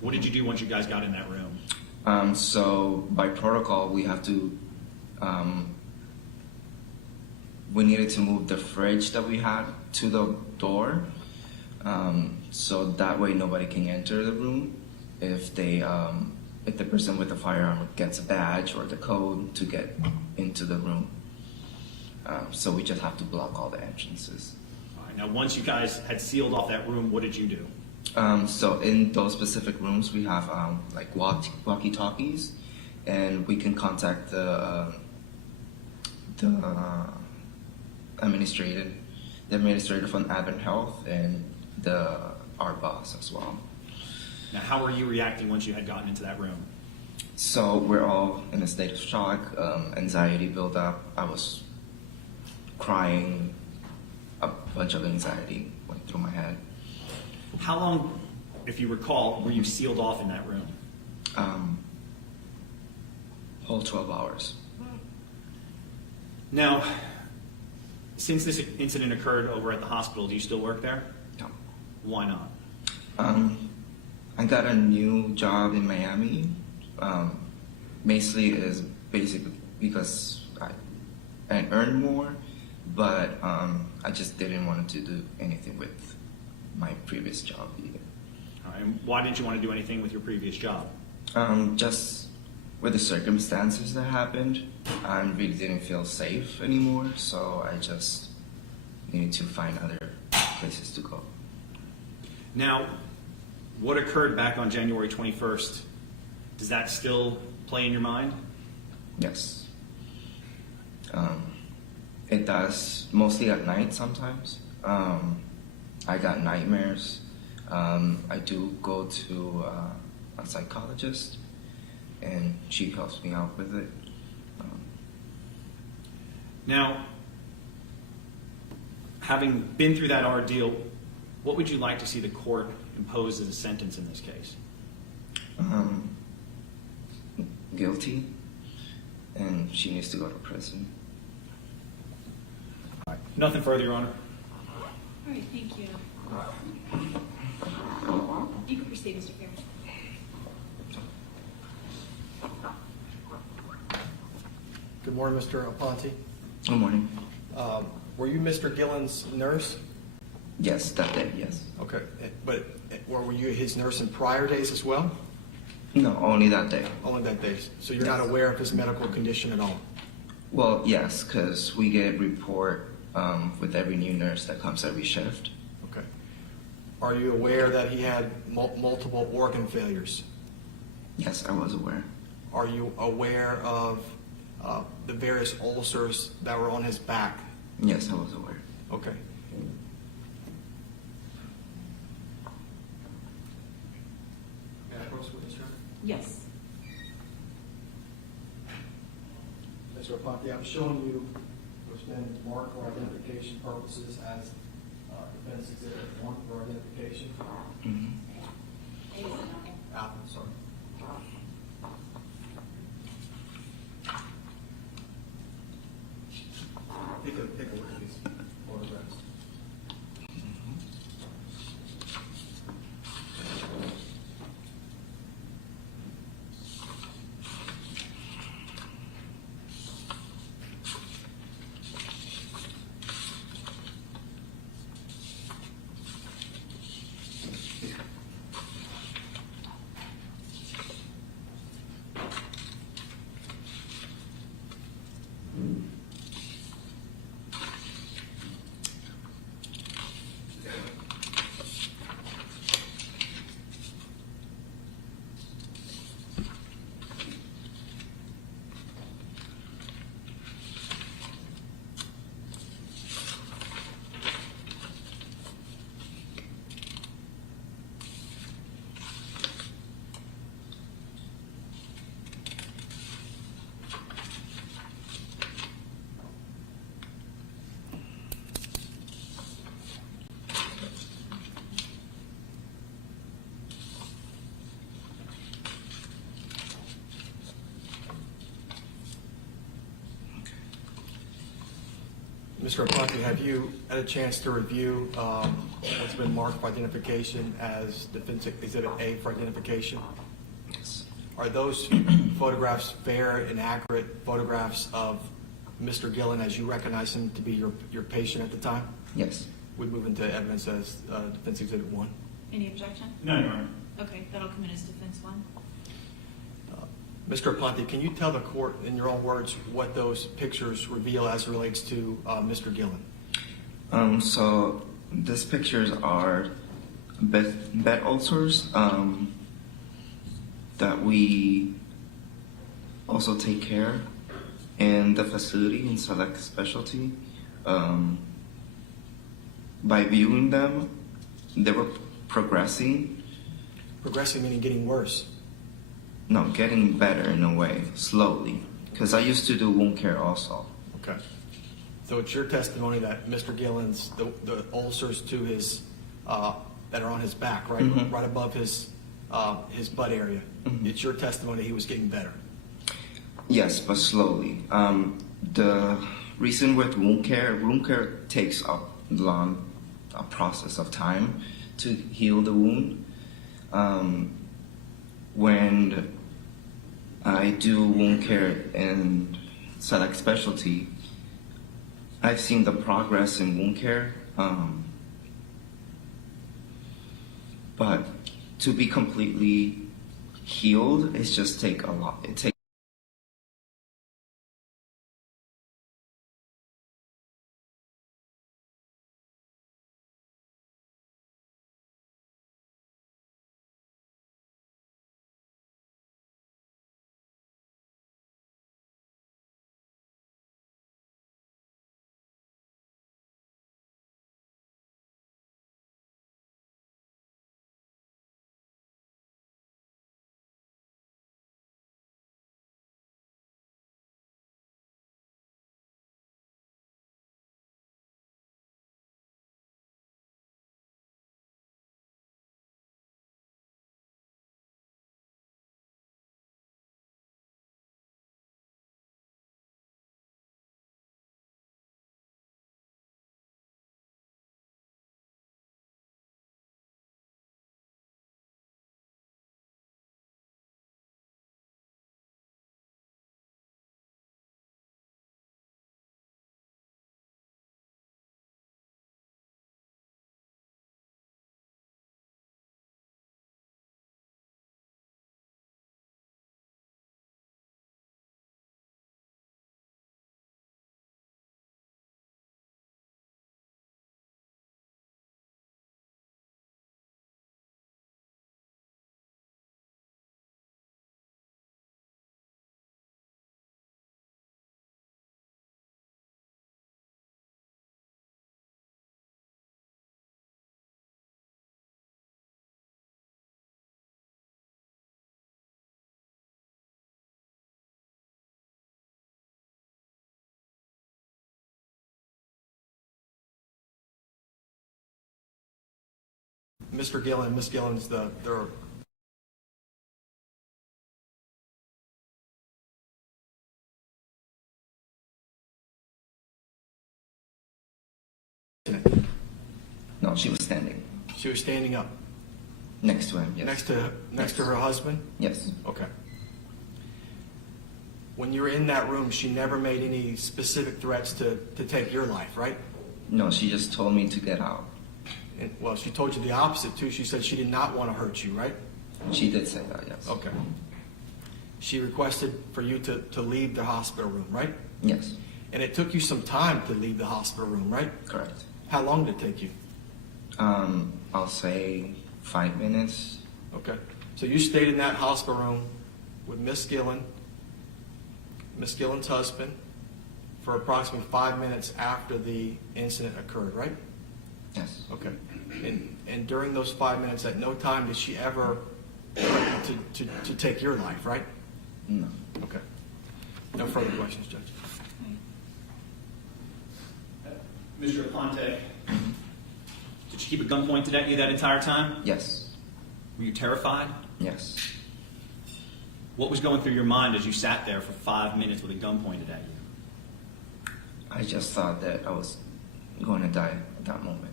What did you do once you guys got in that room? So by protocol, we have to, we needed to move the fridge that we had to the door, so that way nobody can enter the room if the person with the firearm gets a badge or the code to get into the room. So we just have to block all the entrances. All right, now, once you guys had sealed off that room, what did you do? So in those specific rooms, we have like walkie-talkies, and we can contact the administrator from Advent Health and our boss as well. Now, how were you reacting once you had gotten into that room? So we're all in a state of shock, anxiety built up. I was crying, a bunch of anxiety went through my head. How long, if you recall, were you sealed off in that room? Whole 12 hours. Now, since this incident occurred over at the hospital, do you still work there? No. Why not? I got a new job in Miami. Basically because I earned more, but I just didn't want to do anything with my previous job either. All right, and why didn't you want to do anything with your previous job? Just with the circumstances that happened, I really didn't feel safe anymore, so I just needed to find other places to go. Now, what occurred back on January 21st, does that still play in your mind? Yes. It does, mostly at night sometimes. I got nightmares. I do go to a psychologist, and she helps me out with it. Now, having been through that ordeal, what would you like to see the court impose as a sentence in this case? Guilty, and she needs to go to prison. All right. Nothing further, Your Honor. All right, thank you. You can proceed, Mr. Fair. Good morning, Mr. Aponte. Good morning. Were you Mr. Gilland's nurse? Yes, that day, yes. Okay, but were you his nurse in prior days as well? No, only that day. Only that day. So you're not aware of his medical condition at all? Well, yes, because we get a report with every new nurse that comes every shift. Okay. Are you aware that he had multiple organ failures? Yes, I was aware. Are you aware of the various ulcers that were on his back? Yes, I was aware. Okay. May I approach the witness, Your Honor? Yes. Mr. Aponte, I'm showing you what's been marked for identification purposes as Defense Exhibit 1 for identification. Mm-hmm. Apple, sorry. Take a look at these photographs. Mr. Aponte, have you had a chance to review what's been marked for identification as Defense Exhibit A for identification? Yes. Are those photographs fair and accurate photographs of Mr. Gilland as you recognize him to be your patient at the time? Yes. We move into evidence as Defense Exhibit 1. Any objection? No, Your Honor. Okay, that'll come in as defense one. Mr. Aponte, can you tell the court in your own words what those pictures reveal as it relates to Mr. Gilland? So these pictures are bed ulcers that we also take care in the facility in Select Specialty. By viewing them, they were progressing. Progressing meaning getting worse. No, getting better in a way, slowly. Because I used to do wound care also. Okay. So it's your testimony that Mr. Gilland's, the ulcers to his, that are on his back, right? Mhm. Right above his butt area. Mhm. It's your testimony he was getting better. Yes, but slowly. The reason with wound care takes a long process of time to heal the wound. When I do wound care in Select Specialty, I've seen the progress in wound care. But to be completely healed, it's just take a lot. It takes. Mr. Gilland, Miss Gilland's they're No, she was standing she was standing up next to him. Yes. next to her husband? Yes. Okay. When you were in that room, she never made any specific threats to take your life, right? No, she just told me to get out. And, well, she told you the opposite, too. She said she did not want to hurt you, right? She did say that. Yes. Okay. She requested for you to leave the hospital room, right? Yes. And it took you some time to leave the hospital room, right? Correct. How long did it take you? I'll say 5 minutes. Okay. So you stayed in that hospital room with Miss Gilland's husband, for approximately 5 minutes after the incident occurred, right? Yes. Okay. And during those 5 minutes, at no time did she ever threaten to take your life, right? No. Okay. No further questions, Judge. Mr. Aponte, did she keep a gun pointed at you that entire time? Yes. Were you terrified? Yes. What was going through your mind as you sat there for 5 minutes with a gun pointed at you? I just thought that I was going to die at that moment.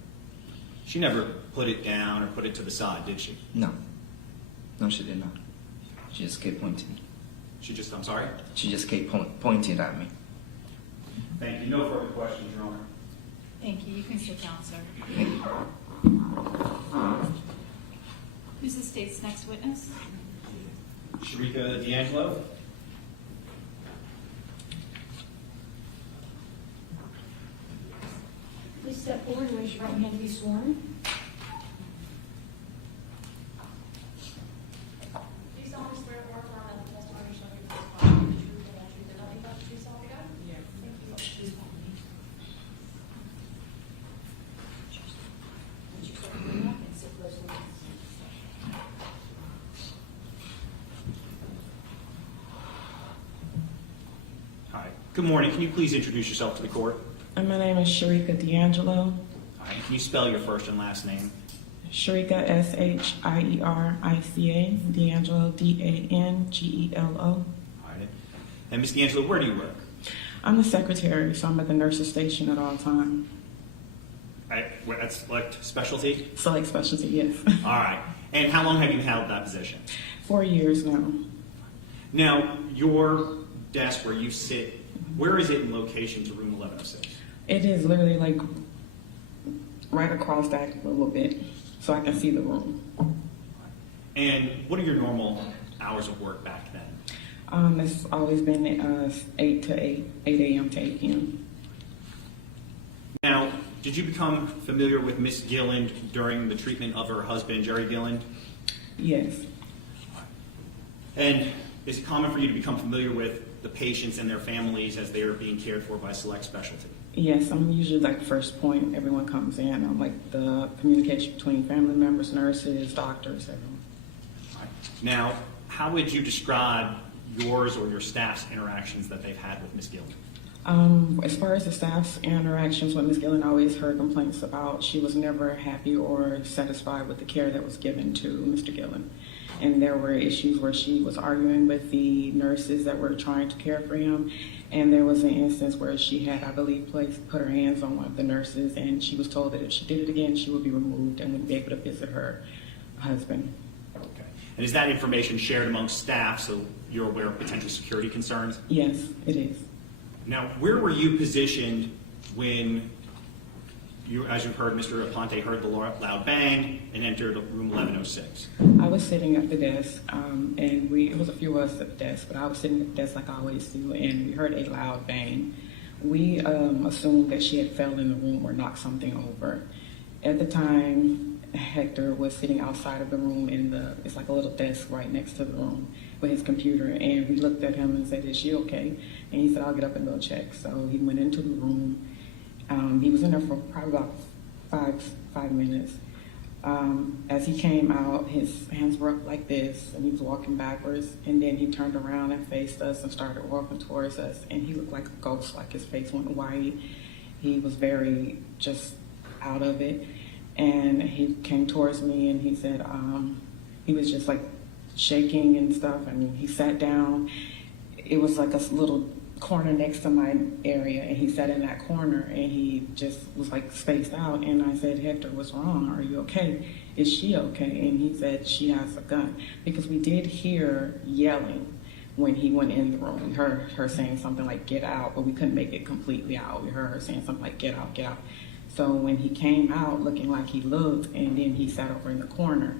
She never put it down or put it to the side, did she? No. No, she did not. She just kept pointing. I'm sorry? She just kept pointing at me. Thank you. No further questions, Your Honor. Thank you. You can sit down, sir. Who's the state's next witness? Sharika D'Angelo. Please step forward and raise your right hand to be sworn. Do you solemnly swear or affirm that the testimony you shall give this body will be the truth and the truth and nothing but the truth, so help you God? Yes. Thank you. Please follow me. Would you step forward and sit closely? Hi. Good morning. Can you please introduce yourself to the court? And my name is Sharika D'Angelo. All right. Can you spell your first and last name? Sharika, Shierika, D'Angelo, Dangelo. All right. And Ms. D'Angelo, where do you work? I'm the secretary, so I'm at the nurse's station at all times. That's select specialty? Select specialty, yes. All right. And how long have you held that position? 4 years now. Now, your desk where you sit, where is it in location to room 1106? It is literally like right across that a little bit, so I can see the room. And what are your normal hours of work back then? It's always been 8 to 8 a.m. to 8 p.m. Now, did you become familiar with Miss Gilland during the treatment of her husband, Jerry Gilland? Yes. And is it common for you to become familiar with the patients and their families as they are being cared for by select specialty? Yes, I'm usually like the first point everyone comes in. I'm like the communication between family members, nurses, doctors, everyone. All right. Now, how would you describe yours or your staff's interactions that they've had with Miss Gilland? As far as the staff's interactions with Ms. Gilland, I always heard complaints about she was never happy or satisfied with the care that was given to Mr. Gilland. And there were issues where she was arguing with the nurses that were trying to care for him. And there was an instance where she had, I believe, put her hands on one of the nurses, and she was told that if she did it again, she would be removed and wouldn't be able to visit her husband. Okay. And is that information shared amongst staff so you're aware of potential security concerns? Yes, it is. Now, where were you positioned when you, as you heard, Mr. Aponte heard the loud bang and entered room 1106? I was sitting at the desk, and it was a few of us at the desk, but I was sitting at the desk like I always do, and we heard a loud bang. We assumed that she had fell in the room or knocked something over. At the time, Hector was sitting outside of the room it's like a little desk right next to the room with his computer, and we looked at him and said, "Is she okay?" And he said, "I'll get up and go check." So he went into the room. He was in there for probably about five minutes. As he came out, his hands were up like this, and he was walking backwards, and then he turned around and faced us and started walking towards us, and he looked like a ghost, like his face went white. He was very just out of it, and he came towards me, and he said, he was just like shaking and stuff, and he sat down. It was like a little corner next to my area, and he sat in that corner, and he just was like spaced out. And I said, "Hector, what's wrong? Are you okay? Is she okay?" And he said, "She has a gun," because we did hear yelling when he went in the room. We heard her saying something like, "Get out," but we couldn't make it completely out. We heard her saying something like, "Get out, get out." So when he came out looking like he looked, and then he sat over in the corner,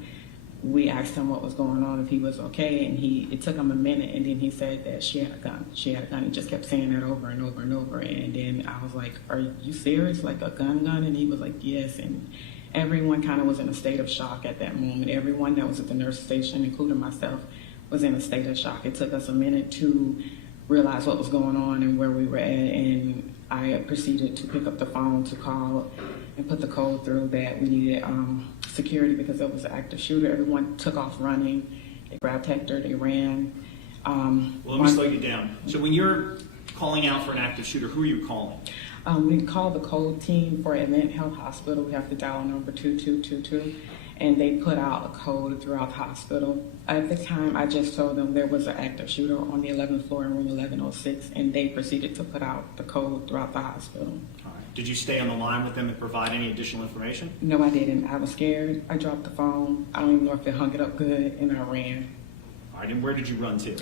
we asked him what was going on, if he was okay, and it took him a minute, and then he said that she had a gun. She had a gun. He just kept saying that over and over and over, and then I was like, "Are you serious? Like a gun?" And he was like, "Yes." And everyone kind of was in a state of shock at that moment. Everyone that was at the nurse station, including myself, was in a state of shock. It took us a minute to realize what was going on and where we were at, and I proceeded to pick up the phone to call and put the code through that we needed security because it was an active shooter. Everyone took off running. They grabbed Hector. They ran. Well, let me slow you down. So when you're calling out for an active shooter, who are you calling? We call the code team for Event Health Hospital. We have to dial number 2222. and they put out a code throughout the hospital. At the time, I just told them there was an active shooter on the 11th floor in room 1106, and they proceeded to put out the code throughout the hospital. All right. Did you stay on the line with them and provide any additional information? No, I didn't. I was scared. I dropped the phone. I don't even know if it hung it up good, and I ran. All right, and where did you run to?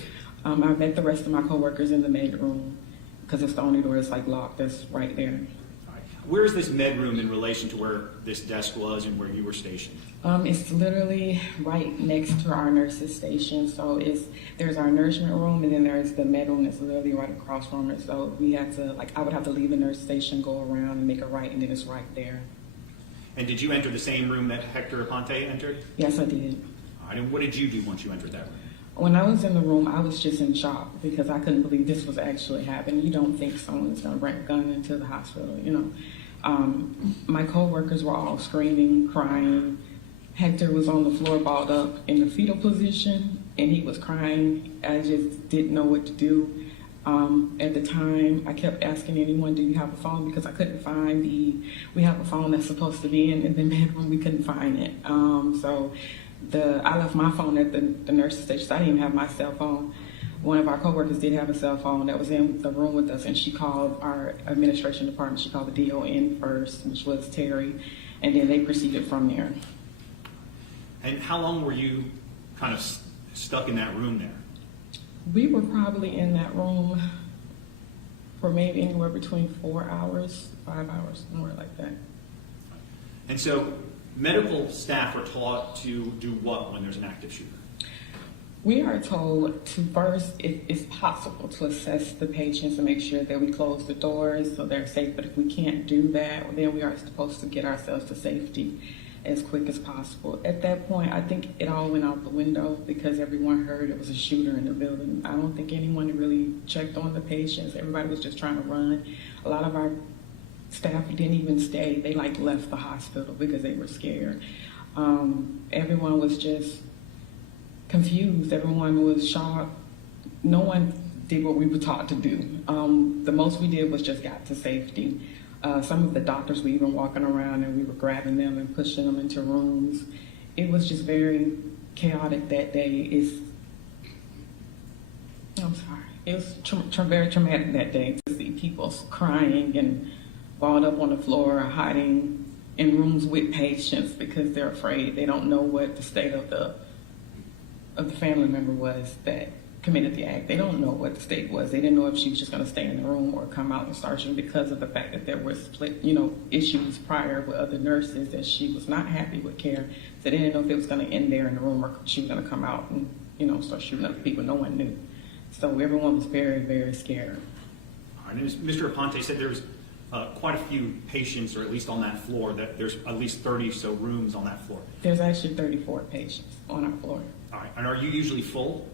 I met the rest of my coworkers in the med room because it's the only door that's like locked that's right there. All right. Where is this med room in relation to where this desk was and where you were stationed? It's literally right next to our nurses station. So there's our nourishment room, and then there's the med room that's literally right across from it. So we had to, I would have to leave the nurse station, go around and make a right, and then it's right there. And did you enter the same room that Hector Aponte entered? Yes, I did. All right, and what did you do once you entered that room? When I was in the room, I was just in shock because I couldn't believe this was actually happening. You don't think someone's going to bring a gun into the hospital, you know. My coworkers were all screaming, crying. Hector was on the floor balled up in the fetal position, and he was crying. I just didn't know what to do. At the time, I kept asking anyone, do you have a phone? Because I couldn't find we have a phone that's supposed to be in the bedroom. We couldn't find it. I left my phone at the nurse's station, so I didn't even have my cell phone. One of our coworkers did have a cell phone that was in the room with us, and she called our administration department. She called the DON first, which was Terry, and then they proceeded from there. And how long were you kind of stuck in that room there? We were probably in that room for maybe anywhere between 4 hours, 5 hours, somewhere like that. And so medical staff are taught to do what when there's an active shooter? We are told to first, if it's possible, to assess the patients and make sure that we close the doors so they're safe. But if we can't do that, then we are supposed to get ourselves to safety as quick as possible. At that point, I think it all went out the window because everyone heard it was a shooter in the building. I don't think anyone really checked on the patients. Everybody was just trying to run. A lot of our staff didn't even stay. They left the hospital because they were scared. Everyone was just confused. Everyone was shocked. No one did what we were taught to do. The most we did was just got to safety. Some of the doctors were even walking around and we were grabbing them and pushing them into rooms. It was just very chaotic that day. I'm sorry. It was very traumatic that day to see people crying and balled up on the floor, hiding in rooms with patients because they're afraid. They don't know what the state of the family member was that committed the act. They don't know what the state was. They didn't know if she was just going to stay in the room or come out and start shooting because of the fact that there were issues prior with other nurses that she was not happy with care. So they didn't know if it was going to end there in the room or she was going to come out and start shooting other people. No one knew. So everyone was very, very scared. All right, and as Mr. Aponte said, there's quite a few patients, or at least on that floor, that there's at least 30 or so rooms on that floor. There's actually 34 patients on our floor. All right, and are you usually full?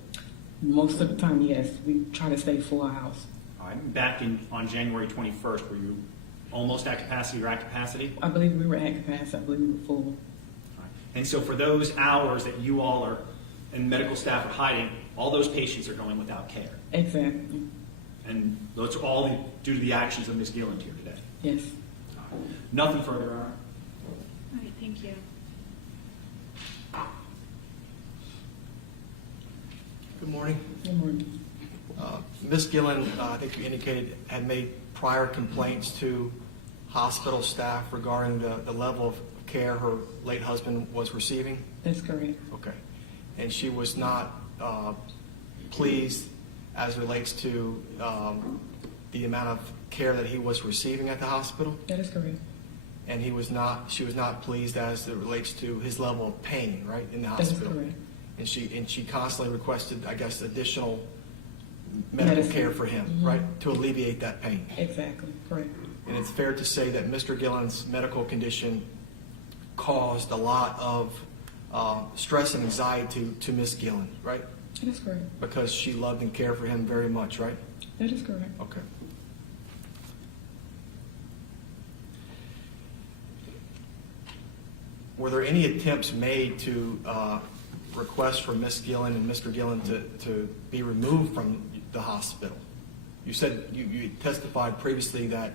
Most of the time, yes. We try to stay full house. All right, back on January 21st, were you almost at capacity or at capacity? I believe we were at capacity. I believe we were full. All right. And so for those hours that you all are and medical staff are hiding, all those patients are going without care. Exactly. And those are all due to the actions of Ms. Gilland here today. Yes. Nothing further, Your Honor. All right, thank you. Good morning. Good morning. Ms. Gilland, I think you indicated, had made prior complaints to hospital staff regarding the level of care her late husband was receiving? That's correct. Okay. And she was not pleased as relates to the amount of care that he was receiving at the hospital? That is correct. And she was not pleased as it relates to his level of pain, right, in the That is hospital? correct. And she constantly requested, I guess, additional medical Medicine. care for him, Mhm. right, to alleviate that pain. Exactly. Correct. And it's fair to say that Mr. Gilland's medical condition caused a lot of stress and anxiety to Ms. Gilland, right? That is correct. Because she loved and cared for him very much, right? That is correct. Okay. Were there any attempts made to request for Ms. Gilland and Mr. Gilland to be removed from the hospital? You said you testified previously that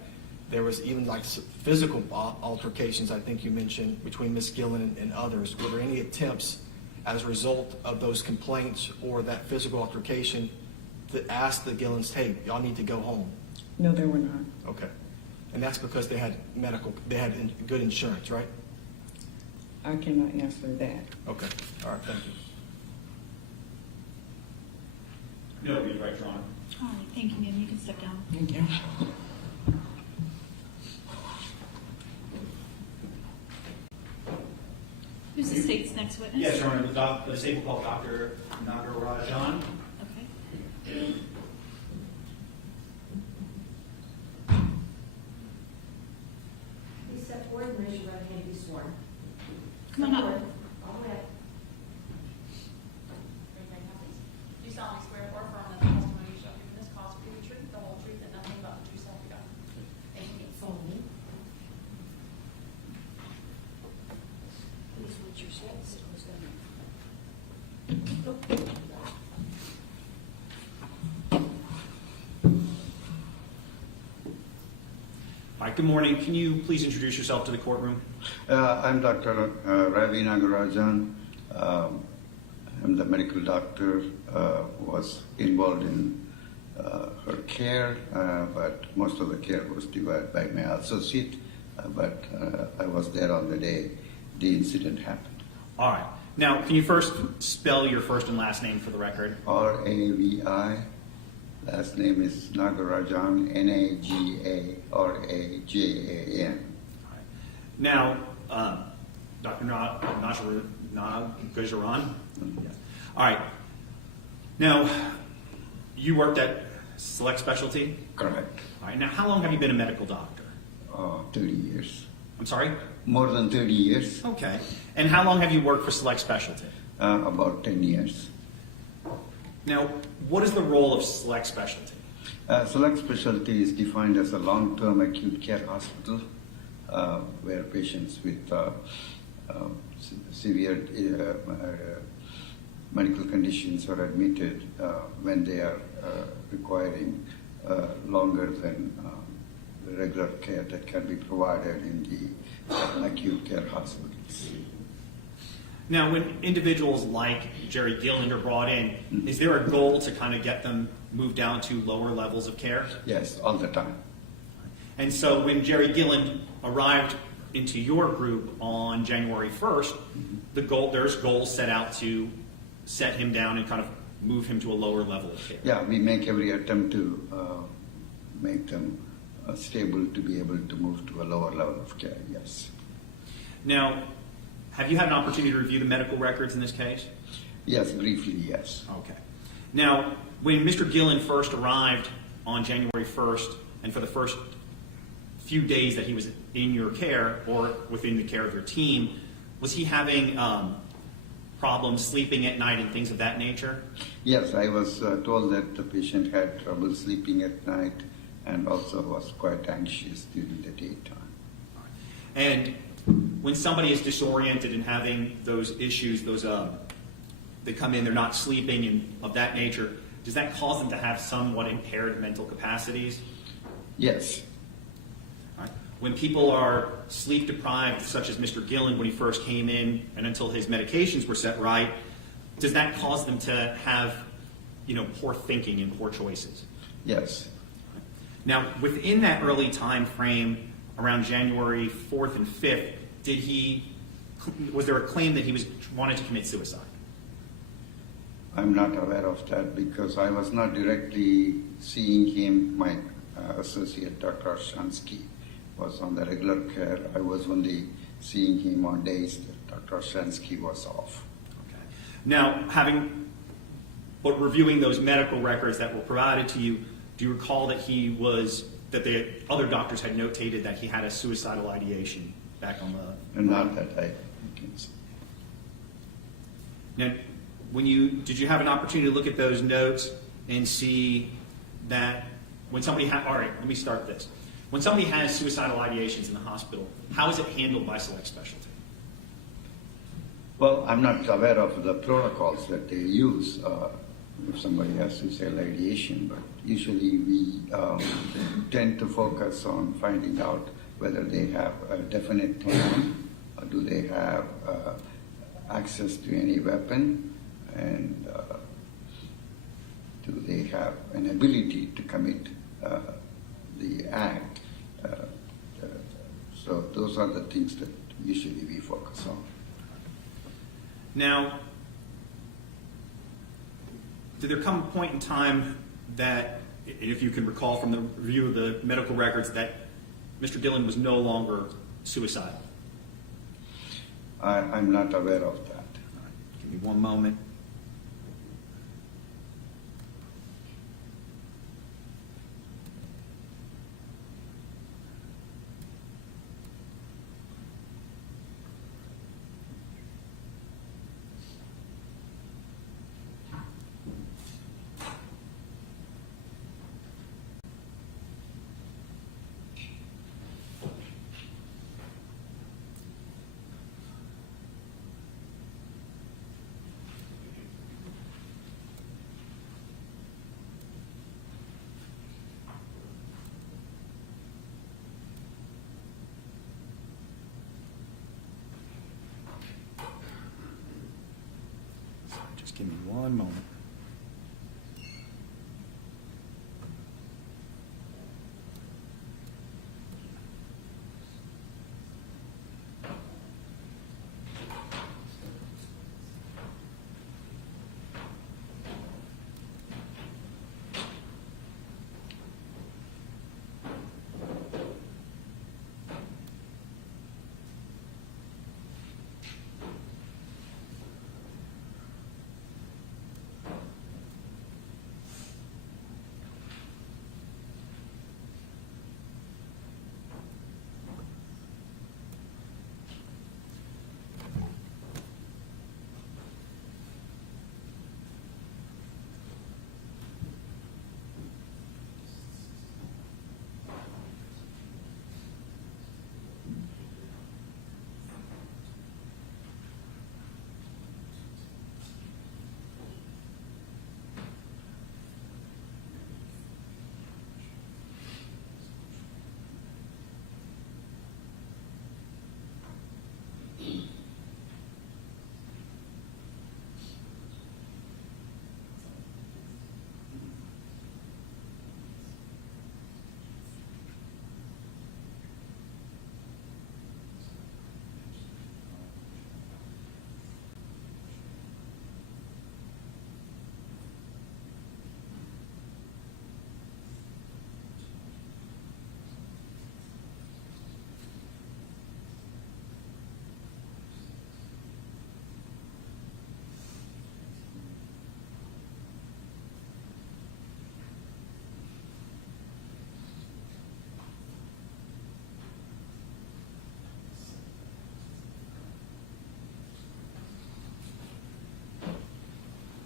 There was even like physical altercations, I think you mentioned, between Ms. Gilland and others. Were there any attempts as a result of those complaints or that physical altercation to ask the Gillands, hey, y'all need to go home? No, there were not. Okay. And that's because they had good insurance, right? I cannot answer that. Okay. All right, thank you. No, you're right, Your Honor. All right, thank you, ma'am. You can step down. Thank you. Who's the state's next witness? Yes, Your Honor, the disabled called Dr. Nagarajan. Okay. Please step forward and raise your right hand to be sworn. Come on up. Forward. All the way up. Raise your right hand, please. Do you solemnly swear or affirm that the testimony you shall give in this cause will be the truth, the whole truth, and nothing but the truth, so help you God? Thank you. Follow me. Please put your hands close down. All right, good morning. Can you please introduce yourself to the courtroom? I'm Dr. Ravi Nagarajan. I'm the medical doctor who was involved in her care, but most of the care was divided by my associate. But I was there on the day the incident happened. All right. Now, can you first spell your first and last name for the record? Ravi. Last name is Nagarajan, Nagarajan. All right. Now, Dr. Nagarajan? Yes. All right. Now, you worked at Select Specialty? Correct. All right. Now, how long have you been a medical doctor? 30 years. I'm sorry? More than 30 years. Okay. And how long have you worked for Select Specialty? About 10 years. Now, what is the role of Select Specialty? Select Specialty is defined as a long-term acute care hospital where patients with severe medical conditions are admitted when they are requiring longer than the regular care that can be provided in the acute care hospitals. Now, when individuals like Jerry Gilland are brought in, is there a goal to kind of get them moved down to lower levels of care? Yes, all the time. And so when Jerry Gilland arrived into your group on January 1st, there's goals set out to set him down and kind of move him to a lower level of care. Yeah, we make every attempt to make them stable to be able to move to a lower level of care, yes. Now, have you had an opportunity to review the medical records in this case? Yes, briefly, yes. Okay. Now, when Mr. Gilland first arrived on January 1st, and for the first few days that he was in your care or within the care of your team, was he having problems sleeping at night and things of that nature? Yes, I was told that the patient had trouble sleeping at night and also was quite anxious during the daytime. And when somebody is disoriented and having those issues, they come in, they're not sleeping and of that nature, does that cause them to have somewhat impaired mental capacities? Yes. All right. When people are sleep deprived, such as Mr. Gilland when he first came in and until his medications were set right, does that cause them to have, poor thinking and poor choices? Yes. Now, within that early time frame, around January 4th and 5th, was there a claim that he wanted to commit suicide? I'm not aware of that because I was not directly seeing him. My associate, Dr. Shansky, was on the regular care. I was only seeing him on days that Dr. Shansky was off. Okay. Now, reviewing those medical records that were provided to you, do you recall that the other doctors had notated that he had a suicidal ideation back on the... Not that I can see. Now, did you have an opportunity to look at those notes and see that when somebody all right, let me start this. When somebody has suicidal ideations in the hospital, how is it handled by Select Specialty? Well, I'm not aware of the protocols that they use. if somebody has to say radiation, but usually we tend to focus on finding out whether they have a definite tan, or do they have access to any weapon, and do they have an ability to commit the act. So those are the things that usually we focus on. Now, did there come a point in time that, if you can recall from the review of the medical records, that Mr. Gilland was no longer suicidal? I'm not aware of that. All right, give me one moment. Just give me one moment.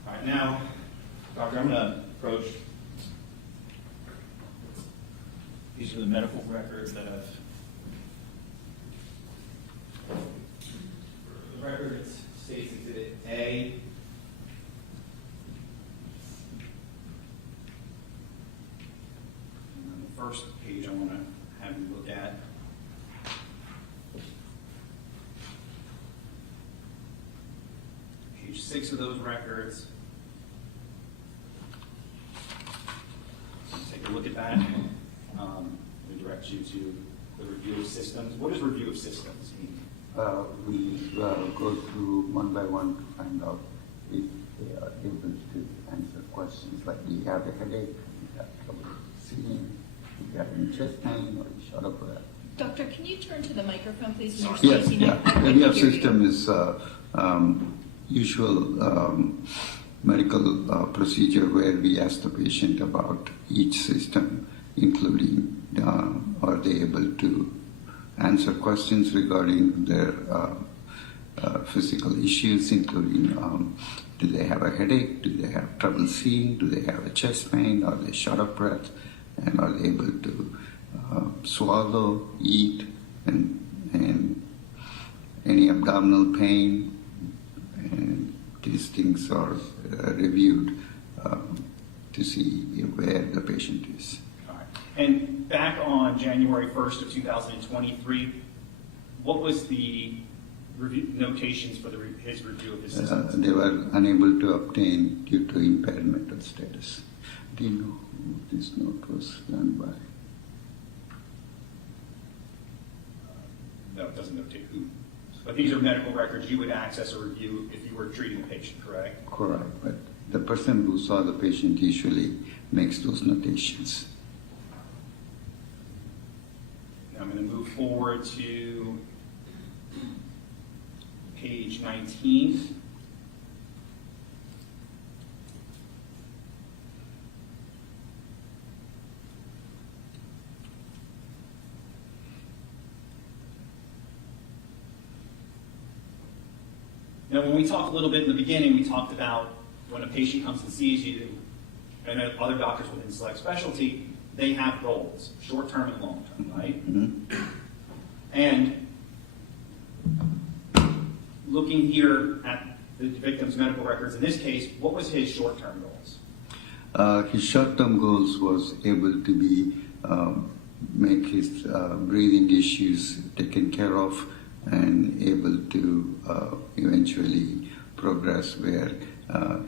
All right, now, Doctor, I'm going to approach. These are the medical records that have. The record states Exhibit A. And then the first page I want to have you look at. Page 6 of those records. Take a look at that. We direct you to the review of systems. What does review of systems mean? We go through one by one to find out if they are able to answer questions like, do you have a headache? Do you have trouble seeing? Do you have any chest pain or you short of breath? Doctor, can you turn to the microphone, please? When Yes, speaking? yeah. I Review of hear you. system is usual medical procedure where we ask the patient about each system, including are they able to answer questions regarding their physical issues, including do they have a headache, do they have trouble seeing, do they have a chest pain, are they short of breath, and are they able to swallow, eat, and any abdominal pain, and these things are reviewed to see where the patient is. All right. And back on January 1st of 2023, what was the notations for his review of his systems? They were unable to obtain due to impairment of status. Do you know who this note was done by? No, it doesn't notate who. But these are medical records you would access or review if you were treating the patient, correct? Correct, but the person who saw the patient usually makes those notations. Now I'm going to move forward to page 19. Now, when we talked a little bit in the beginning, we talked about when a patient comes and sees you, and other doctors within select specialty, they have goals, short-term and long-term, right? Mhm. And looking here at the victim's medical records, in this case, what was his short-term goals? His short-term goals was able to be make his breathing issues taken care of and able to eventually progress where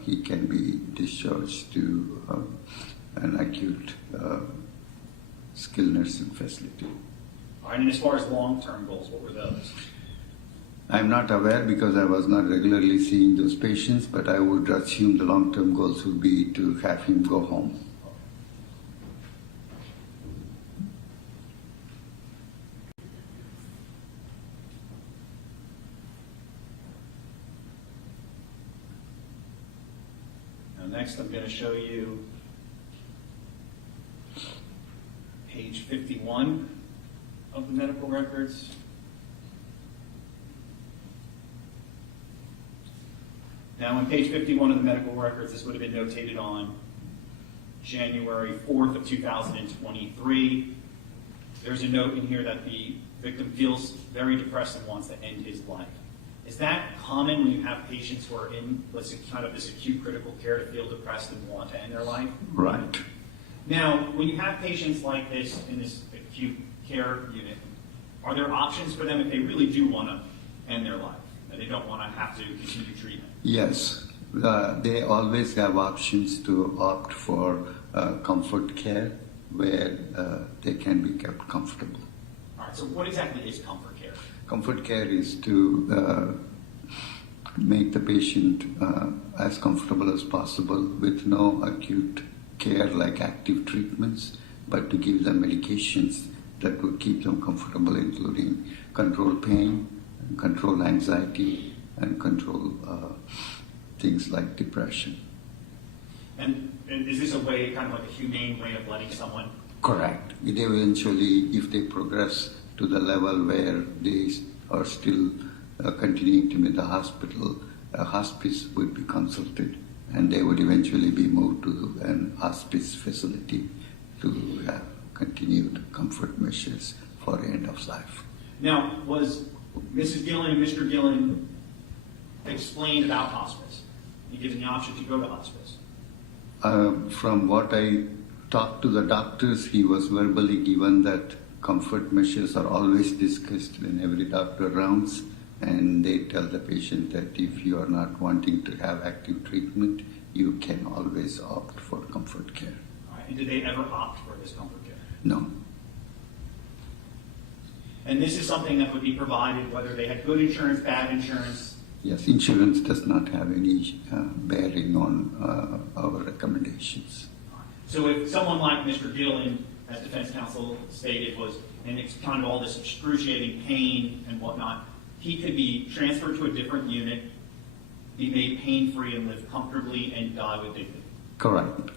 he can be discharged to an acute skilled nursing facility. All right, and as far as long-term goals, what were those? I'm not aware because I was not regularly seeing those patients, but I would assume the long-term goals would be to have him go home. Now, next I'm going to show you page 51 of the medical records. Now, on page 51 of the medical records, this would have been notated on January 4th of 2023. There's a note in here that the victim feels very depressed and wants to end his life. Is that common when you have patients who are in, let's say, kind of this acute critical care to feel depressed and want to end their life? Right. Now, when you have patients like this in this acute care unit, are there options for them if they really do want to end their life, and they don't want to have to continue treatment? Yes, they always have options to opt for comfort care where they can be kept comfortable. All right, so what exactly is comfort care? Comfort care is to make the patient as comfortable as possible with no acute care like active treatments, but to give them medications that would keep them comfortable, including control pain, control anxiety, and control things like depression. And is this a way, kind of like a humane way of letting someone? Correct. They eventually, if they progress to the level where they are still continuing to be in the hospital, a hospice would be consulted, and they would eventually be moved to an hospice facility to have continued comfort measures for the end of life. Now, was Mrs. Gilland and Mr. Gilland explained about hospice? You given the option to go to hospice? From what I talked to the doctors, he was verbally given that comfort measures are always discussed in every doctor rounds, and they tell the patient that if you are not wanting to have active treatment, you can always opt for comfort care. All right, and did they ever opt for this comfort care? No. And this is something that would be provided whether they had good insurance, bad insurance? Yes, insurance does not have any bearing on our recommendations. So if someone like Mr. Gilland, as defense counsel stated, was in kind of all this excruciating pain and whatnot, he could be transferred to a different unit, be made pain-free and live comfortably and die with dignity. Correct.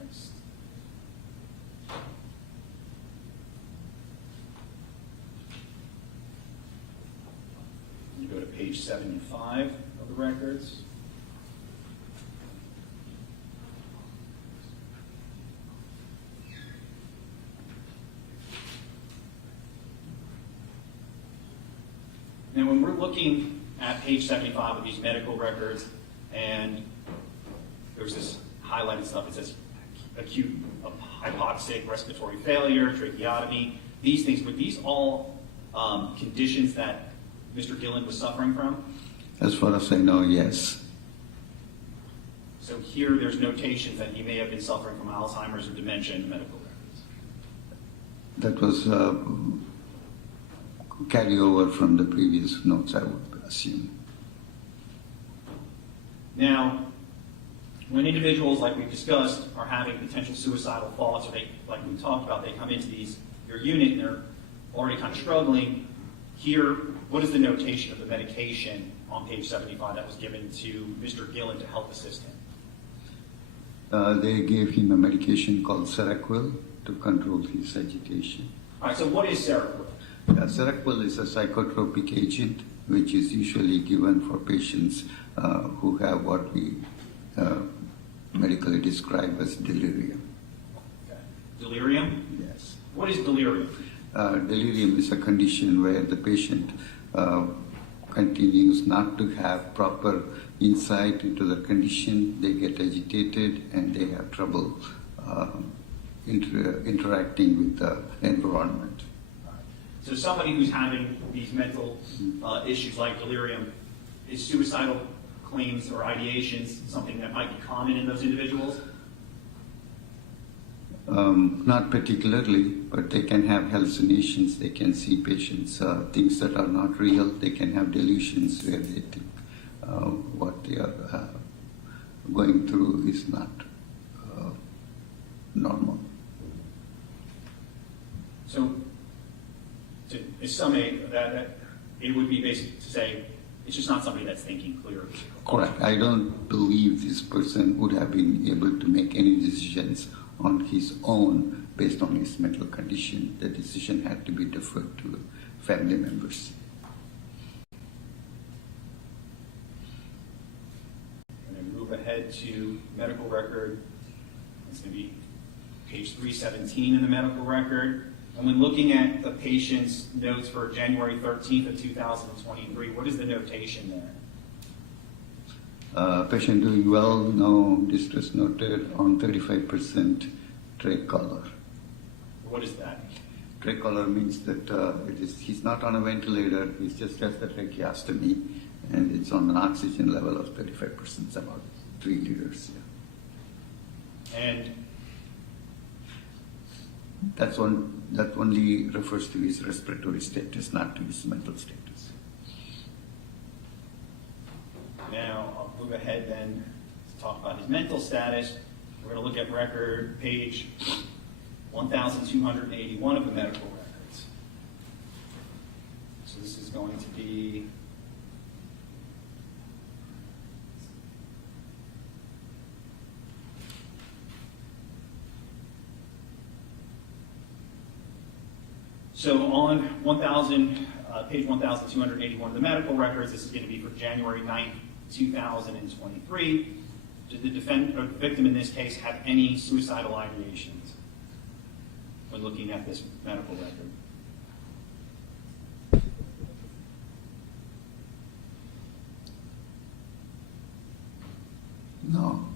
Next. You go to page 75 of of the records. Now, when we're looking at page 75 of these medical records, and there's this highlighted stuff, it says acute hypoxic respiratory failure, tracheotomy, these things, were these all conditions that Mr. Gilland was suffering from? As far as I know, yes. So here there's notations that he may have been suffering from Alzheimer's or dementia in the medical records. That was carryover from the previous notes, I would assume. Now, when individuals, like we've discussed, are having potential suicidal thoughts, or they, like we talked about, they come into your unit and they're already kind of struggling. Here, what is the notation of the medication on page 75 that was given to Mr. Gilland to help assist him? They gave him a medication called Seroquel to control his agitation. All right, so what is Seroquel? Seroquel is a psychotropic agent which is usually given for patients who have what we medically describe as delirium. Okay. Delirium? Yes. What is delirium? Delirium is a condition where the patient continues not to have proper insight into the condition. They get agitated and they have trouble interacting with the environment. So somebody who's having these mental issues like delirium, is suicidal claims or ideations something that might be common in those individuals? Not particularly, but they can have hallucinations. They can see patients, things that are not real. They can have delusions where they think what they are going through is not normal. So, to summate that, it would be basic to say it's just not somebody that's thinking clearly. Correct. I don't believe this person would have been able to make any decisions on his own based on his mental condition. The decision had to be deferred to family members. I'm going to move ahead to medical record. It's going to be page 317 in the medical record. And when looking at the patient's notes for January 13th of 2023, what is the notation there? Patient doing well, no distress noted on 35% trach color. What is that? Trach color means that he's not on a ventilator, he's just has the tracheostomy, and it's on an oxygen level of 35%, it's about 3 liters. Yeah. And That only refers to his respiratory status, not to his mental status. now I'll move ahead then to talk about his mental status. We're going to look at record page 1281 of the medical records. So this is going to be so on page 1281 of the medical records, this is going to be for January 9th, 2023. Did the victim in this case have any suicidal ideations when looking at this medical record? No.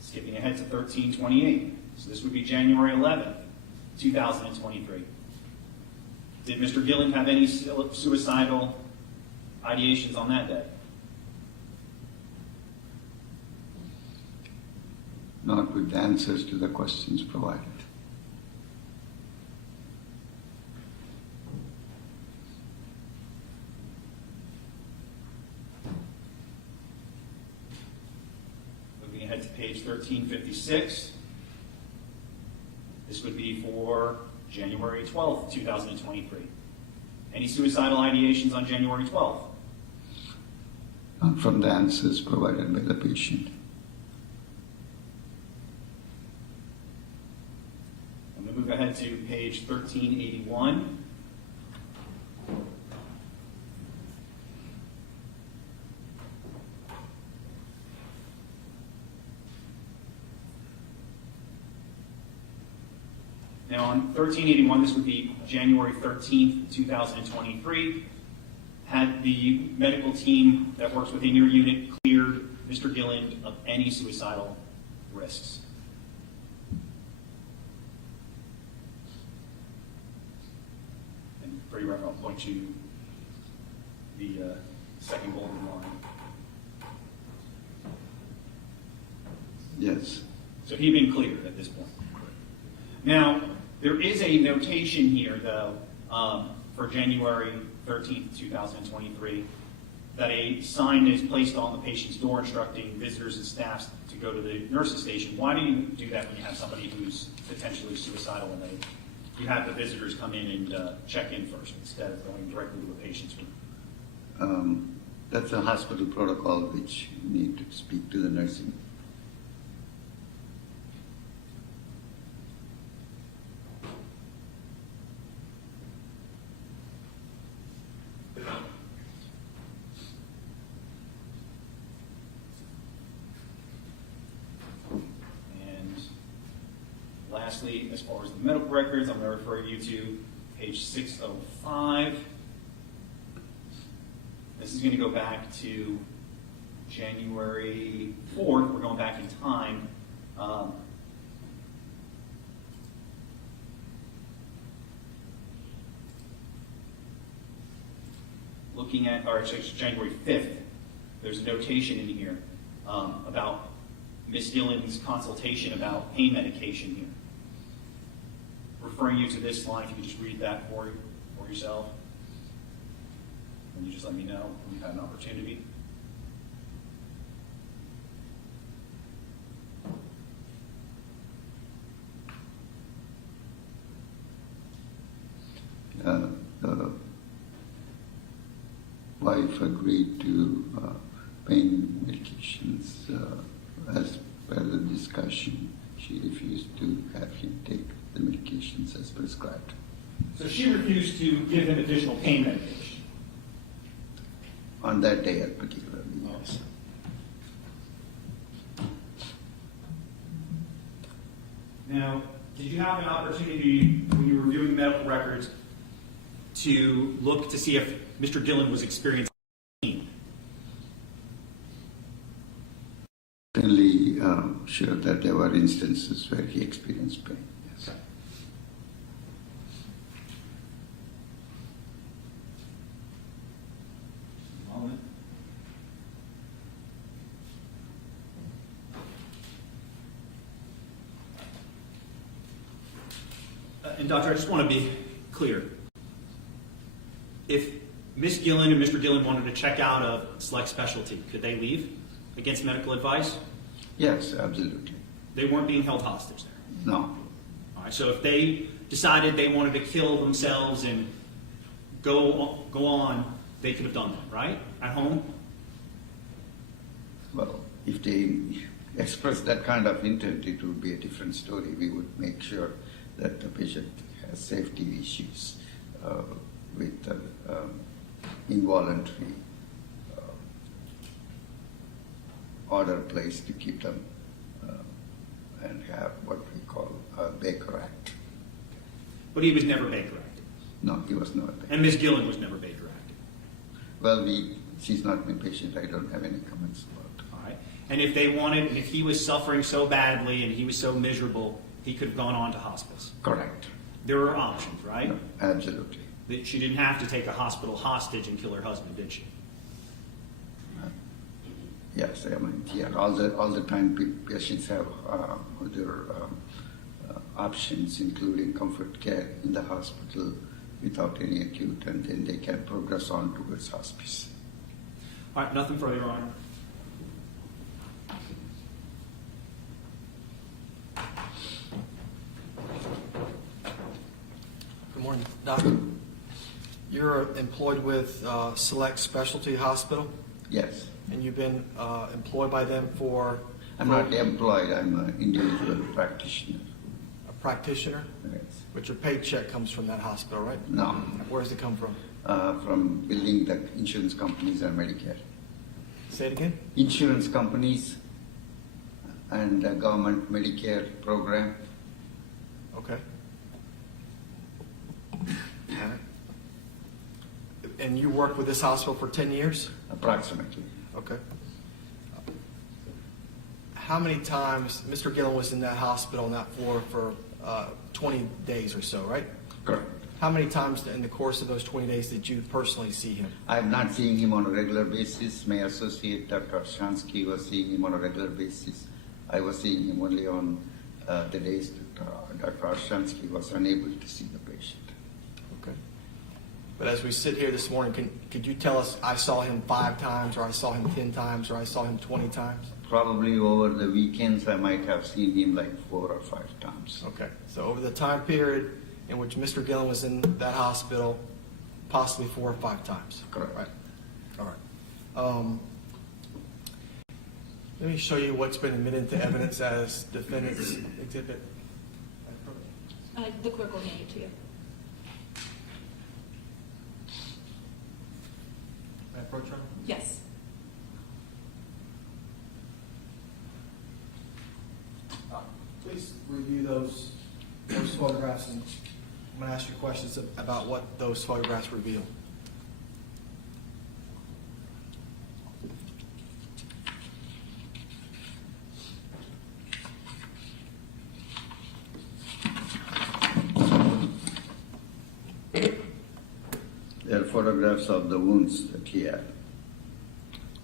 Skipping ahead to 1328. So this would be January 11th, 2023. Did Mr. Gilland have any suicidal ideations on that day? Not with the answers to the questions provided. Moving ahead to page 1356. This would be for January 12th, 2023. Any suicidal ideations on January 12th? Not from the answers provided by the patient. I'm going to move ahead to page 1381. Now, on 1381, this would be January 13th, 2023. Had the medical team that works within your unit cleared Mr. Gilland of any suicidal risks? And for your reference, I'll point you the second golden line. Yes. So he'd been cleared at this point. Now, there is a notation here, though, for January 13th, 2023, that a sign is placed on the patient's door instructing visitors and staffs to go to the nurse's station. Why do you do that when you have somebody who's potentially suicidal and you have the visitors come in and check in first instead of going directly to a patient's room? That's a hospital protocol which you need to speak to the nursing. And lastly, as far as the medical records, I'm going to refer you to page 605. This is going to go back to January 4th. We're going back in time. Looking at, or actually, it's January 5th, there's a notation in here about Ms. Gilland's consultation about pain medication here. Referring you to this line, if you could just read that for yourself. And you just let me know when you've had an opportunity. The wife agreed to pain medications as per the discussion. She refused to have him take the medications as prescribed. So she refused to give him additional pain medication. On that day, particularly, yes. Now, did you have an opportunity when you were reviewing medical records to look to see if Mr. Gilland was experiencing pain? Certainly sure that there were instances where he experienced pain, yes. Moment. And Doctor, I just want to be clear. If Ms. Gilland and Mr. Gilland wanted to check out of select specialty, could they leave against medical advice? Yes, absolutely. They weren't being held hostage there. No. All right, so if they decided they wanted to kill themselves and go on, they could have done that, right? At home? Well, if they express that kind of intent, it would be a different story. We would make sure that the patient has safety issues with involuntary order placed to keep them and have what we call a Baker Act. But he was never Baker acted. No, he was not. And Ms. Gilland was never Baker acted. Well, she's not my patient. I don't have any comments about her. All right. And if they wanted, and if he was suffering so badly and he was so miserable, he could have gone on to hospice. Correct. There were options, right? No, absolutely. That she didn't have to take a hospital hostage and kill her husband, did she? Yes, I mean, yeah, all the time patients have other options, including comfort care in the hospital without any acute, and then they can progress on towards hospice. All right, nothing further, Your Honor. Good morning, Doctor. You're employed with Select Specialty Hospital, Yes. and you've been employed by them for I'm not employed, I'm an individual practitioner. a practitioner, Yes. but your paycheck comes from that hospital, right? No, Where does it come from? from billing the insurance companies and Medicare. Say it again? Insurance companies and the government Medicare program. Okay. All right. And you worked with this hospital for 10 years? Approximately. Okay. How many times, Mr. Gilland was in that hospital on that floor for 20 days or so, right? Correct. How many times in the course of those 20 days did you personally see him? I'm not seeing him on a regular basis. My associate, Dr. Shansky, was seeing him on a regular basis. I was seeing him only on the days that Dr. Shansky was unable to see the patient. Okay. But as we sit here this morning, could you tell us, I saw him 5 times, or I saw him 10 times, or I saw him 20 times? Probably over the weekends, I might have seen him like 4 or 5 times. Okay. So over the time period in which Mr. Gilland was in that hospital, possibly 4 or 5 times? Correct. Right. All right. Let me show you what's been admitted into evidence as defendant's exhibit. The clerk will hand it to you. May I approach her? Yes. Please review those photographs, and I'm going to ask you questions about what those photographs reveal. There are photographs of the wounds that he had.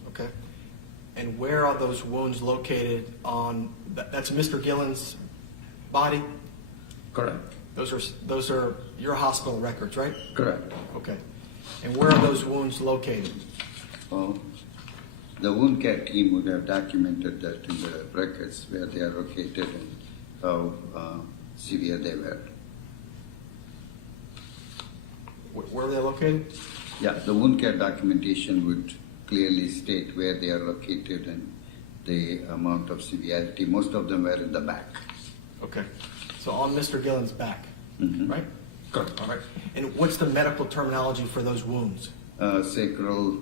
Okay. And where are those wounds located on, that's Mr. Gilland's body? Correct. Those are your hospital records, right? Correct. Okay. And where are those wounds located? Well, the wound care team would have documented that in the records where they are located and how severe they were. Where are they located? Yeah, the wound care documentation would clearly state where they are located and the amount of severity. Most of them were in the back. Okay. So on Mr. Gilland's back, Mhm. right? Correct. All right. And what's the medical terminology for those wounds? Sacral,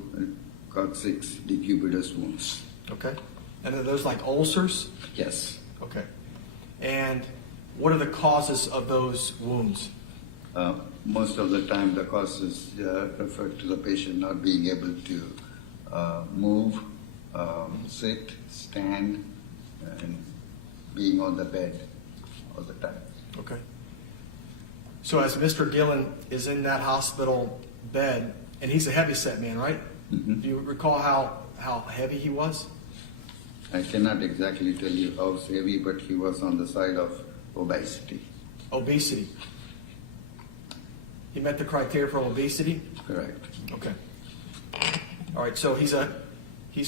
coccyx, decubitus wounds. Okay. And are those like ulcers? Yes. Okay. And what are the causes of those wounds? Most of the time, the cause is referred to the patient not being able to move, sit, stand, and being on the bed all the time. Okay. So as Mr. Gilland is in that hospital bed, and he's a heavy-set man, right? Mhm. Do you recall how heavy he was? I cannot exactly tell you how heavy, but he was on the side of obesity. Obesity. He met the criteria for obesity? Correct. Okay. All right, so he's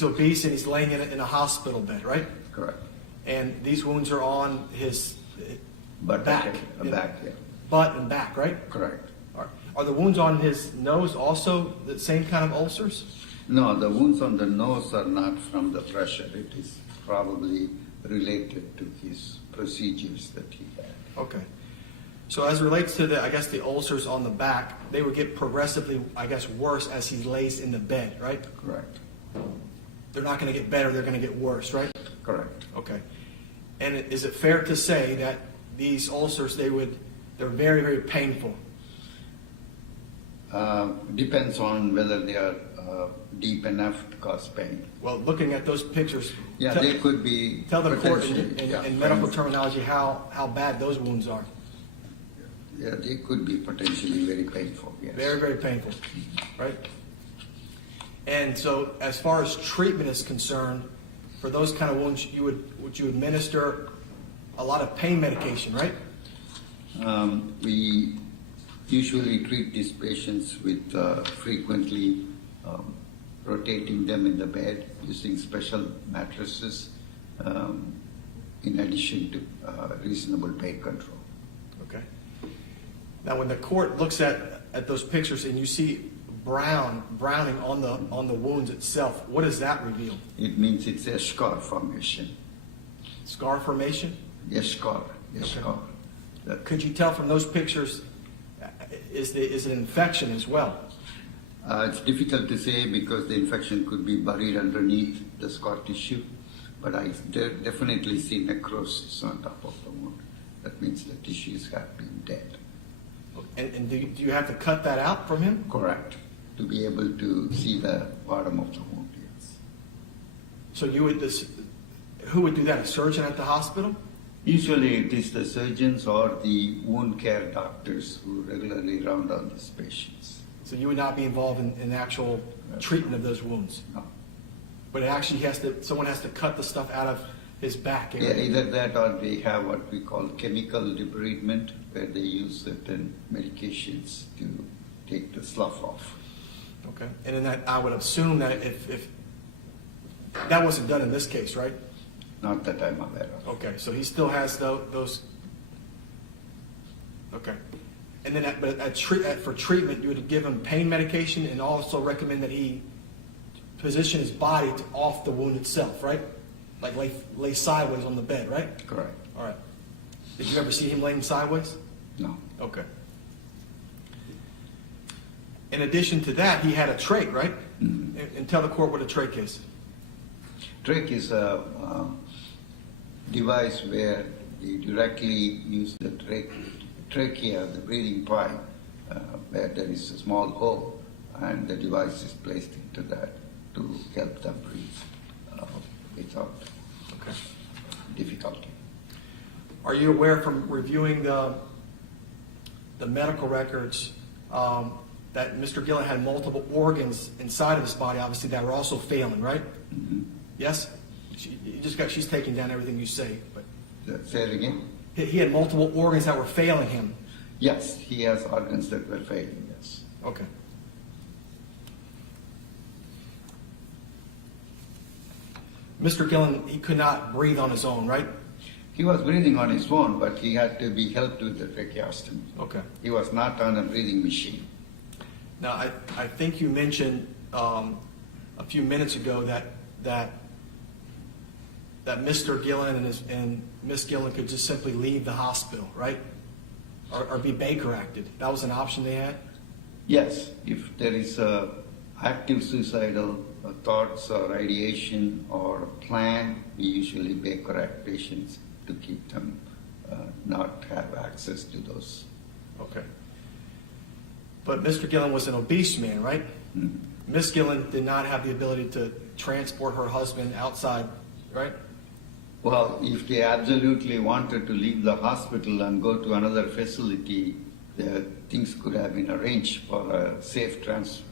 obese and he's laying in a hospital bed, right? Correct. And these wounds are on his But back. back, yeah. Butt and back, right? Correct. All right. Are the wounds on his nose also the same kind of ulcers? No, the wounds on the nose are not from the pressure. It is probably related to his procedures that he had. Okay. So as it relates to the ulcers on the back, they would get progressively, worse as he lays in the bed, right? Correct. They're not going to get better, they're going to get worse, right? Correct. Okay. And is it fair to say that these ulcers, they're very, very painful? Depends on whether they are deep enough to cause pain. Well, looking at those pictures, Yeah, they could be. tell the court potentially, in medical terminology how bad those wounds are. Yeah, they could be potentially very painful. Yes. Very, very painful, right? And so as far as treatment is concerned, for those kind of wounds, would you administer a lot of pain medication, right? We usually treat these patients with frequently rotating them in the bed using special mattresses in addition to reasonable pain control. Okay. Now, when the court looks at those pictures and you see browning on the wounds itself, what does that reveal? It means it's a scar formation. Scar formation? Yes, scar. Yes, Okay. scar. Could you tell from those pictures, is it an infection as well? It's difficult to say because the infection could be buried underneath the scar tissue, but I definitely see necrosis on top of the wound. That means the tissues have been dead. And do you have to cut that out from him? Correct. To be able to see the bottom of the wound, yes. So who would do that, a surgeon at the hospital? Usually it is the surgeons or the wound care doctors who regularly round on these patients. So you would not be involved in the actual treatment of those wounds? No. But it actually someone has to cut the stuff out of his back Yeah, area? either that or they have what we call chemical debridement, where they use certain medications to take the slough off. Okay. And in that, I would assume that if that wasn't done in this case, right? Not that I'm aware of. Okay, so he still has those. Okay. And then, for treatment, you would give him pain medication and also recommend that he position his body off the wound itself, right? Like lay sideways on the bed, right? Correct. All right. Did you ever see him laying sideways? No. Okay. In addition to that, he had a trach, right? Mhm. And tell the court what a trach is. Trach is a device where you directly use the trachea, the breathing pipe, where there is a small hole, and the device is placed into that to help them breathe without Okay. difficulty. Are you aware from reviewing the medical records that Mr. Gilland had multiple organs inside of his body, obviously, that were also failing, right? Mhm. Yes? She's taking down everything you say, but Say it again? he had multiple organs that were failing him. Yes, he has organs that were failing, yes. Okay. Mr. Gilland, he could not breathe on his own, right? He was breathing on his own, but he had to be helped with the tracheostomy. Okay. He was not on a breathing machine. Now, I think you mentioned a few minutes ago that Mr. Gilland and Miss Gilland could just simply leave the hospital, right? Or be Baker acted. That was an option they had? Yes, if there is active suicidal thoughts or ideation or plan, we usually Baker act patients to keep them not have access to those. Okay. But Mr. Gilland was an obese man, right? Mhm. Miss Gilland did not have the ability to transport her husband outside, right? Well, if they absolutely wanted to leave the hospital and go to another facility, the things could have been arranged for a safe transfer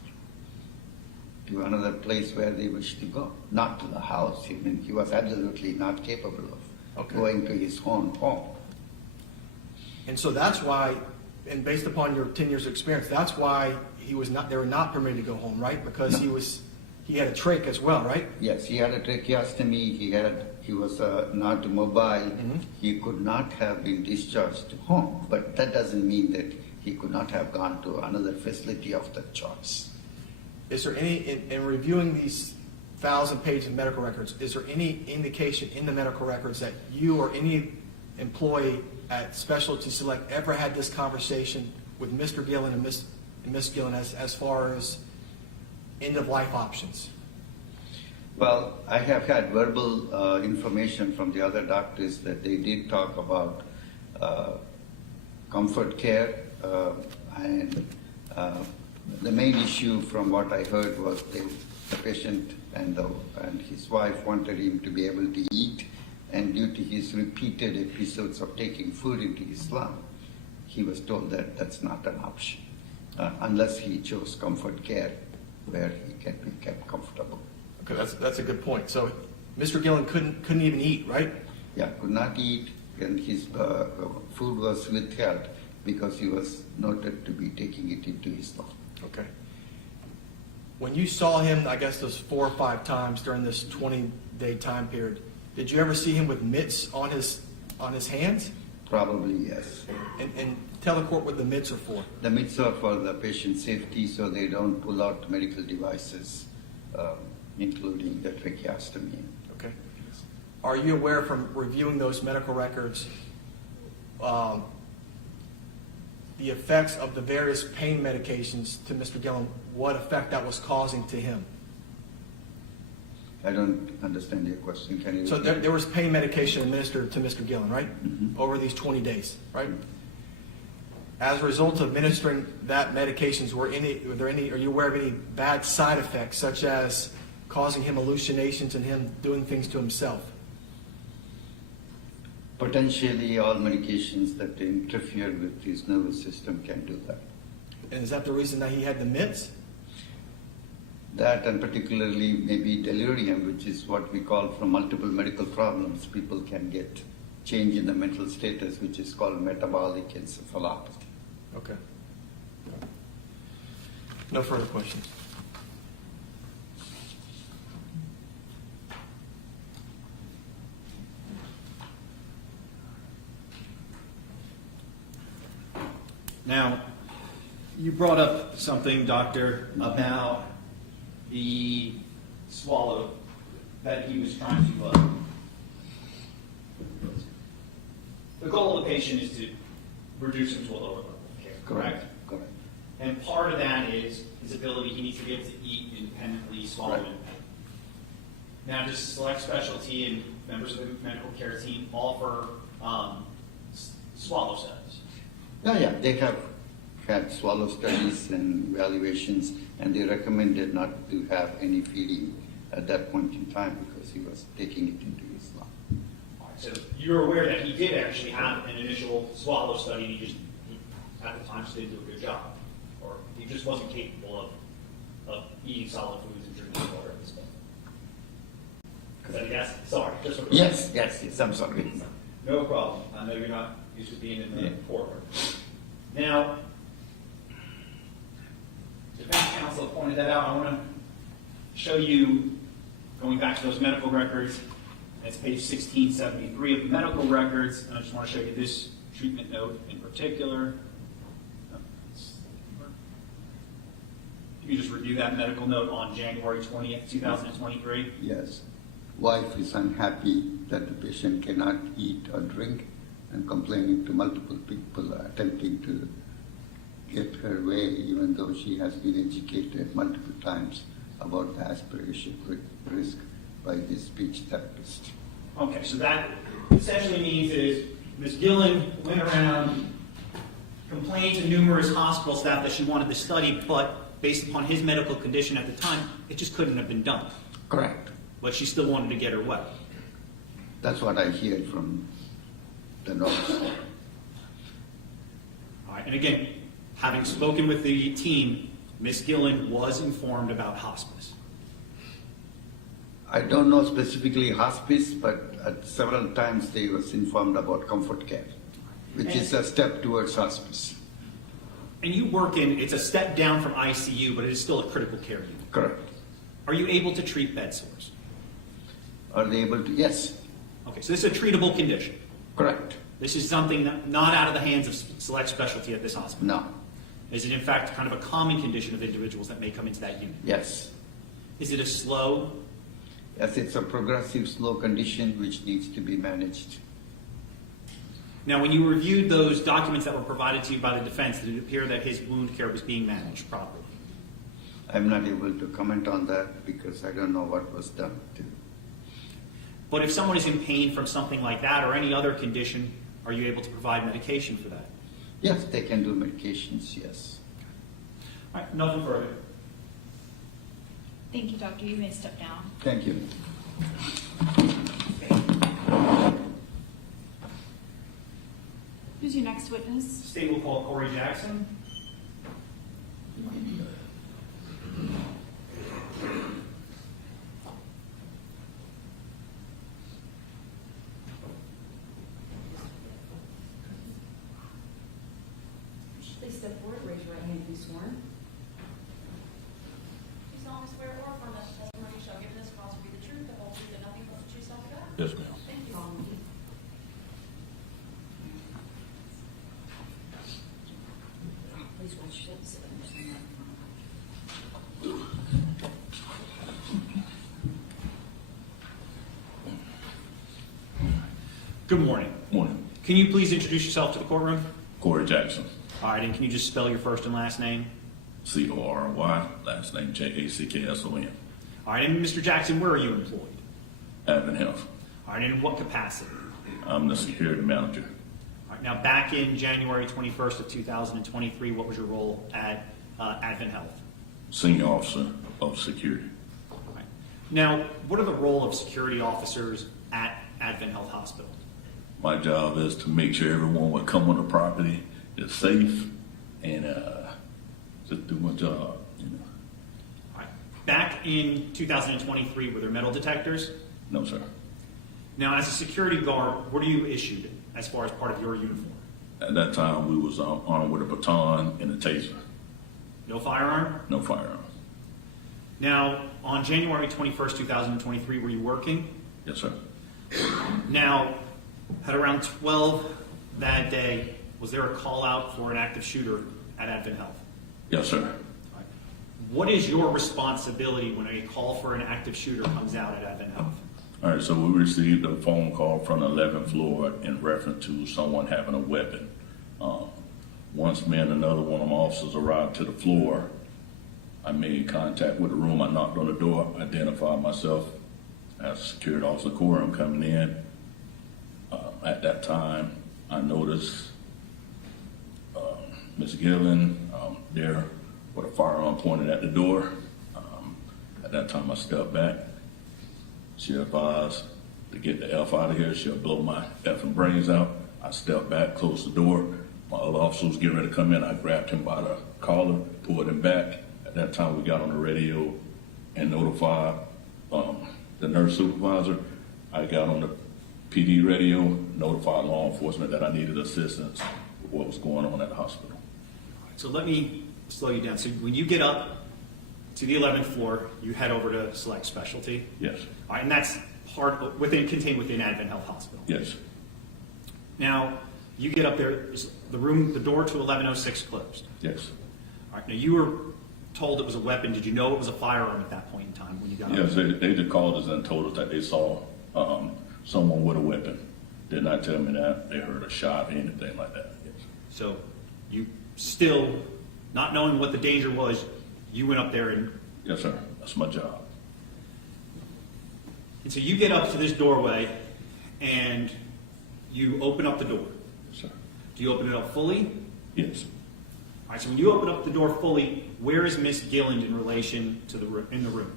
to another place where they wish to go, not to the house. I mean, he was absolutely not capable of Okay. going to his own home. And so that's why, and based upon your 10 years of experience, that's why they were not permitted to go home, right? Because No. he had a trach as well, right? Yes, he had a tracheostomy. He was not mobile. Mhm. He could not have been discharged to home, but that doesn't mean that he could not have gone to another facility of their choice. Is there any, in reviewing these 1,000 pages of medical records, is there any indication in the medical records that you or any employee at Specialty Select ever had this conversation with Mr. Gilland and Miss Gilland as far as end-of-life options? Well, I have had verbal information from the other doctors that they did talk about comfort care, and the main issue from what I heard was the patient and his wife wanted him to be able to eat, and due to his repeated episodes of taking food into his lung, he was told that that's not an option unless he chose comfort care where he can be kept comfortable. Okay, that's a good point. So Mr. Gilland couldn't even eat, right? Yeah, could not eat, and his food was withheld because he was noted to be taking it into his lung. Okay. When you saw him, I guess those 4 or 5 times during this 20-day time period, did you ever see him with mitts on his hands? Probably yes. And tell the court what the mitts are for. The mitts are for the patient safety, so they don't pull out medical devices, including the tracheostomy. Okay. Are you aware from reviewing those medical records the effects of the various pain medications to Mr. Gillen, what effect that was causing to him. I don't understand your question. Can you? So repeat? there was pain medication administered to Mr. Gillen, right? Mhm. Over these 20 days, right? As a result of administering that medications, are you aware of any bad side effects, such as causing him hallucinations and him doing things to himself? Potentially, all medications that interfere with his nervous system can do that. And is that the reason that he had the meds? That, and particularly maybe delirium, which is what we call from multiple medical problems, people can get change in the mental status, which is called metabolic encephalopathy. Okay. No further questions. Now, you brought up something, Doctor, about the swallow that he was trying to. The goal of the patient is to reduce him to a lower level of care, correct? Correct. And part of that is his ability, he needs to be able to eat independently, swallow Right. independently. Now, does Select Specialty and members of the medical care team offer swallow studies? Yeah, they have had swallow studies and evaluations, and they recommended not to have any feeding at that point in time because he was taking it into his lung. All right, so you're aware that he did actually have an initial swallow study, and he at the time just didn't do a good job, or he just wasn't capable of eating solid foods and drinking water at this point. Because I guess, sorry, just for Yes, I'm sorry. No problem. I know you're not used to being in the Yeah. courtroom. Now, defense counsel pointed that out. I want to show you, going back to those medical records, that's page 1673 of the medical records, and I just want to show you this treatment note in particular. You just review that medical note on January 20th, 2023. Yes. Wife is unhappy that the patient cannot eat or drink and complaining to multiple people attempting to get her way, even though she has been educated multiple times about the aspiration risk by this speech therapist. Okay, so that essentially means is Ms. Gilland went around, complained to numerous hospital staff that she wanted the study, but based upon his medical condition at the time, it just couldn't have been done. Correct. But she still wanted to get her way. That's what I hear from the notes. All right, and again, having spoken with the team, Ms. Gilland was informed about hospice. I don't know specifically hospice, but at several times they was informed about comfort care, which is a step towards hospice. And you work it's a step down from ICU, but it is still a critical care unit. Correct. Are you able to treat bed sores? Are they able to? Yes. Okay, so this is a treatable condition. Correct. This is something not out of the hands of Select Specialty at this hospital. No. Is it in fact kind of a common condition of individuals that may come into that unit? Yes. Is it a slow? Yes, it's a progressive slow condition which needs to be managed. Now, when you reviewed those documents that were provided to you by the defense, did it appear that his wound care was being managed properly? I'm not able to comment on that because I don't know what was done. But if someone is in pain from something like that or any other condition, are you able to provide medication for that? Yes, they can do medications, yes. All right, nothing further. Thank you, doctor. You may step down. Thank you. Who's your next witness? State will call Corey Jackson. Please step forward, raise your right hand, and be sworn. You solemnly swear or affirm that the testimony you shall give in this cause will be the truth, the whole truth, and nothing but the truth, so help you God? Yes, ma'am. Thank you. Follow me. Please watch yourself, sit on your stand up. Good morning. Morning. Can you please introduce yourself to the courtroom? Corey Jackson, All right, and can you just spell your first and last name? C-O-R-Y, last name J-A-C-K-S-O-N. All right, and Mr. Jackson, where are you employed? Advent Health. All right, and in what capacity? I'm the security manager. All right, now back in January 21st of 2023, what was your role at Advent Health? Senior officer of security. All right. Now, what are the role of security officers at Advent Health Hospital? My job is to make sure everyone would come on the property is safe and just do my job, you know. All right. Back in 2023, were there metal detectors? No, sir. Now, as a security guard, what are you issued as far as part of your uniform? At that time, we was armed with a baton and a taser. No firearm? No firearm. Now, on January 21st, 2023, were you working? Yes, sir. Now, at around 12 that day, was there a call out for an active shooter at Advent Health? Yes, sir. All right. What is your responsibility when a call for an active shooter comes out at Advent Health? All right, so we received a phone call from the 11th floor in reference to someone having a weapon. Once me and another one of my officers arrived to the floor, I made contact with the room. I knocked on the door, identified myself as security officer Corey. I'm coming in. At that time, I noticed Ms. Gilland there with a firearm pointed at the door. At that time, I stepped back. She advised to get the F out of here. She'll blow my effing brains out. I stepped back, closed the door. My other officer was getting ready to come in. I grabbed him by the collar, pulled him back. At that time, we got on the radio and notified the nurse supervisor. I got on the PD radio, notified law enforcement that I needed assistance with what was going on at the hospital. So let me slow you down. So when you get up to the 11th floor, you head over to select specialty. Yes, All right, and that's contained within Advent Health Hospital. yes, Now, you get up there, the door to 1106 closed. yes. All right, now you were told it was a weapon. Did you know it was a firearm at that point in time when you got Yes, up? they just called us and told us that they saw someone with a weapon. Did not tell me that they heard a shot or anything like that. Yes. So you still, not knowing what the danger was, you went up there and Yes, sir. That's my job. so you get up to this doorway and you open up the door. Yes, sir. Do you open it up fully? Yes. All right, so when you open up the door fully, where is Miss Gilland in relation to in the room?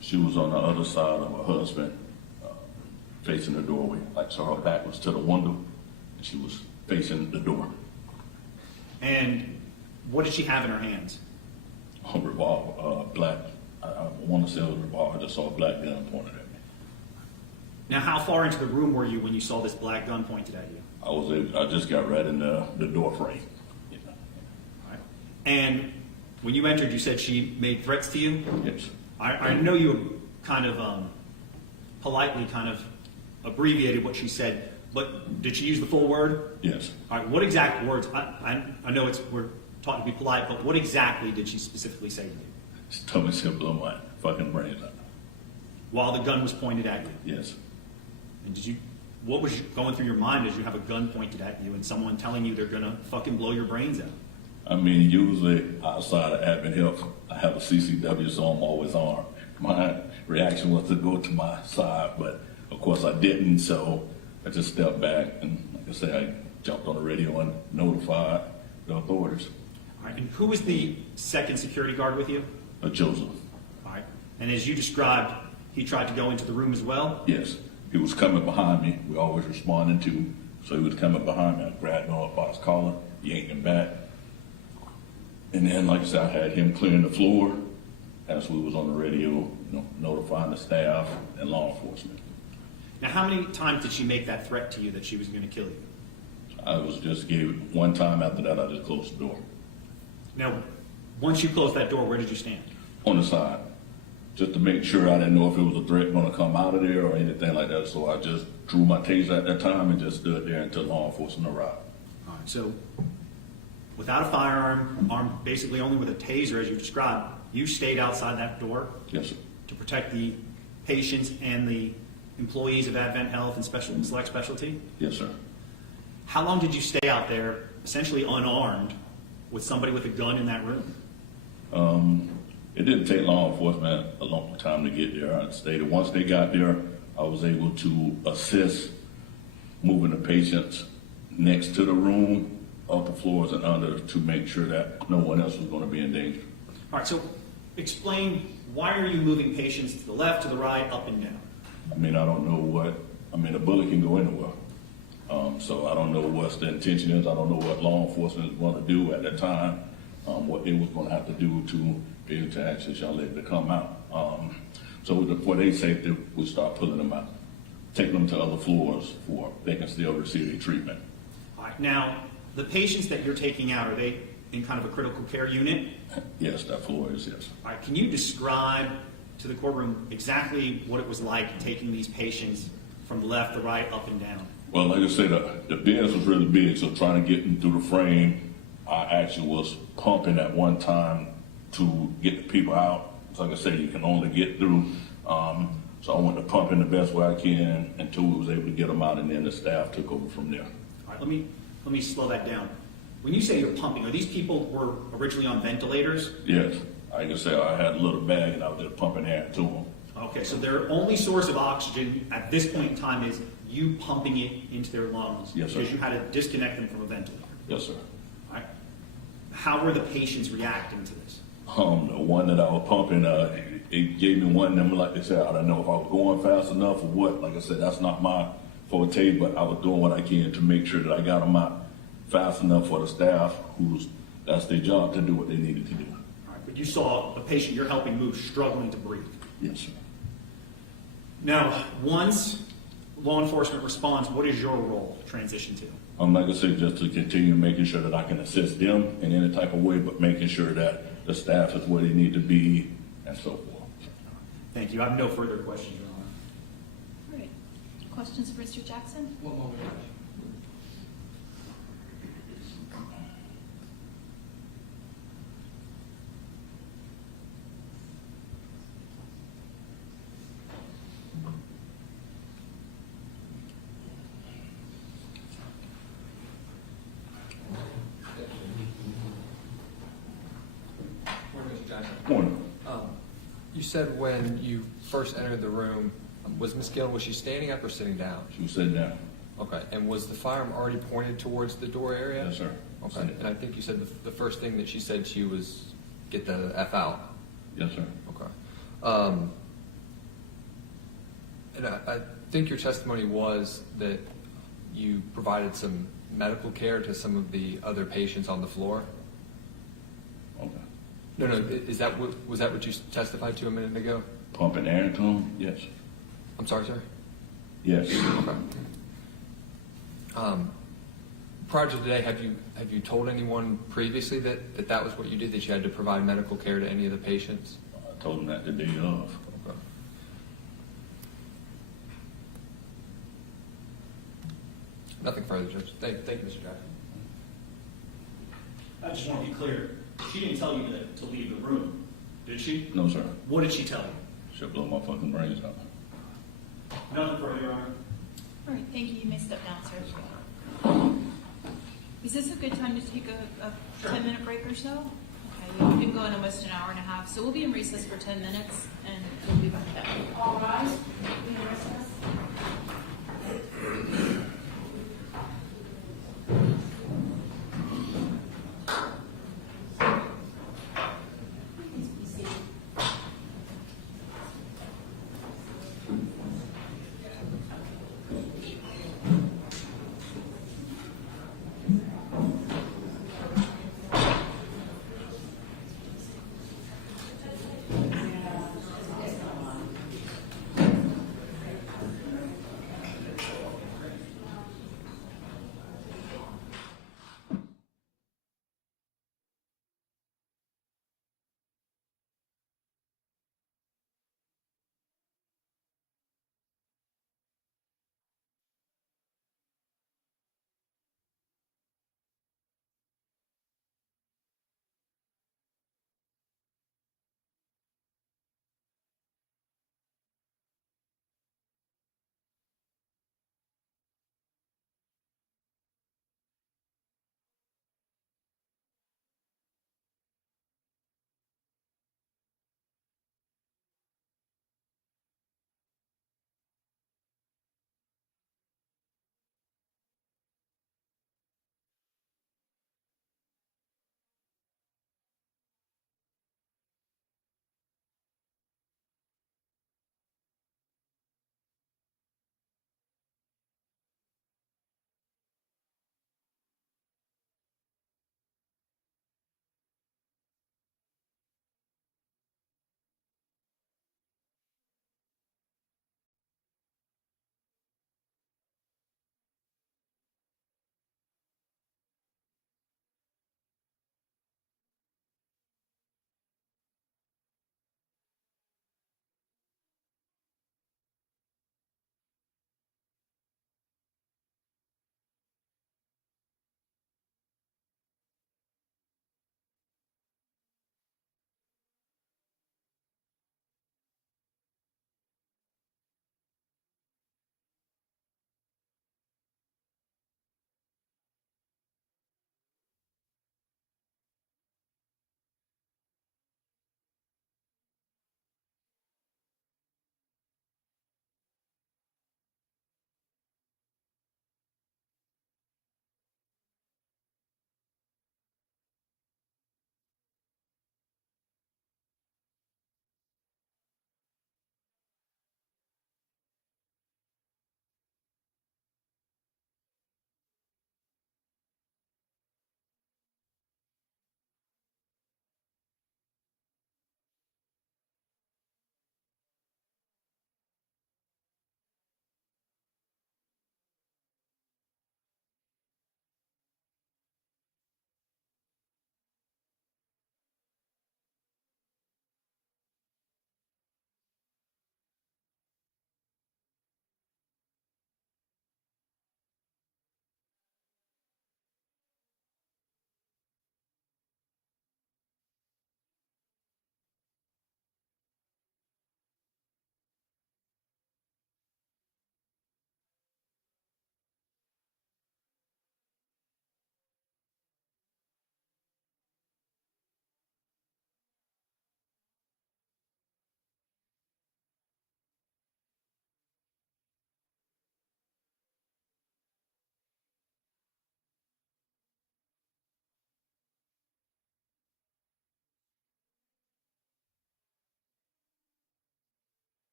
She was on the other side of her husband, facing the doorway. Like, so her back was to the window, and she was facing the door. And what did she have in her hands? A revolver, black. I want to say it was a revolver. I just saw a black gun pointed at me. Now, how far into the room were you when you saw this black gun pointed at you? I just got right in the door frame. Yeah. All right. And when you entered, you said she made threats to you? Yes. I know you kind of politely kind of abbreviated what she said, but did she use the full word? Yes. All right, what exact words? I know we're taught to be polite, but what exactly did she specifically say to you? She told me she'll blow my fucking brains out. While the gun was pointed at you? Yes. And what was going through your mind as you have a gun pointed at you and someone telling you they're gonna fucking blow your brains out? I mean, usually outside of Advent Health, I have a CCW, so I'm always armed. My reaction was to go to my side, but of course I didn't, so I just stepped back and, like I said, I jumped on the radio and notified the authorities. All right, and who was the second security guard with you? Joseph. All right, and as you described, he tried to go into the room as well? Yes. He was coming behind me. We always responding to, so he was coming behind me. I grabbed him up by his collar, yanked him back. And then, like I said, I had him clearing the floor as we was on the radio, notifying the staff and law enforcement. Now, how many times did she make that threat to you that she was going to kill you? I was just gave it one time. After that, I just closed the door. Now, once you closed that door, where did you stand? On the side, just to make sure I didn't know if it was a threat going to come out of there or anything like that. So I just drew my taser at that time and just stood there until law enforcement arrived. All right, so without a firearm, armed basically only with a taser, as you described, you stayed outside that door Yes, sir. to protect the patients and the employees of Advent Health and Select Specialty? Yes, sir. How long did you stay out there, essentially unarmed, with somebody with a gun in that room? It didn't take law enforcement a long time to get there. I stated once they got there, I was able to assist moving the patients next to the room, off the floors and under, to make sure that no one else was going to be in danger. All right, so explain, why are you moving patients to the left, to the right, up and down? I mean, I don't know what, I mean, a bullet can go anywhere. So I don't know what the intention is. I don't know what law enforcement is going to do at that time, what they was going to have to do to be able to access y'all able to come out. So for their safety, we start pulling them out, taking them to other floors for they can still receive their treatment. All right, now, the patients that you're taking out, are they in kind of a critical care unit? Yes, that floor is, yes. All right, can you describe to the courtroom exactly what it was like taking these patients from the left to right, up and down? Well, like I said, the beds was really big, so trying to get them through the frame, I actually was pumping at one time to get the people out. So like I said, you can only get through. So I went to pump in the best way I can until we was able to get them out, and then the staff took over from there. All right, let me slow that down. When you say you're pumping, are these people were originally on ventilators? Yes, like I said, I had a little bag and I was just pumping air to them. Okay, so their only source of oxygen at this point in time is you pumping it into their lungs? Yes, sir. Because you had to disconnect them from a ventilator? Yes, sir. All right. How were the patients reacting to this? The one that I was pumping, it gave me one of them, like they said, I don't know if I was going fast enough or what. Like I said, that's not my forte, but I was doing what I can to make sure that I got them out fast enough for the staff, that's their job to do what they needed to do. All right, but you saw the patient you're helping move struggling to breathe. Yes, sir. Now, once law enforcement responds, what is your role transition to? Like I said, just to continue making sure that I can assist them in any type of way, but making sure that the staff is where they need to be and so forth. Thank you. I have no further questions, Your Honor. All right. Questions for Mr. Jackson? One moment. Mr. Jackson. Morning. You said when you first entered the room, was Ms. Gilland, was she standing up or sitting down? She was sitting down. Okay, and was the firearm already pointed towards the door area? Yes, sir. Okay, and I think you said the first thing that she said she was, get the F out. Yes, sir. Okay. And I think your testimony was that you provided some medical care to some of the other patients on the floor? Okay. No, was that what you testified to a minute ago? Pumping air into them? Yes. I'm sorry, sir? Yes. Okay. Prior to today, have you told anyone previously that was what you did, that you had to provide medical care to any of the patients? I told them that the day of. Okay. Nothing further, Judge. Thank you, Mr. Jackson. I just want to be clear. She didn't tell you to leave the room, did she? No, sir. What did she tell you? She'll blow my fucking brains out. Nothing further, Your Honor. All right, thank you. You may step down, sir. Is this a good time to take a 10-minute break or so? Okay, we've been going almost an hour and a half, so we'll be in recess for 10 minutes, and we'll be back then. All rise. We are recess.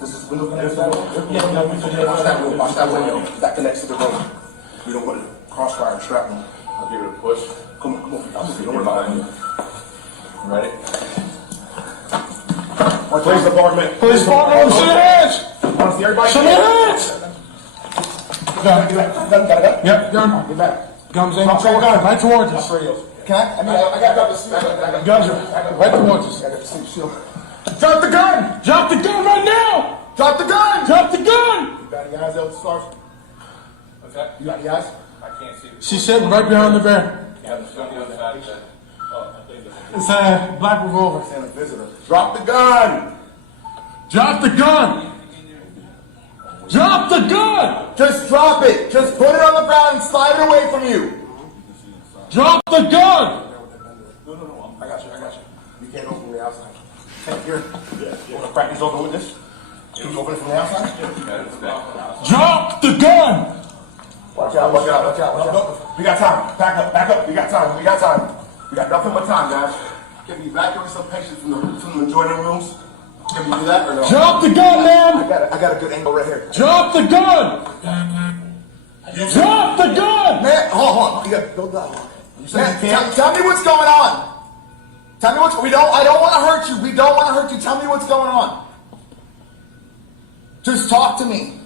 This is window connects to the room? Yeah, watch that window. That connects to the room. We don't want to crossfire and shrapnel. I'll give it a push. Come on. Don't worry about it. Ready? Police department. Police department, show your hands! I want to see everybody. Show your hands! Get back. Yep, gun. Get back. Guns aimed straight gun, right towards us. Can I? I got to grab the seal. Guns are right towards us. I got the seal. Drop the gun! Drop the gun right now! Drop the gun! Drop the gun! You got any eyes out the scarf? What's that? You got any eyes? I can't see. She's sitting right behind the bear. Yeah, the sun on the other side of that. It's a black revolver. And a visitor. Drop the gun! Drop the gun! Drop the gun! Just drop it. Just put it on the ground and slide it away from you. Drop the gun! No. I got you. You can't open from the outside. Hey, here. You want to practice open with this? Can you open it from the outside? Drop the gun! Watch out. We got time. Back up. We got time. We got nothing but time, guys. Can we evacuate some patients from the adjoining rooms? Can we do that or no? Drop the gun, man! I got a good angle right here. Drop the gun! Drop the gun! Man, hold on. You got build that. You said you can't. Tell me what's going on. Tell me what's. I don't want to hurt you. We don't want to hurt you. Tell me what's going on. Just talk to me.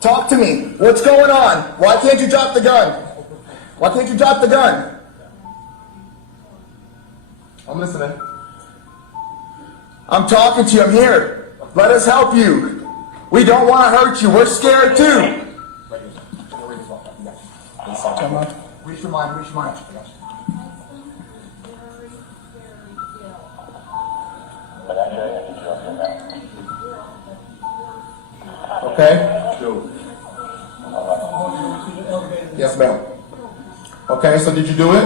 Talk to me. What's going on? Why can't you drop the gun? Why can't you drop the gun? I'm listening. I'm talking to you. I'm here. Let us help you. We don't want to hurt you. We're scared too. Come on. Reach your mind. Okay. Yes, ma'am. Okay, so did you do it?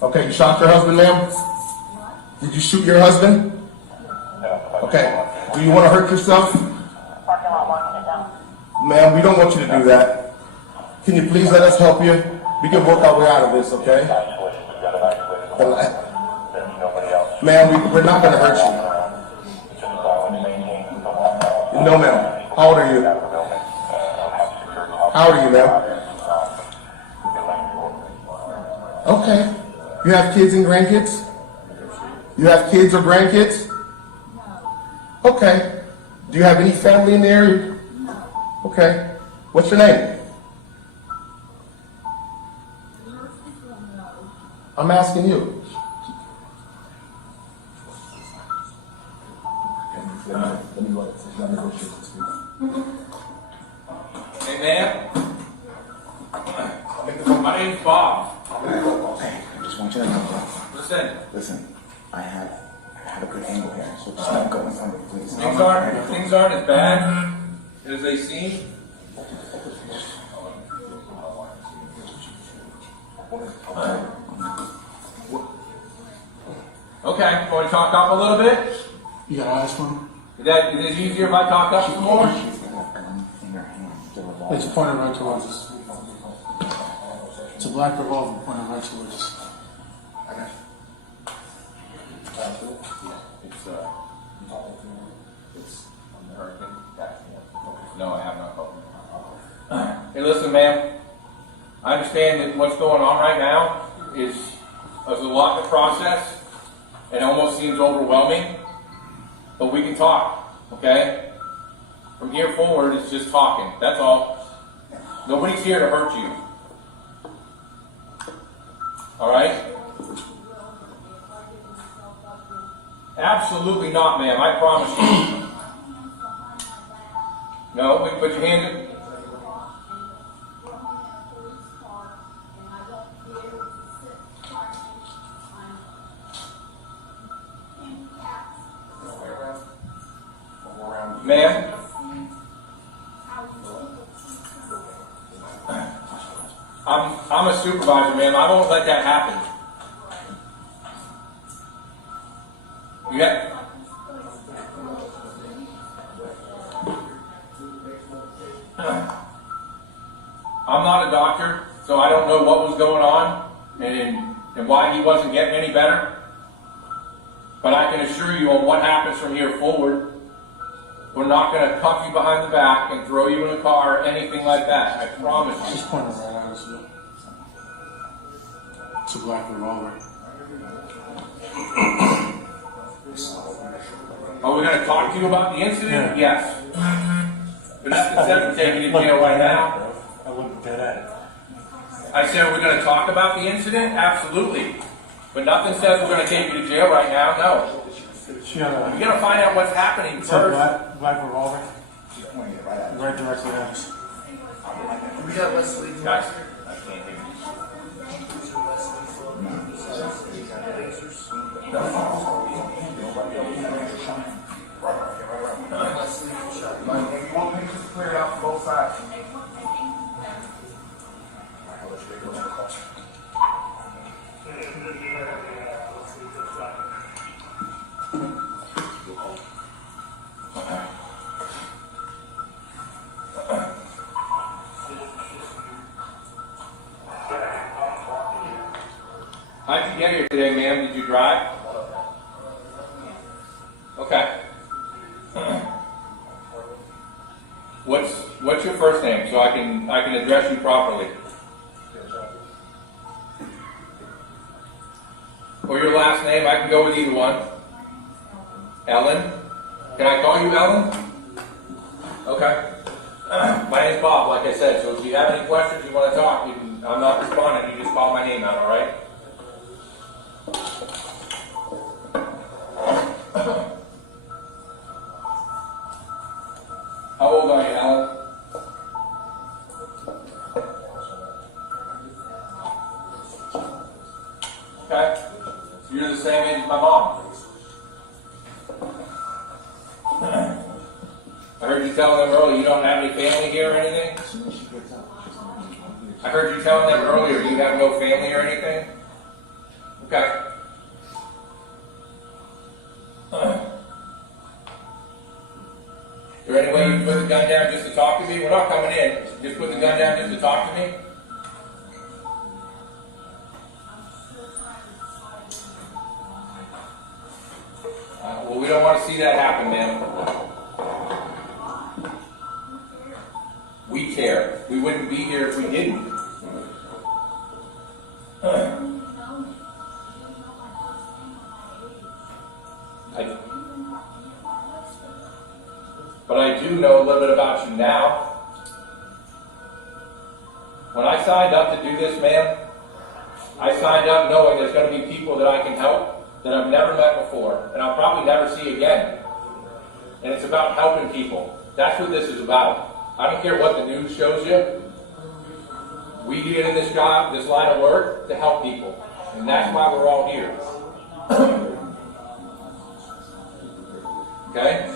Okay, you shot your husband, ma'am? Did you shoot your husband? Okay. Do you want to hurt yourself? Ma'am, we don't want you to do that. Can you please let us help you? We can work our way out of this, okay? Ma'am, we're not going to hurt you. No, ma'am. How old are you? How old are you, ma'am? Okay. You have kids and grandkids? You have kids or grandkids? Okay. Do you have any family in the area? Okay. What's your name? I'm asking you. Hey, man. My name's Bob. Okay, I just want you to know. Listen, I had a good angle here, so just don't go in front of me, please. things aren't as bad as they seem. Okay, want to talk up a little bit? You got eyes for him? Is it easier if I talk up some more? She's got a gun in her hand. The revolver. It's pointed right towards us. It's a black revolver pointed right towards us. It's on the hurricane. No, I have not called him. Hey, listen, ma'am. I understand that what's going on right now is a lot to process. It almost seems overwhelming. But we can talk, okay? From here forward, it's just talking. That's all. Nobody's here to hurt you. All right? Absolutely not, ma'am. I promise you. No, we put your hand in. Ma'am? I'm a supervisor, ma'am. I won't let that happen. Yeah. I'm not a doctor, so I don't know what was going on and why he wasn't getting any better. But I can assure you on what happens from here forward, we're not going to cuff you behind the back and throw you in a car or anything like that. I promise you. Just pointing right at us. It's a black revolver. Are we going to talk to you about the incident? Yeah. Yes. But nothing says we're taking you to jail right now. I looked dead at it. I said, are we going to talk about the incident? Absolutely. But nothing says we're going to take you to jail right now. No. She had a, We're going to find out what's happening it's a first. black revolver. Right directly at us. We got Wesley. Guys, You want pictures cleared out from both sides? how'd you get here today, ma'am? Did you drive? Okay. What's your first name so I can address you properly? Or your last name? I can go with either one. Ellen? Can I call you Ellen? Okay. My name's Bob, like I said, so if you have any questions, you want to talk, I'm not responding, you just call my name out, alright? How old are you, Alan? Okay. So you're the same age as my mom. I heard you telling them earlier you don't have any family here or anything? I heard you telling them earlier you have no family or anything? Okay. Is there any way you can put the gun down just to talk to me? We're not coming in. Just put the gun down just to talk to me? Well, we don't want to see that happen, ma'am. We care. We wouldn't be here if we didn't. But I do know a little bit about you now. When I signed up to do this, ma'am, I signed up knowing there's going to be people that I can help that I've never met before, and I'll probably never see again. And it's about helping people. That's what this is about. I don't care what the news shows you. We get in this job, this line of work, to help people. And that's why we're all here. Okay?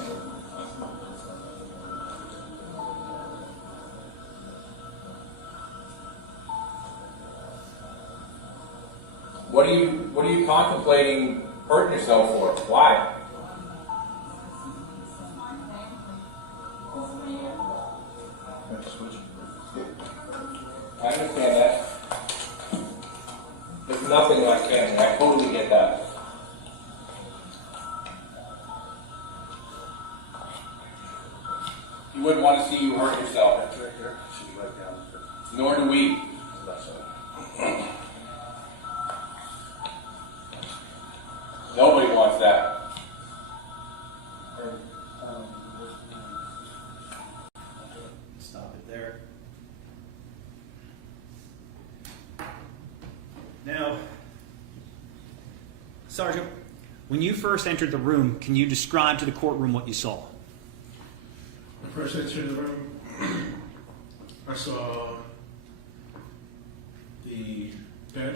What are you contemplating hurting yourself for? Why? I understand that. It's nothing like family. I totally get that. You wouldn't want to see you hurt yourself. That's right here. She's right down. Nor do we. Nobody wants that. Stop it there. Now, Sergeant, when you first entered the room, can you describe to the courtroom what you saw? When I first entered the room, I saw the bed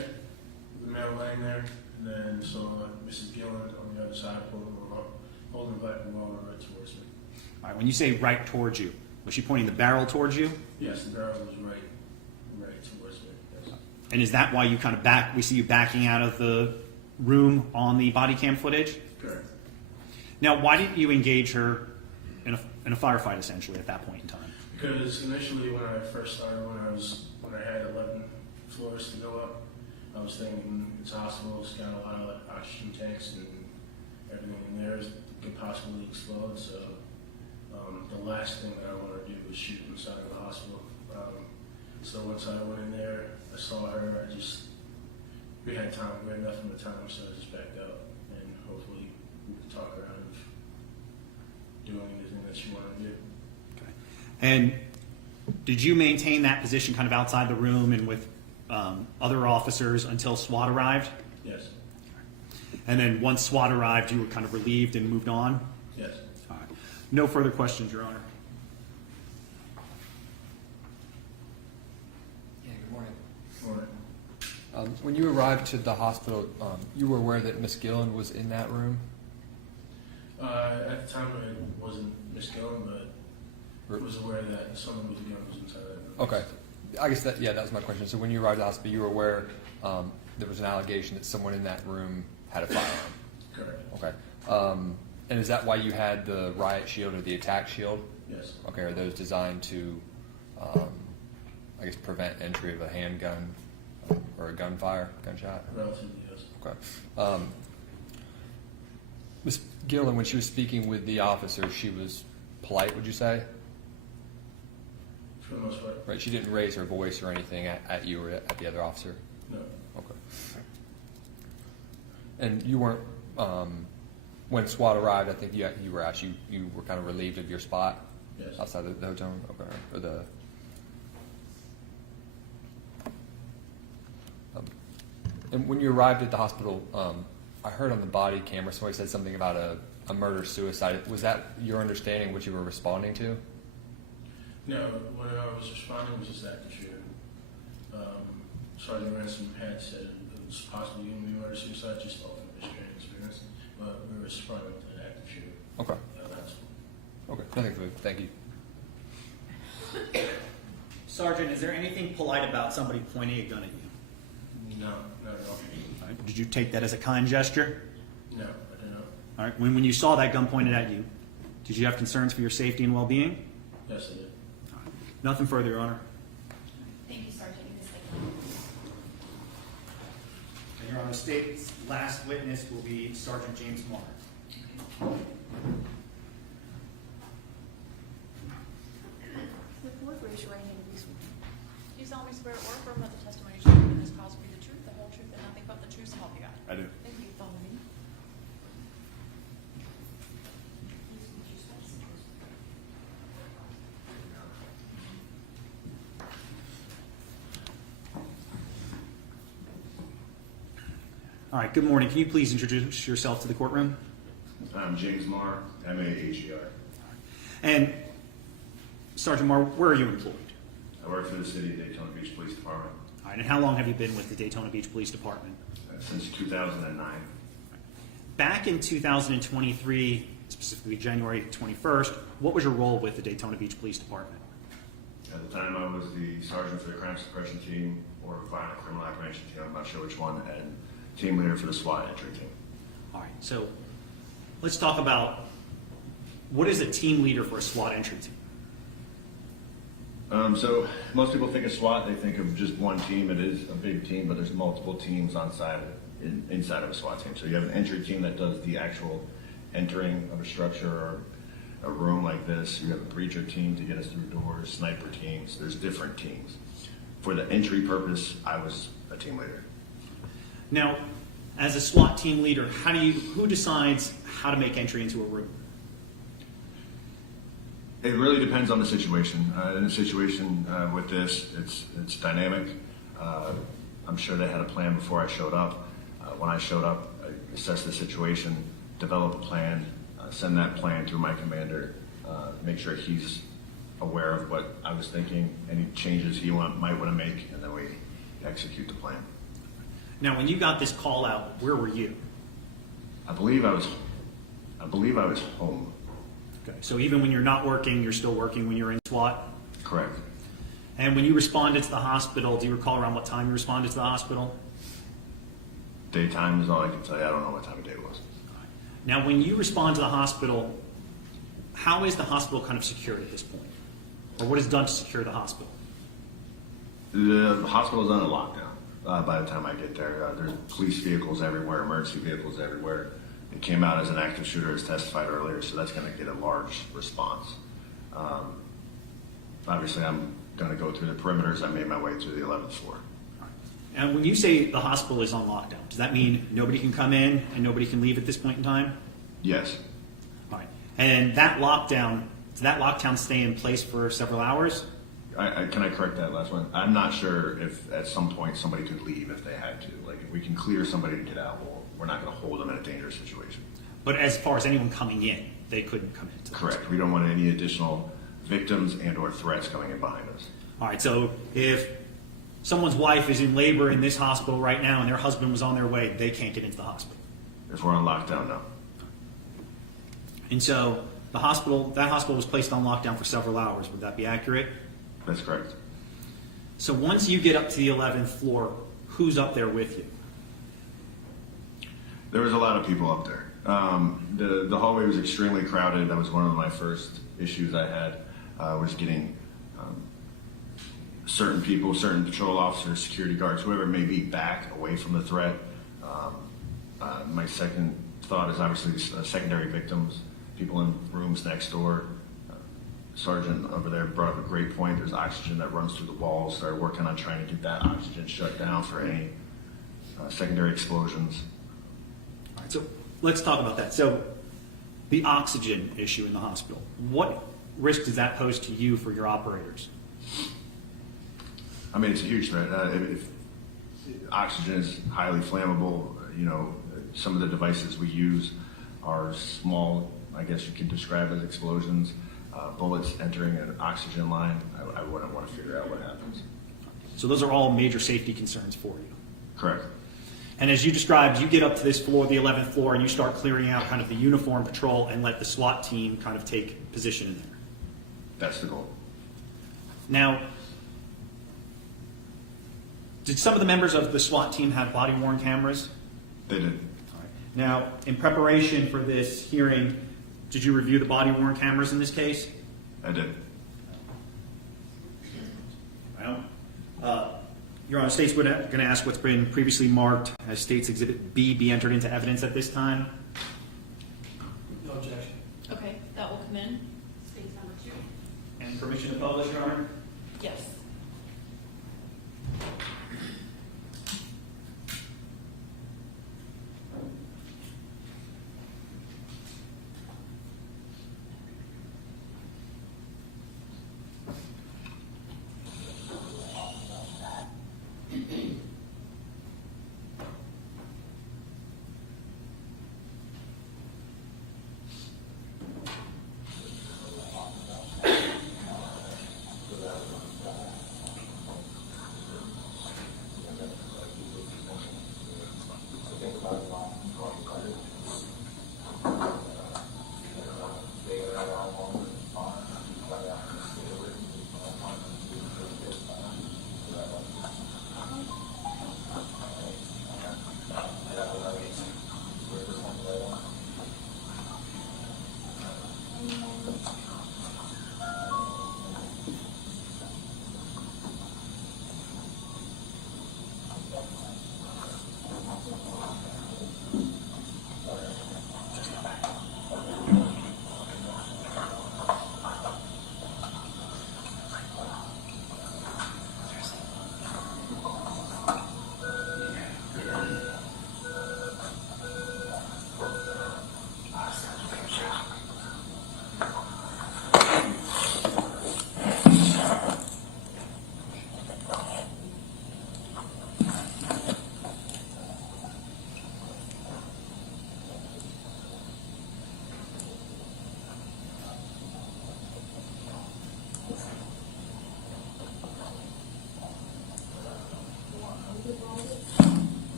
with the man laying there, and then saw Mrs. Gilland on the other side holding a black revolver right towards me. All right, when you say right towards you, was she pointing the barrel towards you? Yes, the barrel was right towards me. Yes. And is that why you kind of we see you backing out of the room on the body cam footage? Correct. Now, why didn't you engage her in a firefight essentially at that point in time? Because initially when I first started, when I had 11 floors to go up, I was thinking it's a hospital, it's got a lot of oxygen tanks and everything in there could possibly explode. So the last thing that I want to do is shoot inside of the hospital. So once I went in there, I saw her. We had time. We had nothing but time, so I just backed up, and hopefully we could talk her out of doing anything that she wanted to do. Okay. And did you maintain that position kind of outside the room and with other officers until SWAT arrived? Yes. And then once SWAT arrived, you were kind of relieved and moved on? Yes. All right. No further questions, Your Honor. Yeah, good morning. All right. When you arrived to the hospital, you were aware that Miss Gilland was in that room? At the time, it wasn't Miss Gilland, but I was aware that someone with a gun was inside that room. Okay. I guess that was my question. So when you arrived at the hospital, you were aware there was an allegation that someone in that room had a firearm? Correct. Okay. And is that why you had the riot shield or the attack shield? Yes. Okay. Are those designed to, I guess, prevent entry of a handgun or a gunshot? Relatively, yes. Okay. Ms. Gilland, when she was speaking with the officer, she was polite, would you say? For the most part. Right. She didn't raise her voice or anything at you or at the other officer? No. Okay. And you weren't, when SWAT arrived, I think you were actually, you were kind of relieved of your spot? Yes. Outside the hotel room? Okay. Or the... and when you arrived at the hospital, I heard on the body camera somebody said something about a murder-suicide. Was that your understanding, what you were responding to? No, what I was responding was just active shooter. Sergeant Ransom had said it was possibly going to be murder-suicide just off of his training experience, but we were responding to an active shooter. Okay. That's Okay. Nothing further. Thank you. Sergeant, is there anything polite about somebody pointing a gun at you? No, not at all. All right. Did you take that as a kind gesture? No, I did not. All right. When you saw that gun pointed at you, did you have concerns for your safety and well-being? Yes, I did. All right. Nothing further, Your Honor. Thank you, Sergeant. You can stay. And Your Honor, the state's last witness will be Sergeant James Marr. The board raise your right hand and be sworn. Do you solemnly swear or affirm that the testimony you shall give in this cause will be the truth, the whole truth, and nothing but the truth, so help you God? I do. Thank you. Follow me. All right. Good morning. Can you please introduce yourself to the courtroom? I'm James Marr, M-A-H-E-R. And Sergeant Marr, where are you employed? I work for the city of Daytona Beach Police Department All right. And how long have you been with the Daytona Beach Police Department? since 2009. Back in 2023, specifically January 21st, what was your role with the Daytona Beach Police Department? At the time, I was the sergeant for the crime suppression team or violent criminal apprehension team, I'm not sure which one, and team leader for the SWAT entry team. All right. So let's talk about what is a team leader for a SWAT entry team? So most people think of SWAT, they think of just one team. It is a big team, but there's multiple teams inside of a SWAT team. So you have an entry team that does the actual entering of a structure or a room like this. You have a breacher team to get us through doors, sniper teams. There's different teams. For the entry purpose, I was a team leader. Now, as a SWAT team leader, who decides how to make entry into a room? It really depends on the situation. In a situation with this, it's dynamic. I'm sure they had a plan before I showed up. When I showed up, I assessed the situation, develop a plan, send that plan through my commander, make sure he's aware of what I was thinking, any changes he might want to make, and then we execute the plan. Now, when you got this call out, where were you? I believe I was home. Okay. So even when you're not working, you're still working when you're in SWAT? Correct. And when you responded to the hospital, do you recall around what time you responded to the hospital? Daytime is all I can tell you. I don't know what time of day it was. Now, when you respond to the hospital, how is the hospital kind of secured at this point? Or what is done to secure the hospital? The hospital is under lockdown by the time I get there. There's police vehicles everywhere, emergency vehicles everywhere. It came out as an active shooter, as testified earlier, so that's going to get a large response. Obviously, I'm going to go through the perimeters. I made my way through the 11th floor. And when you say the hospital is on lockdown, does that mean nobody can come in and nobody can leave at this point in time? Yes. All right. And that lockdown, does that lockdown stay in place for several hours? Can I correct that last one? I'm not sure if at some point somebody could leave if they had to. Like, if we can clear somebody to get out, well, we're not going to hold them in a dangerous situation. But as far as anyone coming in, they couldn't come in. Correct. We don't want any additional victims and or threats coming in behind us. All right. So if someone's wife is in labor in this hospital right now and their husband was on their way, they can't get into the hospital. If we're on lockdown, no. And so that hospital was placed on lockdown for several hours. Would that be accurate? That's correct. So once you get up to the 11th floor, who's up there with you? There was a lot of people up there. The hallway was extremely crowded. That was one of my first issues I had, was getting certain people, certain patrol officers, security guards, whoever it may be, back away from the threat. My second thought is obviously secondary victims, people in rooms next door. Sergeant over there brought up a great point. There's oxygen that runs through the walls. Started working on trying to get that oxygen shut down for any secondary explosions. All right, so let's talk about that. So the oxygen issue in the hospital, what risk does that pose to you for your operators? I mean, it's a huge threat. If oxygen is highly flammable, some of the devices we use are small, I guess you could describe as explosions. Bullets entering an oxygen line, I wouldn't want to figure out what happens. So those are all major safety concerns for you. Correct. And as you described, you get up to this floor, the 11th floor, and you start clearing out kind of the uniform patrol and let the SWAT team kind of take position in there. That's the goal. Now, did some of the members of the SWAT team have body-worn cameras? They did. All right. Now, in preparation for this hearing, did you review the body-worn cameras in this case? I did. Well, Your Honor, State's going to ask what's been previously marked as State's Exhibit B be entered into evidence at this time. No objection. Okay, that will come in. State's number 2. And permission to publish, Your Honor? Yes.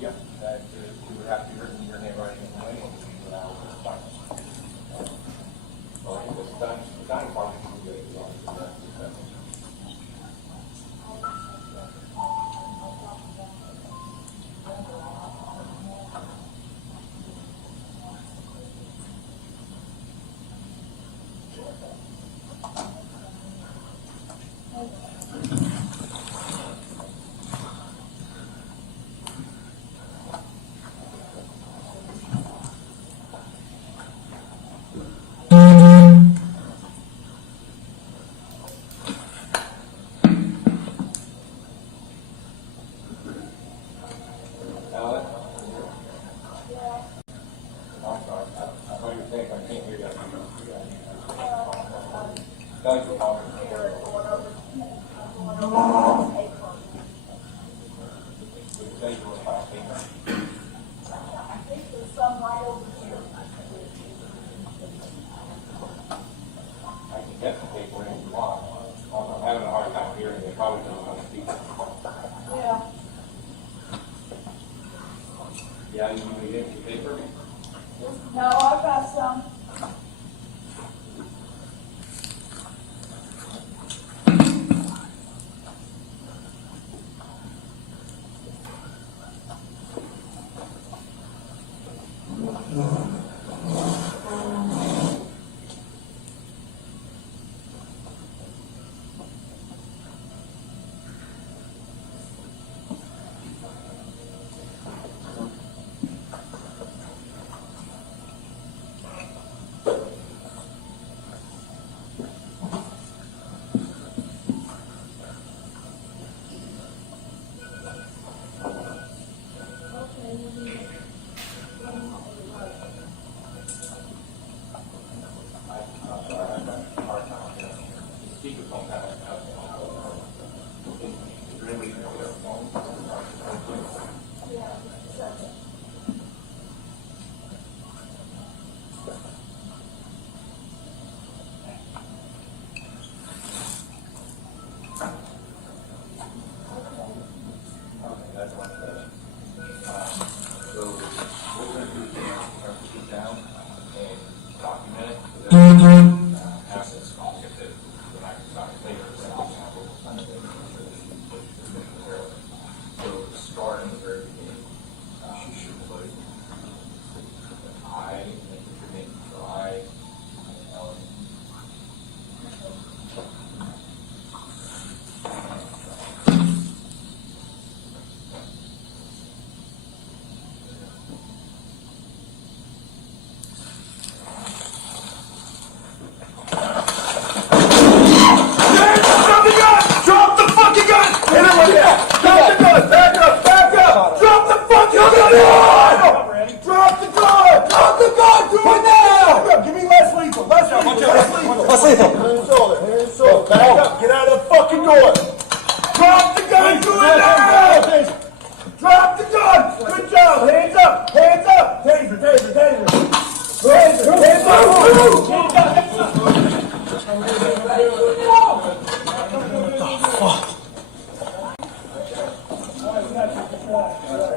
Yeah, you would have to written your name right in the way. Get the paper if you want. I'm having a hard time hearing. They probably don't want to speak. Yeah. Yeah, you need to get the paper. No, I've got some.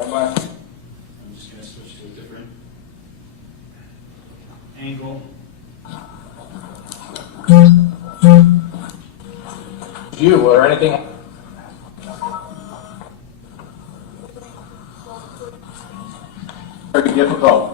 I'm just going to switch to a different angle. You or anything? Very difficult.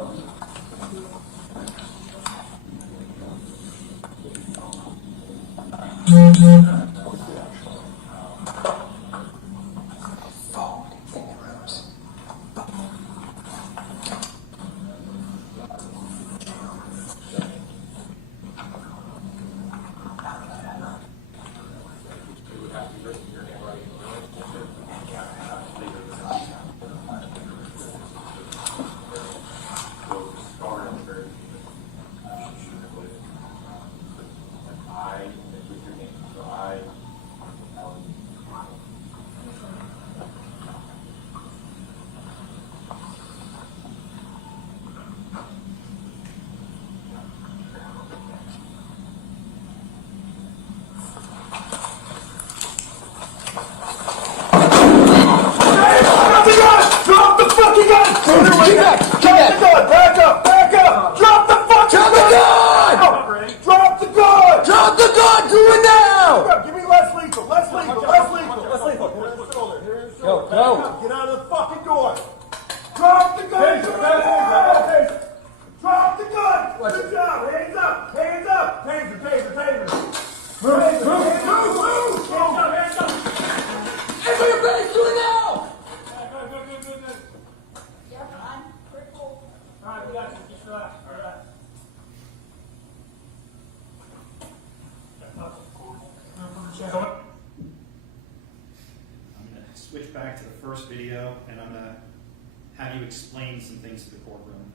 Switch back to the first video, and I'm going to have you explain some things to the courtroom.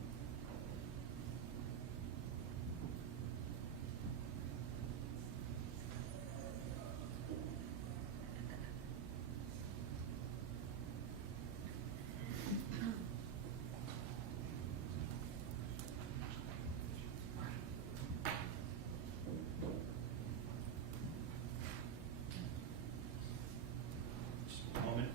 moment.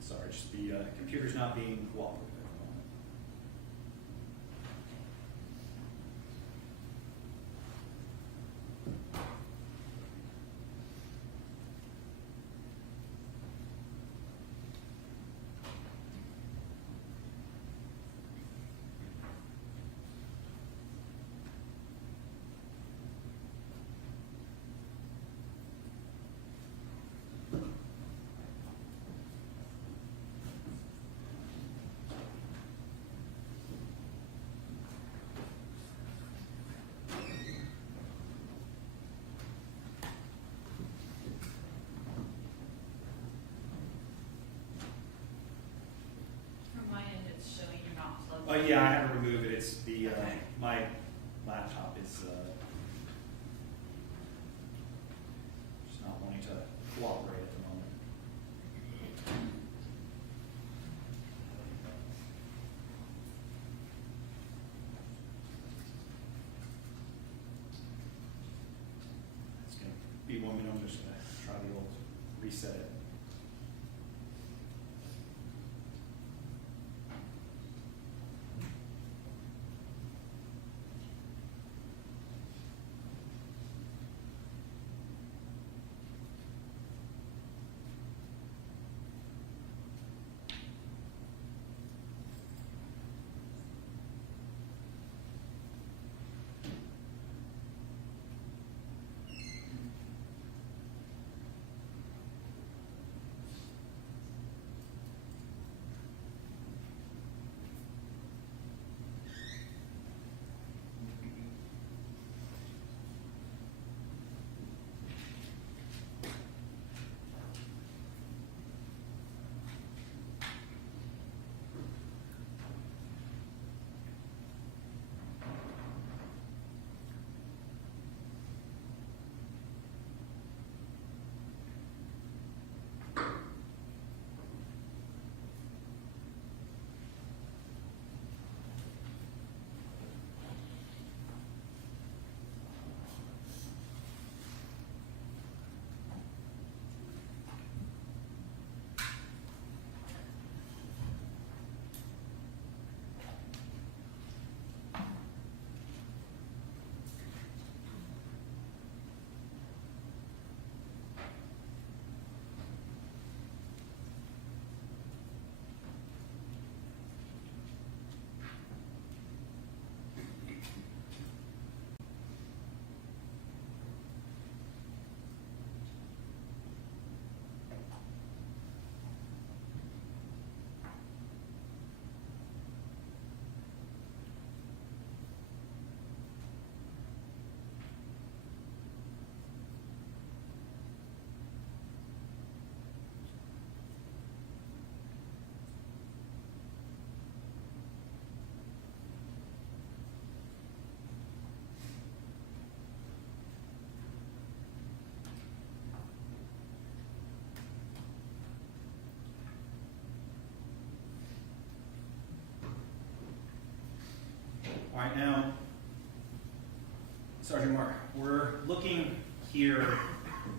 Sorry, just the computer's not being cooperative at the moment. From my end, it's showing you're not plugged Oh in. yeah, I have to remove it. It's the Okay. my laptop is just not wanting to cooperate at the moment. It's gonna be 1 minute. I'm just gonna try the old reset it. All right, now, Sergeant Mark, we're looking here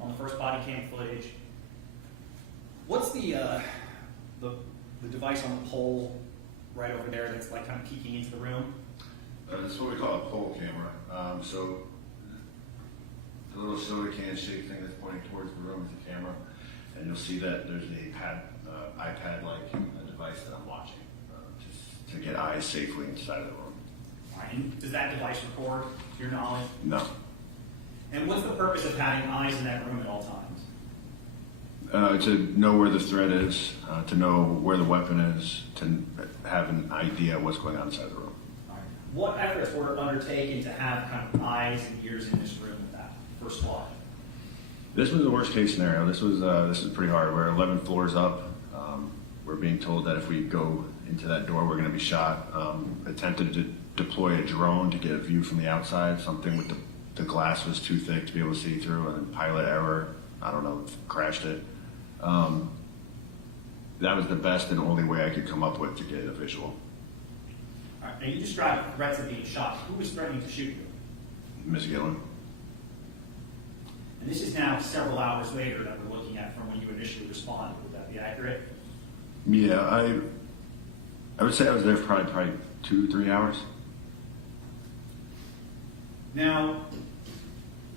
on the first body cam footage. What's the device on the pole right over there that's like kind of peeking into the room? That's what we call a pole camera. So the little soda can shaped thing that's pointing towards the room is the camera, and you'll see that there's a iPad-like device that I'm watching just to get eyes safely inside of the room. All right, and does that device record, to your knowledge? No. And what's the purpose of having eyes in that room at all times? To know where the threat is, to know where the weapon is, to have an idea of what's going on inside the room. All right. What efforts were undertaken to have kind of eyes and ears in this room with that for SWAT? This was the worst case scenario. This is pretty hard. We're 11 floors up. We're being told that if we go into that door, we're going to be shot. Attempted to deploy a drone to get a view from the outside. Something with the glass was too thick to be able to see through, and then pilot error. I don't know, crashed it. That was the best and only way I could come up with to get a visual. All right, and you described threats of being shot. Who was threatening to shoot you? Ms. Gilland. And this is now several hours later that we're looking at from when you initially responded. Would that be accurate? Yeah, I would say I was there for probably 2-3 hours. Now,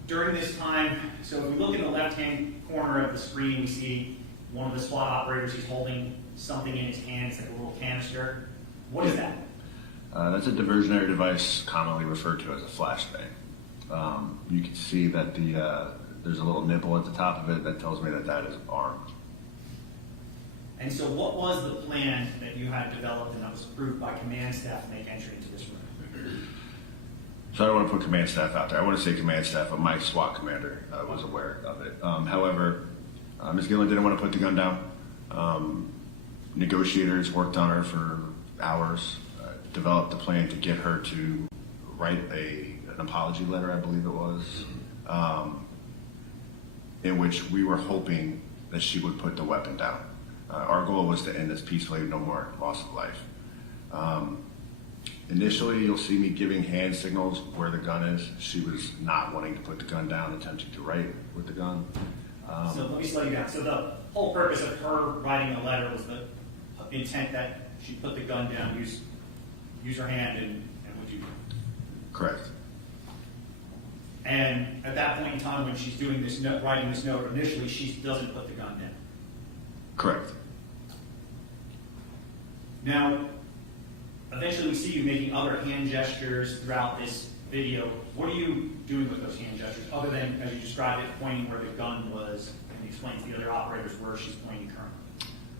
during this time, so if we look in the left-hand corner of the screen, we see one of the SWAT operators. He's holding something in his hands, like a little canister. What is that? That's a diversionary device commonly referred to as a flashbang. You can see that there's a little nipple at the top of it that tells me that is armed. And so what was the plan that you had developed and that was approved by command staff to make entry into this room? So I don't want to put command staff out there. I want to say command staff, but my SWAT commander was aware of it. However, Ms. Gilland didn't want to put the gun down. Negotiators worked on her for hours, developed a plan to get her to write an apology letter, I believe it was, in which we were hoping that she would put the weapon down. Our goal was to end this peacefully, no more loss of life. Initially, you'll see me giving hand signals where the gun is. She was not wanting to put the gun down, attempting to write with the gun. So let me slow you down. So the whole purpose of her writing a letter was the intent that she put the gun down, use her hand, and would you? Correct. And at that point in time, when she's doing this note, writing this note, initially she doesn't put the gun down. Correct. Now, eventually we see you making other hand gestures throughout this video. What are you doing with those hand gestures, other than, as you described it, pointing where the gun was, and explain to the other operators where she's pointing currently?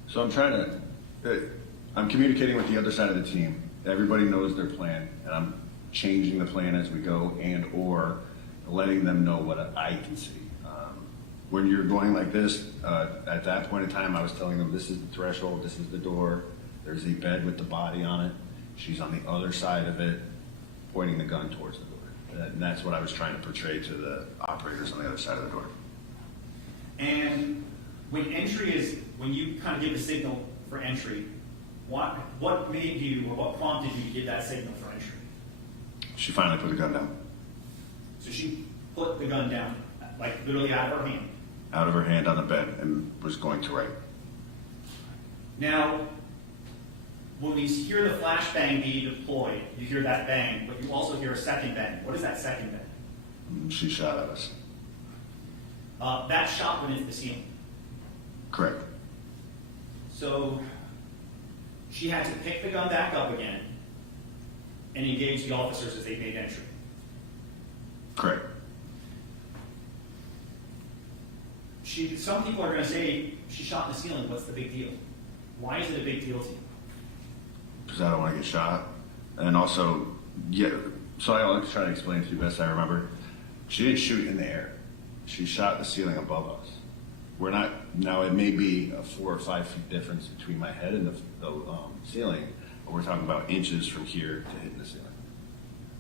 So I'm communicating with the other side of the team. Everybody knows their plan, and I'm changing the plan as we go and or letting them know what I can see. When you're going like this, at that point in time, I was telling them this is the threshold, this is the door, there's a bed with the body on it. She's on the other side of it, pointing the gun towards the door. And that's what I was trying to portray to the operators on the other side of the door. And when you kind of give a signal for entry, what made you, or what prompted you to give that signal for entry? She finally put the gun down. So she put the gun down, like literally out of her hand. Out of her hand on the bed and was going to write. Now, when we hear the flashbang be deployed, you hear that bang, but you also hear a second bang. What is that second bang? She shot at us. That shot went into the ceiling. Correct. So she had to pick the gun back up again and engage the officers as they made entry. Correct. Some people are going to say she shot in the ceiling. What's the big deal? Why is it a big deal to you? Because I don't want to get shot. And also, yeah, so I'll try to explain to you best I remember. She didn't shoot in the air. She shot the ceiling above us. We're not, now it may be a 4 or 5 feet difference between my head and the ceiling, but we're talking about inches from here to hitting the ceiling.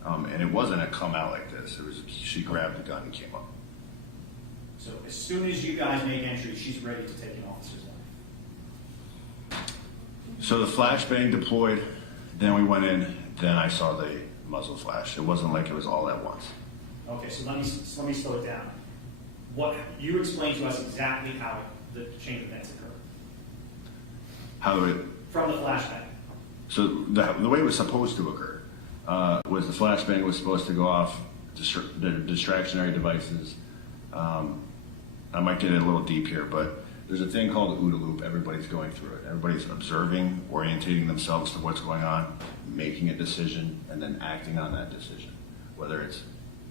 And it wasn't a come out like this. It was, she grabbed the gun and came up. So as soon as you guys make entry, she's ready to take an officer's life. So the flashbang deployed, then we went in, then I saw the muzzle flash. It wasn't like it was all at once. Okay, so let me slow it down. You explain to us exactly how the chain of events occurred. How it? From the flashbang. So the way it was supposed to occur was the flashbang was supposed to go off the distractionary devices. I might get a little deep here, but there's a thing called the OODA loop. Everybody's going through it. Everybody's observing, orientating themselves to what's going on, making a decision, and then acting on that decision. Whether it's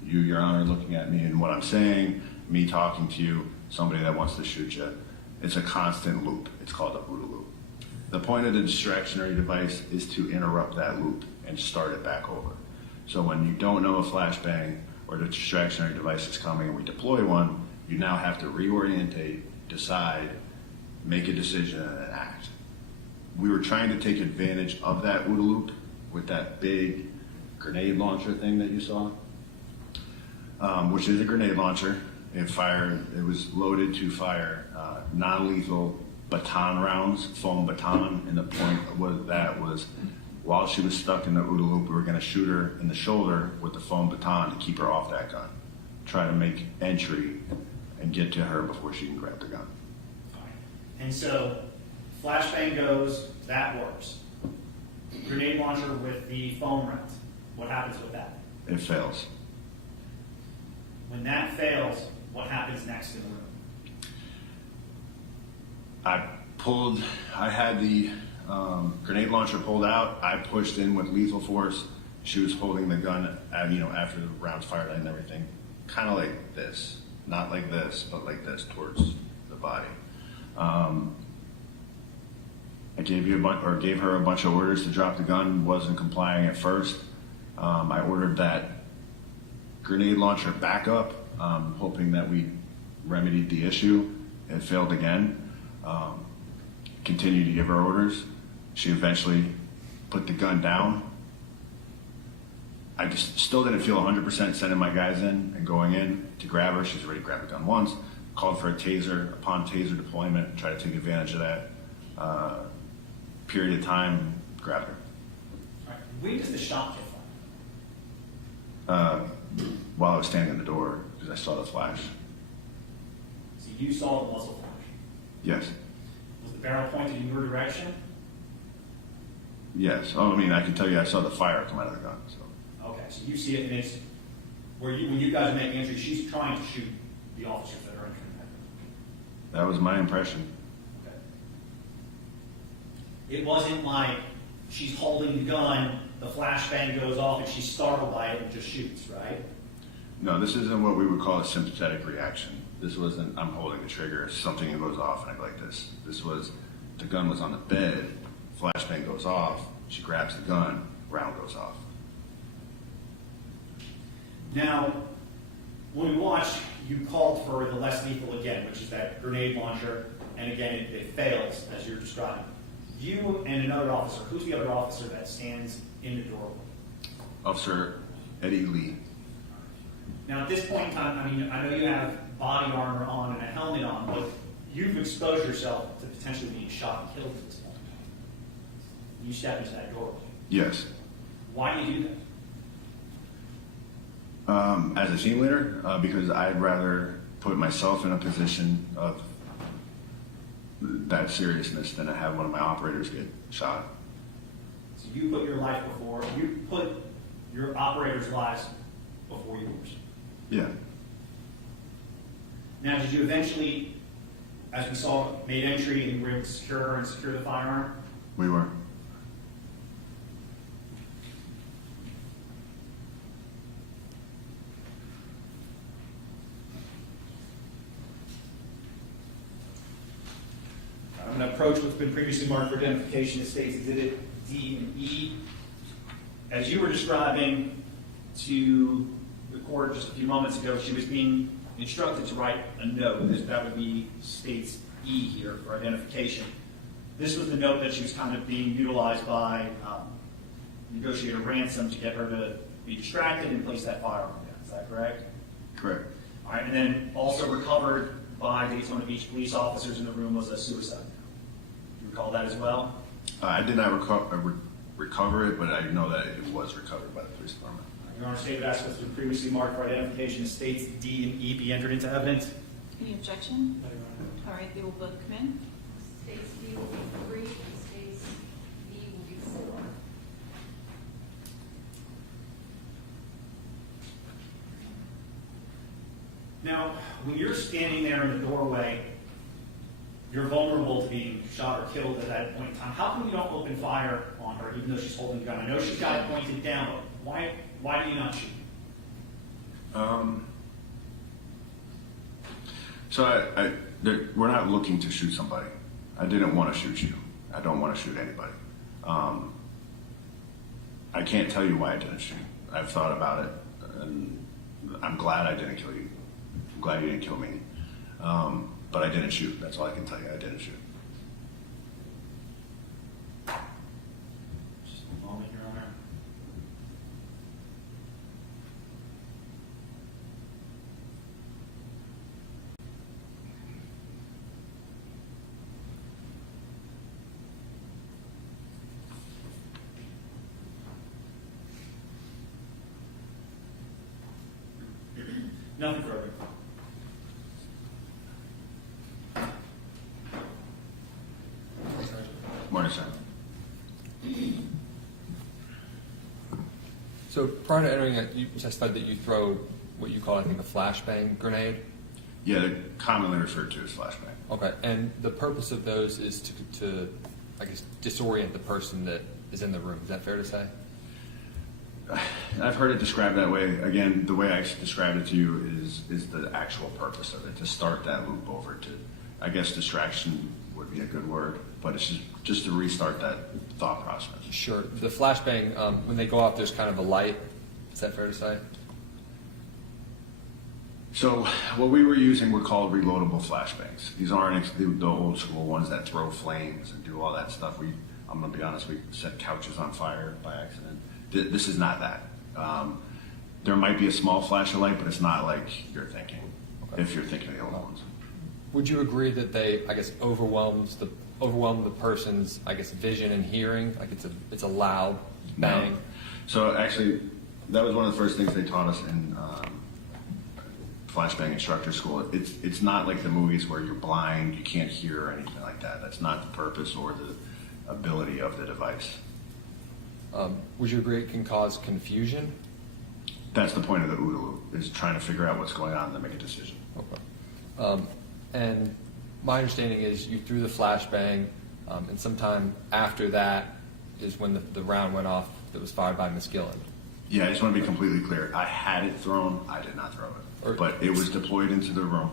you, Your Honor, looking at me and what I'm saying, me talking to you, somebody that wants to shoot you. It's a constant loop. It's called a OODA loop. The point of the distractionary device is to interrupt that loop and start it back over. So when you don't know a flashbang or the distractionary device is coming and we deploy one, You now have to reorientate, decide, make a decision, and then act. We were trying to take advantage of that OODA loop with that big grenade launcher thing that you saw, which is a grenade launcher. It was loaded to fire non-lethal baton rounds, foam baton, and the point of that was while she was stuck in the OODA loop, we were going to shoot her in the shoulder with the foam baton to keep her off that gun. Try to make entry and get to her before she can grab the gun. And so, flashbang goes, that works. Grenade launcher with the foam rounds, what happens with that? It fails. When that fails, what happens next in the room? I had the grenade launcher pulled out. I pushed in with lethal force. She was holding the gun, after the rounds fired and everything, kind of like this. Not like this, but like this towards the body. I gave her a bunch of orders to drop the gun. Wasn't complying at first. I ordered that grenade launcher back up, hoping that we remedied the issue. It failed again. Continued to give her orders. She eventually put the gun down. I just still didn't feel 100% sending my guys in and going in to grab her. She's already grabbed the gun once. Called for a taser. Upon taser deployment, tried to take advantage of that period of time, grabbed her. All right. When does the shot get fired? While I was standing in the door, because I saw the flash. So you saw the muzzle flash. Yes. Was the barrel pointed in your direction? Yes. Oh, I can tell you I saw the fire come out of the gun. So. Okay, so you see it, and it's when you guys are making entry, she's trying to shoot the officers that are entering that room. That was my impression. Okay. It wasn't like she's holding the gun, the flashbang goes off, and she's startled by it and just shoots, right? No, this isn't what we would call a sympathetic reaction. This wasn't, I'm holding the trigger, something goes off, and I go like this. This was, the gun was on the bed, flashbang goes off, she grabs the gun, round goes off. Now, when we watched, you called for the less lethal again, which is that grenade launcher, and again, it fails, as you're describing. You and another officer, who's the other officer that stands in the doorway? Officer Eddie Lee. Now, at this point in time, I know you have body armor on and a helmet on, but you've exposed yourself to potentially being shot and killed at this point. You step into that doorway. Yes. Why do you do that? As a team leader, because I'd rather put myself in a position of that seriousness than to have one of my operators get shot. So you put your life before, you put your operators' lives before yours. Yeah. Now, did you eventually, as we saw, made entry and you were able to secure her and secure the firearm? We were. I'm going to approach what's been previously marked for identification as states Exhibit D and E. As you were describing to the court just a few moments ago, she was being instructed to write a note. That would be states E here for identification. This was the note that she was kind of being utilized by negotiator Ransom to get her to be distracted and place that firearm down. Is that correct? Correct. All right, and then also recovered by Daytona Beach police officers in the room was a suicide note. Do you recall that as well? I did not recover it, but I know that it was recovered by the police department. Your Honor, State asked us to previously marked for identification as states D and E be entered into evidence. Any objection? All right, they will both come in. States B will be 3, and states B will be 4. Now, when you're standing there in the doorway, you're vulnerable to being shot or killed at that point in time. How come you don't open fire on her, even though she's holding the gun? I know she's got it pointed down, but why do you not shoot? We're not looking to shoot somebody. I didn't want to shoot you. I don't want to shoot anybody. I can't tell you why I didn't shoot. I've thought about it, and I'm glad I didn't kill you. I'm glad you didn't kill me. But I didn't shoot. That's all I can tell you. I didn't shoot. Just a moment, Your Honor. Nothing further. Morning, sir. So prior to entering it, you testified that you throw what you call, I think, a flashbang grenade. Yeah, they're commonly referred to as flashbang. Okay, and the purpose of those is to I guess, disorient the person that is in the room. Is that fair to say? I've heard it described that way. Again, the way I described it to you is the actual purpose of it, to start that loop over to, I guess distraction would be a good word, but it's just to restart that thought process. Sure. The flashbang, when they go off, there's kind of a light. Is that fair to say? So what we were using were called reloadable flashbangs. These aren't the old school ones that throw flames and do all that stuff. I'm going to be honest, we set couches on fire by accident. This is not that. There might be a small flash of light, but it's not like you're thinking, okay, if you're thinking of the old ones. Would you agree that they, I guess, overwhelm the person's, I guess, vision and hearing? Like it's a loud bang? No. So actually, that was one of the first things they taught us in flashbang instructor school. It's not like the movies where you're blind, you can't hear or anything like that. That's not the purpose or the ability of the device. Would you agree it can cause confusion? That's the point of the OODA loop, is trying to figure out what's going on and then make a decision. Okay. And my understanding is you threw the flashbang, and sometime after that is when the round went off that was fired by Miss Gilland. Yeah, I just want to be completely clear. I had it thrown. I did not throw it. But it was deployed into the room.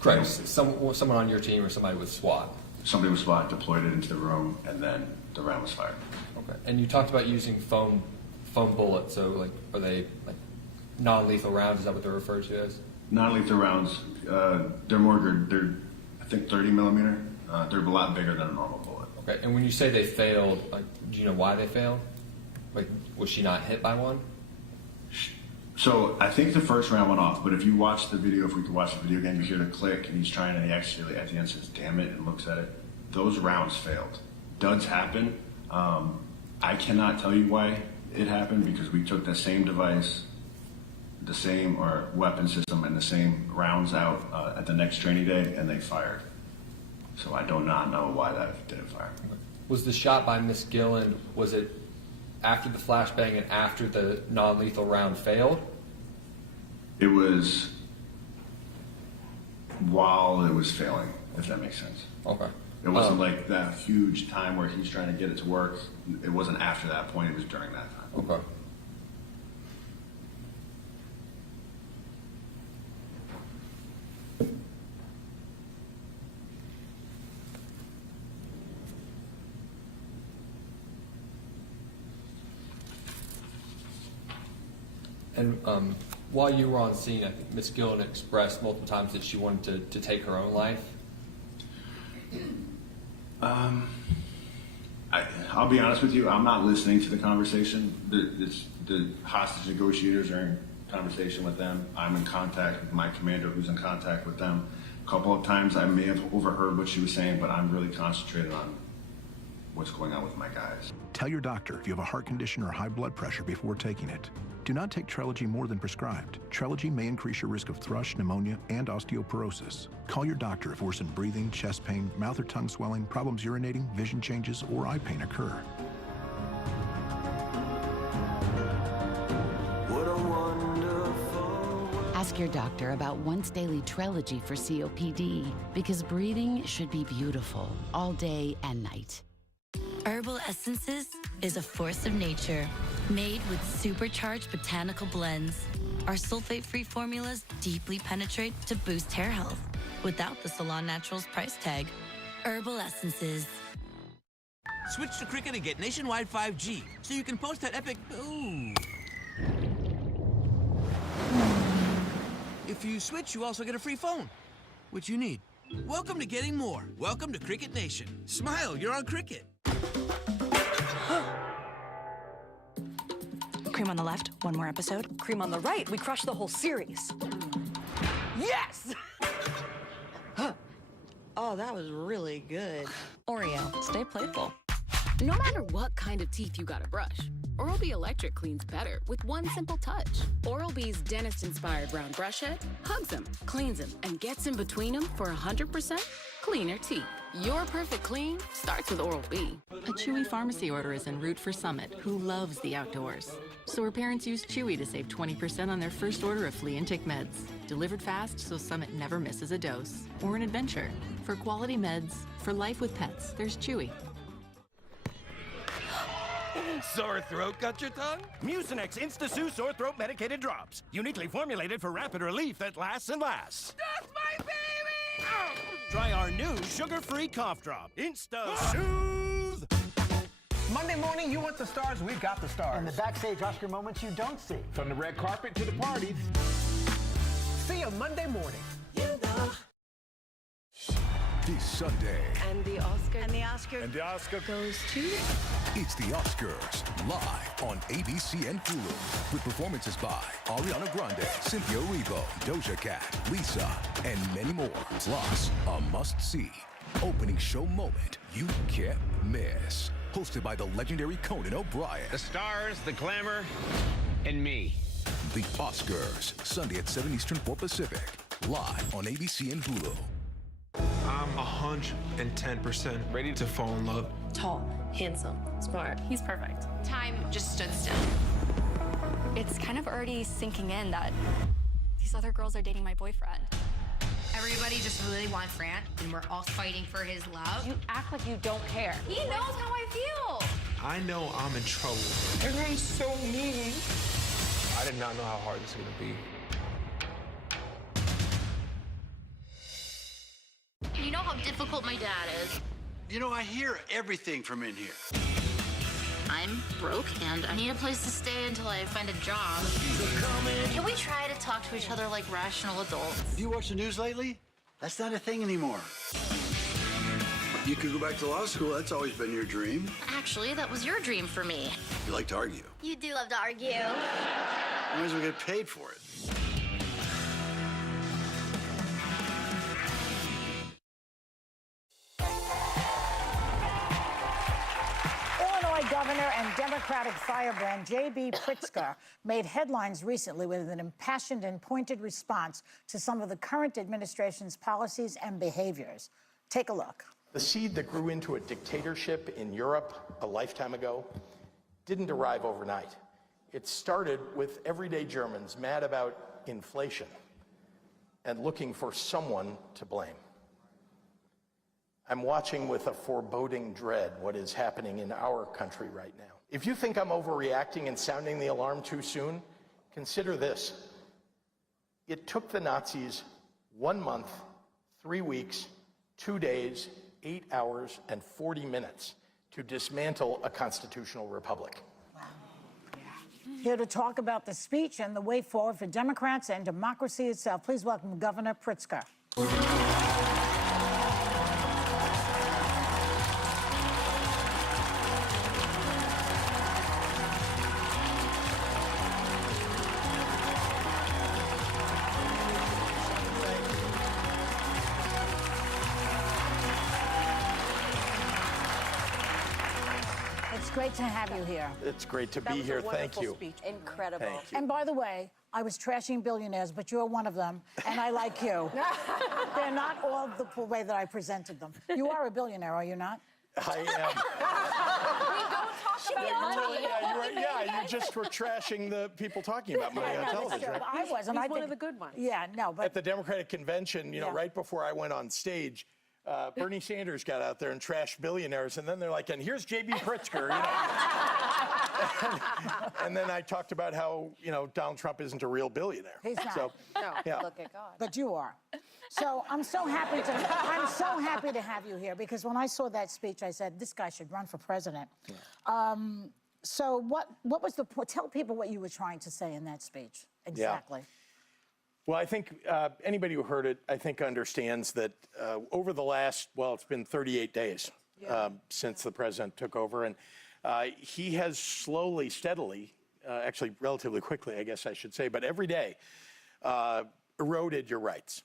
Correct. Someone on your team or somebody with SWAT. Somebody with SWAT deployed it into the room, and then the round was fired. Okay. And you talked about using foam bullets. So, like, are they like non-lethal rounds? Is that what they're referred to as? Non-lethal rounds. They're I think 30 millimeter. They're a lot bigger than a normal bullet. Okay. And when you say they failed, like, do you know why they failed? Like, was she not hit by one? So I think the first round went off, but if you watch the video, if we could watch the video again, you hear the click, and he's trying, and he actually at the end says, "Damn it," and looks at it. Those rounds failed. Duds happen. I cannot tell you why it happened, because we took the same device, the same weapon system, and the same rounds out at the next training day, and they fired. So I do not know why that didn't fire. Was the shot by Miss Gilland, was it after the flashbang and after the non-lethal round failed? It was while it was failing, if that makes sense. Okay. It wasn't like that huge time where he's trying to get it to work. It wasn't after that point, it was during that time. Okay. And while you were on scene, I think Ms. Gilland expressed multiple times that she wanted to take her own life. I'll be honest with you, I'm not listening to the conversation. The hostage negotiators are in conversation with them. I'm in contact with my commander who's in contact with them. A couple of times I may have overheard what she was saying, but I'm really concentrated on what's going on with my guys. Tell your doctor if you have a heart condition or high blood pressure before taking it. Do not take Trelegy more than prescribed. Trelegy may increase your risk of thrush, pneumonia, and osteoporosis. Call your doctor if worsened breathing, chest pain, mouth or tongue swelling, problems urinating, vision changes, or eye pain occur. Ask your doctor about once daily Trelegy for COPD, because breathing should be beautiful all day and night. Herbal Essences is a force of nature, made with supercharged botanical blends. Our sulfate-free formulas deeply penetrate to boost hair health without the Salon Naturals price tag. Herbal Essences. Switch to Cricket and get nationwide 5G, so you can post that epic ooh. If you switch, you also get a free phone. what you need. Welcome to Getting More. Welcome to Cricket Nation. Smile, you're on Cricket. Cream on the left, one more episode. Cream on the right, we crushed the whole series. Yes! Oh, that was really good. Oreo, stay playful. No matter what kind of teeth you gotta brush, Oral-B Electric cleans better with one simple touch. Oral-B's dentist-inspired round brush head hugs them, cleans them, and gets in between them for 100% cleaner teeth. Your perfect clean starts with Oral-B. A Chewy pharmacy order is en route for Summit, who loves the outdoors. So her parents use Chewy to save 20% on their first order of flea and tick meds. Delivered fast so Summit never misses a dose or an adventure. For quality meds, for life with pets, there's Chewy. Sore throat got your tongue? Mucinex Insta-Sue Sore Throat Medicated Drops. Uniquely formulated for rapid relief that lasts and lasts. That's my baby! Try our new sugar-free cough drop. Insta-Soothe! Monday morning, you want the stars, we've got the stars. And the backstage Oscar moments you don't see. From the red carpet to the parties. See you Monday morning. You know. This Sunday. And the Oscar. And the Oscar. And the Oscar goes to... It's the Oscars, live on ABC and Hulu, with performances by Ariana Grande, Cynthia Erivo, Doja Cat, Lisa, and many more. Plus, a must-see opening show moment you can't miss. Hosted by the legendary Conan O'Brien. The stars, the glamour, and me. The Oscars, Sunday at 7 Eastern, 4 Pacific, live on ABC and Hulu. I'm 110% ready to fall in love. Tall, handsome, smart. He's perfect. Time just stood still. It's kind of already sinking in that these other girls are dating my boyfriend. Everybody just really wants Grant, and we're all fighting for his love. You act like you don't care. He knows how I feel. I know I'm in trouble. Everyone's so mean. I did not know how hard this was gonna be. You know how difficult my dad is. You know, I hear everything from in here. I'm broke and I need a place to stay until I find a job. Can we try to talk to each other like rational adults? Have you watched the news lately? That's not a thing anymore. You could go back to law school. That's always been your dream. Actually, that was your dream for me. You like to argue. You do love to argue. You might as well get paid for it. Illinois Governor and Democratic firebrand J.B. Pritzker made headlines recently with an impassioned and pointed response to some of the current administration's policies and behaviors. Take a look. The seed that grew into a dictatorship in Europe a lifetime ago didn't arrive overnight. It started with everyday Germans mad about inflation and looking for someone to blame. I'm watching with a foreboding dread what is happening in our country right now. If you think I'm overreacting and sounding the alarm too soon, consider this. It took the Nazis 1 month, 3 weeks, 2 days, 8 hours, and 40 minutes to dismantle a constitutional republic. Here to talk about the speech and the way forward for Democrats and democracy itself, please welcome Governor Pritzker. It's great to have you here. It's great to be here. Thank you. Speech. Incredible. Thank you. And by the way, I was trashing billionaires, but you're one of them, and I like you. They're not all the way that I presented them. You are a billionaire, are you not? I am. You just were trashing the people talking about money on television. Right? I was, and He's I one think, of the good ones. Yeah, no, but at the Democratic convention, right before I went on stage, Bernie Sanders got out there and trashed billionaires, and then they're like, and here's J.B. Pritzker, and then I talked about how, Donald Trump isn't a real billionaire. He's not. So, yeah. Look at God. But you are. So I'm so happy to have you here, because when I saw that speech, I said, this guy should run for president. Yeah. So what was the point? Tell people what you were trying to say in that speech. Exactly. Yeah. Well, I think anybody who heard it, I think, understands that over the last, well, it's been 38 days since the president took over, and he has slowly, steadily, actually relatively quickly, I guess I should say, but every day, eroded your rights.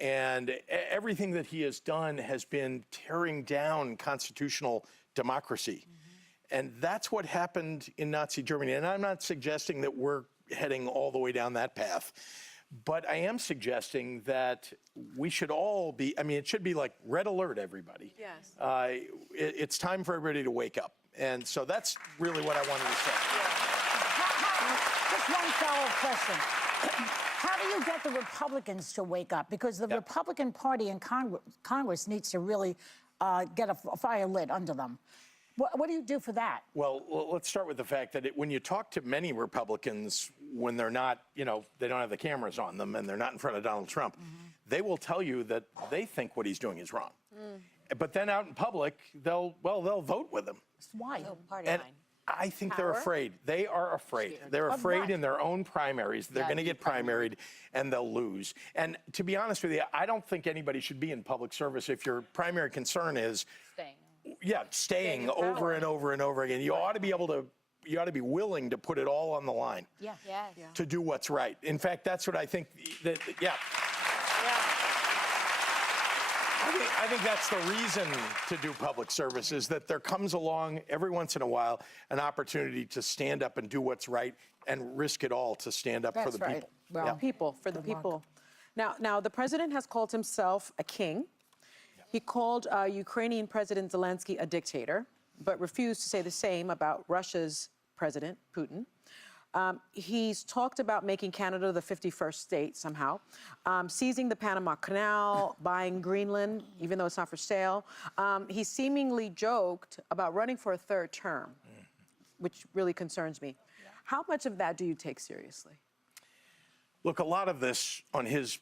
And everything that he has done has been tearing down constitutional democracy. And that's what happened in Nazi Germany. And I'm not suggesting that we're heading all the way down that path. But I am suggesting that we should all be, I mean, it should be like red alert, everybody. Yes. It's time for everybody to wake up. And so that's really what I wanted to say. Just one follow-up question. How do you get the Republicans to wake up? Because the Republican Party in Congress needs to really get a fire lit under them. What do you do for that? Well, let's start with the fact that when you talk to many Republicans, when they're not, you know, they don't have the cameras on them and they're not in front of Donald Trump, they will tell you that they think what he's doing is wrong. But then out in public, they'll vote with him. Why? And I think they're afraid. They are afraid. They're afraid in their own primaries. They're going to get primaried and they'll lose. And to be honest with you, I don't think anybody should be in public service if your primary concern is staying over and over and over again. You ought to be able to, you ought to be willing to put it all on the line to do what's right. In fact, that's what I think that, I think that's the reason to do public service, is that there comes along every once in a while an opportunity to stand up and do what's right and risk it all to stand up for the people. Well, people, for the people. Now, the president has called himself a king. He called Ukrainian President Zelensky a dictator, but refused to say the same about Russia's President Putin. He's talked about making Canada the 51st state somehow, seizing the Panama Canal, buying Greenland, even though it's not for sale. He seemingly joked about running for a third term, which really concerns me. How much of that do you take seriously? Look, a lot of this on his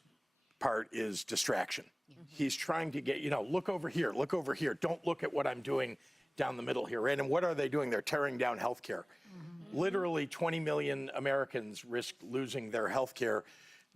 part is distraction. He's trying to get, you know, look over here, don't look at what I'm doing down the middle here, right? And what are they doing? They're tearing down healthcare. Literally 20 million Americans risk losing their healthcare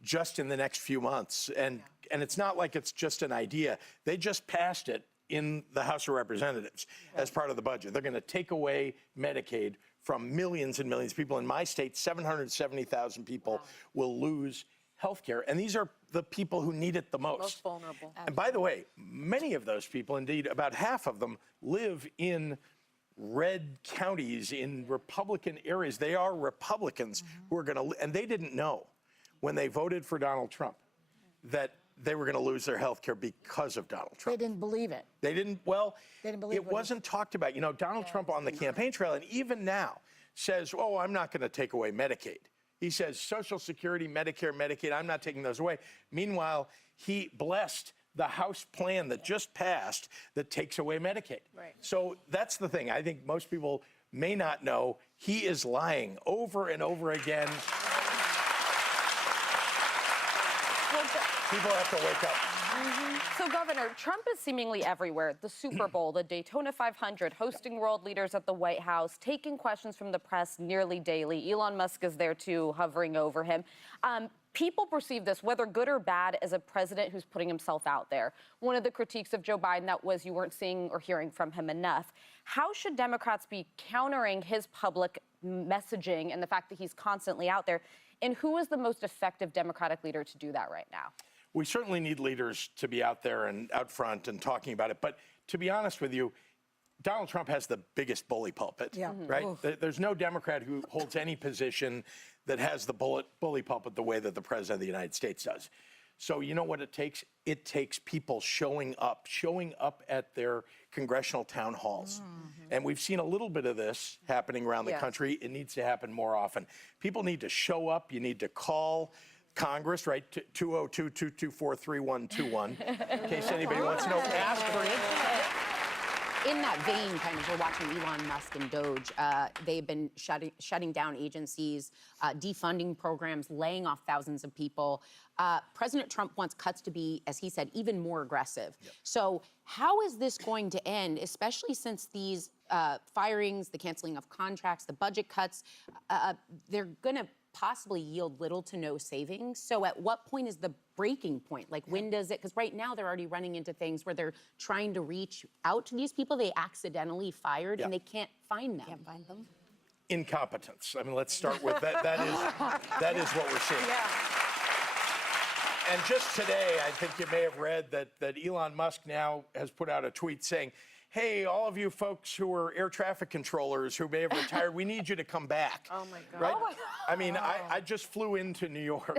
just in the next few months. And it's not like it's just an idea. They just passed it in the House of Representatives as part of the budget. They're going to take away Medicaid from millions and millions of people. In my state, 770,000 people will lose health care. And these are the people who need it the most. Most vulnerable. And by the way, many of those people, indeed, about half of them, live in red counties, in Republican areas. They are Republicans who are going to, and they didn't know when they voted for Donald Trump that they were going to lose their health care because of Donald Trump. They didn't believe it. They didn't, well, they didn't believe it wasn't talked about. You know, Donald Trump on the campaign trail, and even now, says, oh, I'm not going to take away Medicaid. He says Social Security, Medicare, Medicaid, I'm not taking those away. Meanwhile, he blessed the House plan that just passed that takes away Medicaid. Right. So that's the thing. I think most people may not know he is lying over and over again. People have to wake up. So, Governor, Trump is seemingly everywhere. The Super Bowl, the Daytona 500, hosting world leaders at the White House, taking questions from the press nearly daily. Elon Musk is there, too, hovering over him. People perceive this, whether good or bad, as a president who's putting himself out there. One of the critiques of Joe Biden, that was you weren't seeing or hearing from him enough. How should Democrats be countering his public messaging and the fact that he's constantly out there? And who is the most effective Democratic leader to do that right now? We certainly need leaders to be out there and out front and talking about it. But to be honest with you, Donald Trump has the biggest bully pulpit, right? There's no Democrat who holds any position that has the bully pulpit the way that the President of the United States does. So you know what it takes? It takes people showing up at their congressional town halls. And we've seen a little bit of this happening around the country. It needs to happen more often. People need to show up. You need to call Congress, right? 202-224-3121. In case anybody wants to know, ask for it. In that vein, kind of, we're watching Elon Musk and Doge. They've been shutting down agencies, defunding programs, laying off thousands of people. President Trump wants cuts to be, as he said, even more aggressive. So how is this going to end, especially since these firings, the canceling of contracts, the budget cuts, they're going to possibly yield little to no savings. So at what point is the breaking point? Like, when does it, because right now they're already running into things where they're trying to reach out to these people they accidentally fired and they can't find them. Can't find them. Incompetence. I mean, let's start with that. That is what we're seeing. Yeah. And just today, I think you may have read that Elon Musk now has put out a tweet saying, hey, all of you folks who are air traffic controllers who may have retired, we need you to come back. Oh my God. Right? Oh my God. I mean, I just flew into New York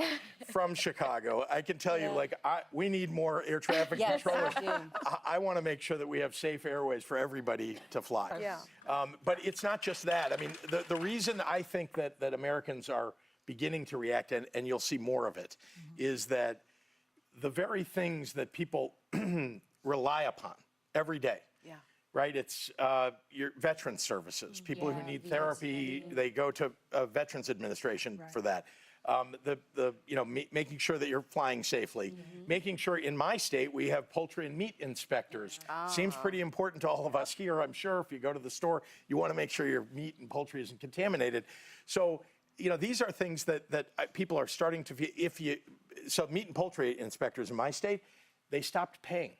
from Chicago. I can tell you, like, we need more air traffic controllers. I want to make sure that we have safe airways for everybody to fly. Yeah. But it's not just that. I mean, the reason I think that Americans are beginning to react, and you'll see more of it, is that the very things that people rely upon every day, right? It's your veterans services. People who need therapy, they go to Veterans Administration for that. Making sure that you're flying safely. Making sure in my state we have poultry and meat inspectors. Seems pretty important to all of us here, I'm sure. If you go to the store, you want to make sure your meat and poultry isn't contaminated. So, these are things that people are starting to, so meat and poultry inspectors in my state, they stopped paying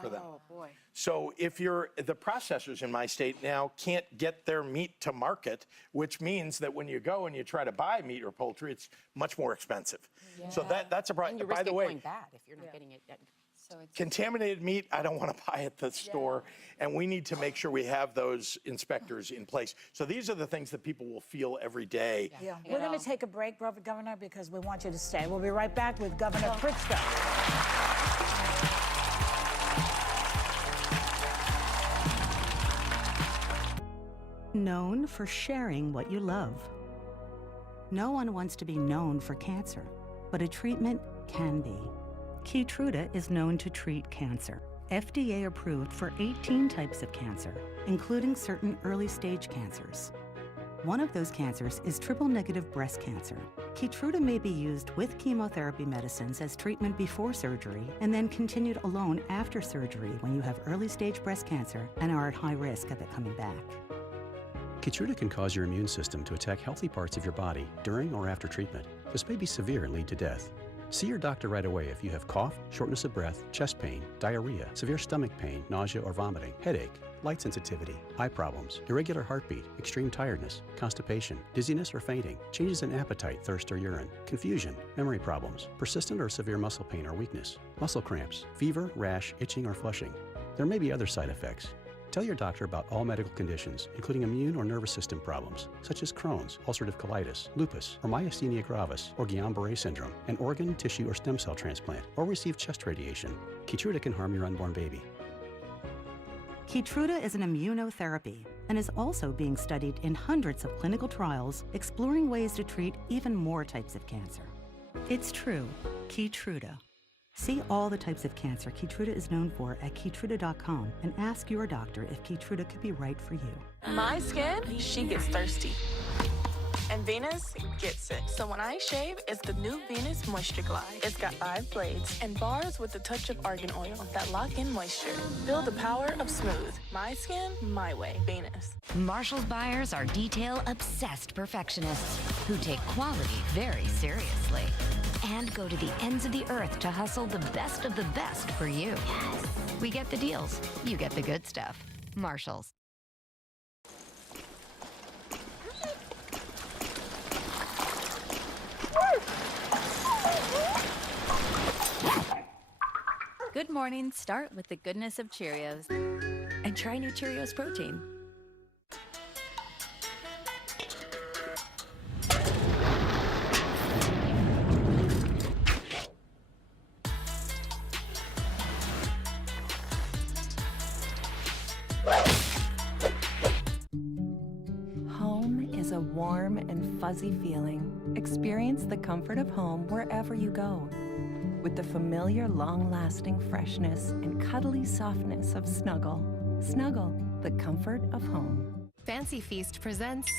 for them. Oh, boy. So if the processors in my state now can't get their meat to market, which means that when you go and you try to buy meat or poultry, it's much more expensive. So that's a problem. By the way, going bad if you're not getting it. So it's contaminated meat, I don't want to buy at the store, and we need to make sure we have those inspectors in place. So these are the things that people will feel every day. Yeah. We're going to take a break, Governor, because we want you to stay. We'll be right back with Governor Pritzker. Known for sharing what you love. No one wants to be known for cancer, but a treatment can be. Keytruda is known to treat cancer. FDA approved for 18 types of cancer, including certain early-stage cancers. One of those cancers is triple-negative breast cancer. Keytruda may be used with chemotherapy medicines as treatment before surgery and then continued alone after surgery when you have early-stage breast cancer and are at high risk of it coming back. Keytruda can cause your immune system to attack healthy parts of your body during or after treatment. This may be severe and lead to death. See your doctor right away if you have cough, shortness of breath, chest pain, diarrhea, severe stomach pain, nausea or vomiting, headache, light sensitivity, eye problems, irregular heartbeat, extreme tiredness, constipation, dizziness or fainting, changes in appetite, thirst or urine, confusion, memory problems, persistent or severe muscle pain or weakness, muscle cramps, fever, rash, itching or flushing. There may be other side effects. Tell your doctor about all medical conditions, including immune or nervous system problems, such as Crohn's, ulcerative colitis, lupus, or myasthenia gravis, or Guillain-Barré syndrome, an organ, tissue, or stem cell transplant, or receive chest radiation. Keytruda can harm your unborn baby. Keytruda is an immunotherapy and is also being studied in hundreds of clinical trials exploring ways to treat even more types of cancer. It's true, Keytruda. See all the types of cancer Keytruda is known for at Keytruda.com and ask your doctor if Keytruda could be right for you. My skin, she gets thirsty. And Venus gets it. So when I shave, it's the new Venus Moisture Glide. It's got 5 blades and bars with a touch of argan oil that lock in moisture. Feel the power of smooth. My skin, my way. Venus. Marshall's buyers are detail-obsessed perfectionists who take quality very seriously and go to the ends of the earth to hustle the best of the best for you. Yes. We get the deals. You get the good stuff. Marshall's. Good morning. Start with the goodness of Cheerios. And try new Cheerios protein. Home is a warm and fuzzy feeling. Experience the comfort of home wherever you go. With the familiar, long-lasting freshness and cuddly softness of Snuggle. Snuggle, the comfort of home. Fancy Feast presents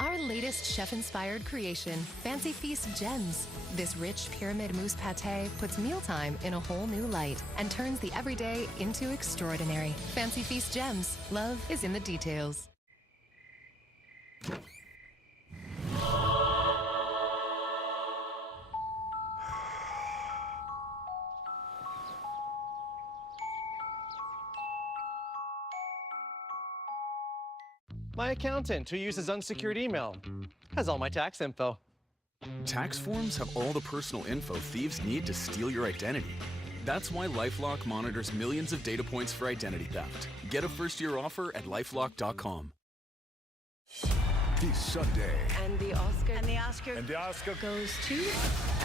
our latest chef-inspired creation, Fancy Feast Gems. This rich pyramid mousse pâté puts mealtime in a whole new light and turns the everyday into extraordinary. Fancy Feast Gems. Love is in the details. My accountant, who uses unsecured email, has all my tax info. Tax forms have all the personal info thieves need to steal your identity. That's why LifeLock monitors millions of data points for identity theft. Get a first-year offer at LifeLock.com. This Sunday. And the Oscar. And the Oscar. And the Oscar goes to.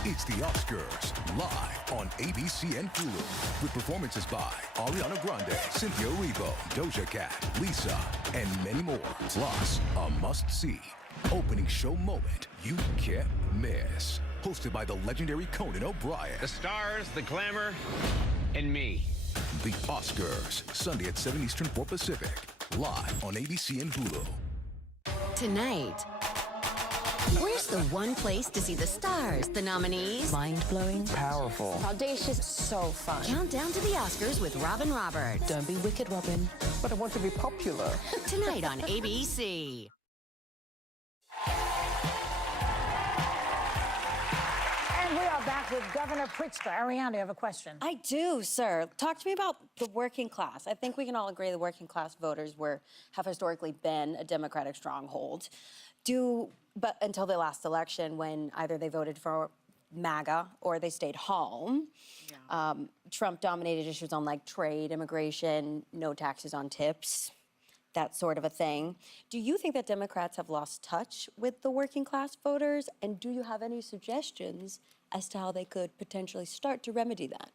It's the Oscars, live on ABC and Hulu, with performances by Ariana Grande, Cynthia Erivo, Doja Cat, Lisa, and many more. Plus, a must-see opening show moment you can't miss. Hosted by the legendary Conan O'Brien. The stars, the glamour, and me. The Oscars, Sunday at 7 Eastern, 4 Pacific, live on ABC and Hulu. Tonight, where's the one place to see the stars, the nominees? Mind-blowing. Powerful. Audacious. So fun. Countdown to the Oscars with Robin Roberts. Don't be wicked, Robin. But I want to be popular. Tonight on ABC. And we are back with Governor Pritzker. Ariana, you have a question. I do, sir. Talk to me about the working class. I think we can all agree the working class voters have historically been a Democratic stronghold. But until the last election, when either they voted for MAGA or they stayed home. Yeah. Trump dominated issues on like trade, immigration, no taxes on tips, that sort of a thing. Do you think that Democrats have lost touch with the working class voters? And do you have any suggestions as to how they could potentially start to remedy that?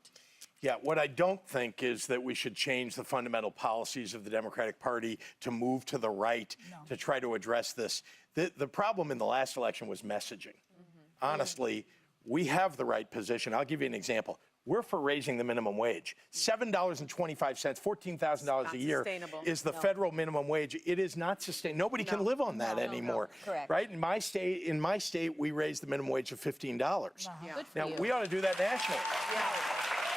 Yeah, what I don't think is that we should change the fundamental policies of the Democratic Party to move to the right to try to address this. The problem in the last election was messaging. Honestly, we have the right position. I'll give you an example. We're for raising the minimum wage. $7.25, $14,000 a year is the federal minimum wage. It is not sustainable. Nobody can live on that anymore. Correct. Right? In my state, we raised the minimum wage to $15. Now, we ought to do that nationally.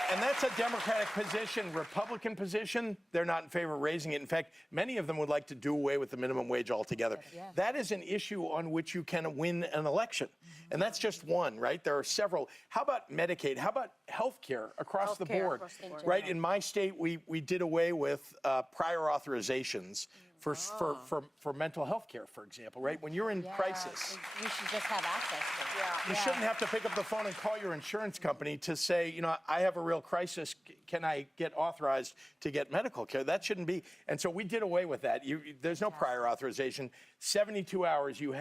And that's a Democratic position. Republican position, they're not in favor of raising it. In fact, many of them would like to do away with the minimum wage altogether. That is an issue on which you can win an election. And that's just one, right? There are several. How about Medicaid? How about health care across the board? Right? In my state, we did away with prior authorizations for mental health care, for example, right? When you're in crisis. You should just have access to it. You shouldn't have to pick up the phone and call your insurance company to say, you know, I have a real crisis. Can I get authorized to get medical care? That shouldn't be. And so we did away with that. There's no prior authorization. 72 hours you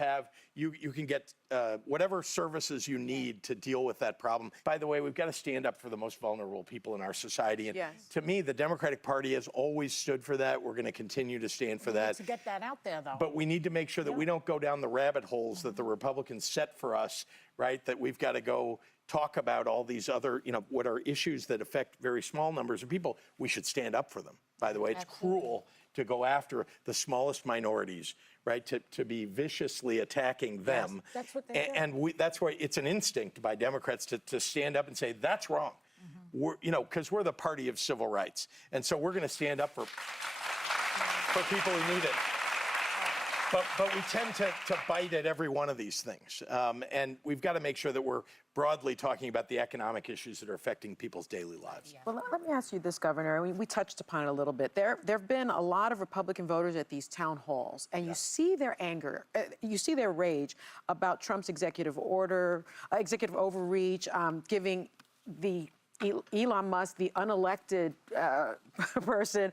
can get whatever services you need to deal with that problem. By the way, we've got to stand up for the most vulnerable people in our society. And to me, the Democratic Party has always stood for that. We're going to continue to stand for that. To get that out there, though. But we need to make sure that we don't go down the rabbit holes that the Republicans set for us, right? That we've got to go talk about all these other, what are issues that affect very small numbers of people. We should stand up for them. By the way, it's cruel to go after the smallest minorities, right? To be viciously attacking them. Yes, that's what they do. And that's why it's an instinct by Democrats to stand up and say, that's wrong. Because we're the party of civil rights. And so we're going to stand up for people who need it. But we tend to bite at every one of these things. And we've got to make sure that we're broadly talking about the economic issues that are affecting people's daily lives. Well, let me ask you this, Governor. I mean, we touched upon it a little bit. There have been a lot of Republican voters at these town halls, and you see their anger, you see their rage about Trump's executive order, executive overreach, giving the Elon Musk, the unelected person,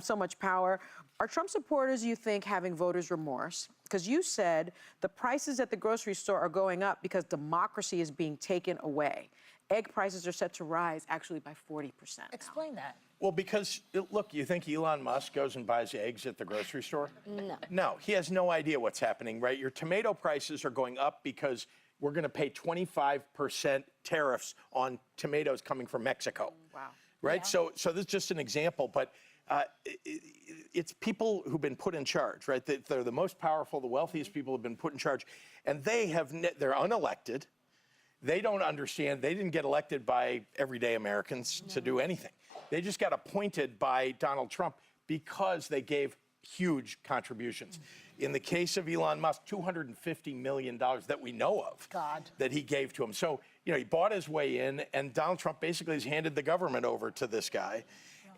so much power. Are Trump supporters, you think, having voters' remorse? Because you said the prices at the grocery store are going up because democracy is being taken away. Egg prices are set to rise actually by 40%. Explain that. Well, because, look, you think Elon Musk goes and buys eggs at the grocery store? No. No, he has no idea what's happening, right? Your tomato prices are going up because we're going to pay 25% tariffs on tomatoes coming from Mexico. Wow. Right? Yeah. So this is just an example, but it's people who've been put in charge, right? They're the most powerful, the wealthiest people have been put in charge, and they're unelected. They don't understand. They didn't get elected by everyday Americans to do anything. They just got appointed by Donald Trump because they gave huge contributions. In the case of Elon Musk, $250 million that we know of that he gave to him. So, he bought his way in, and Donald Trump basically has handed the government over to this guy.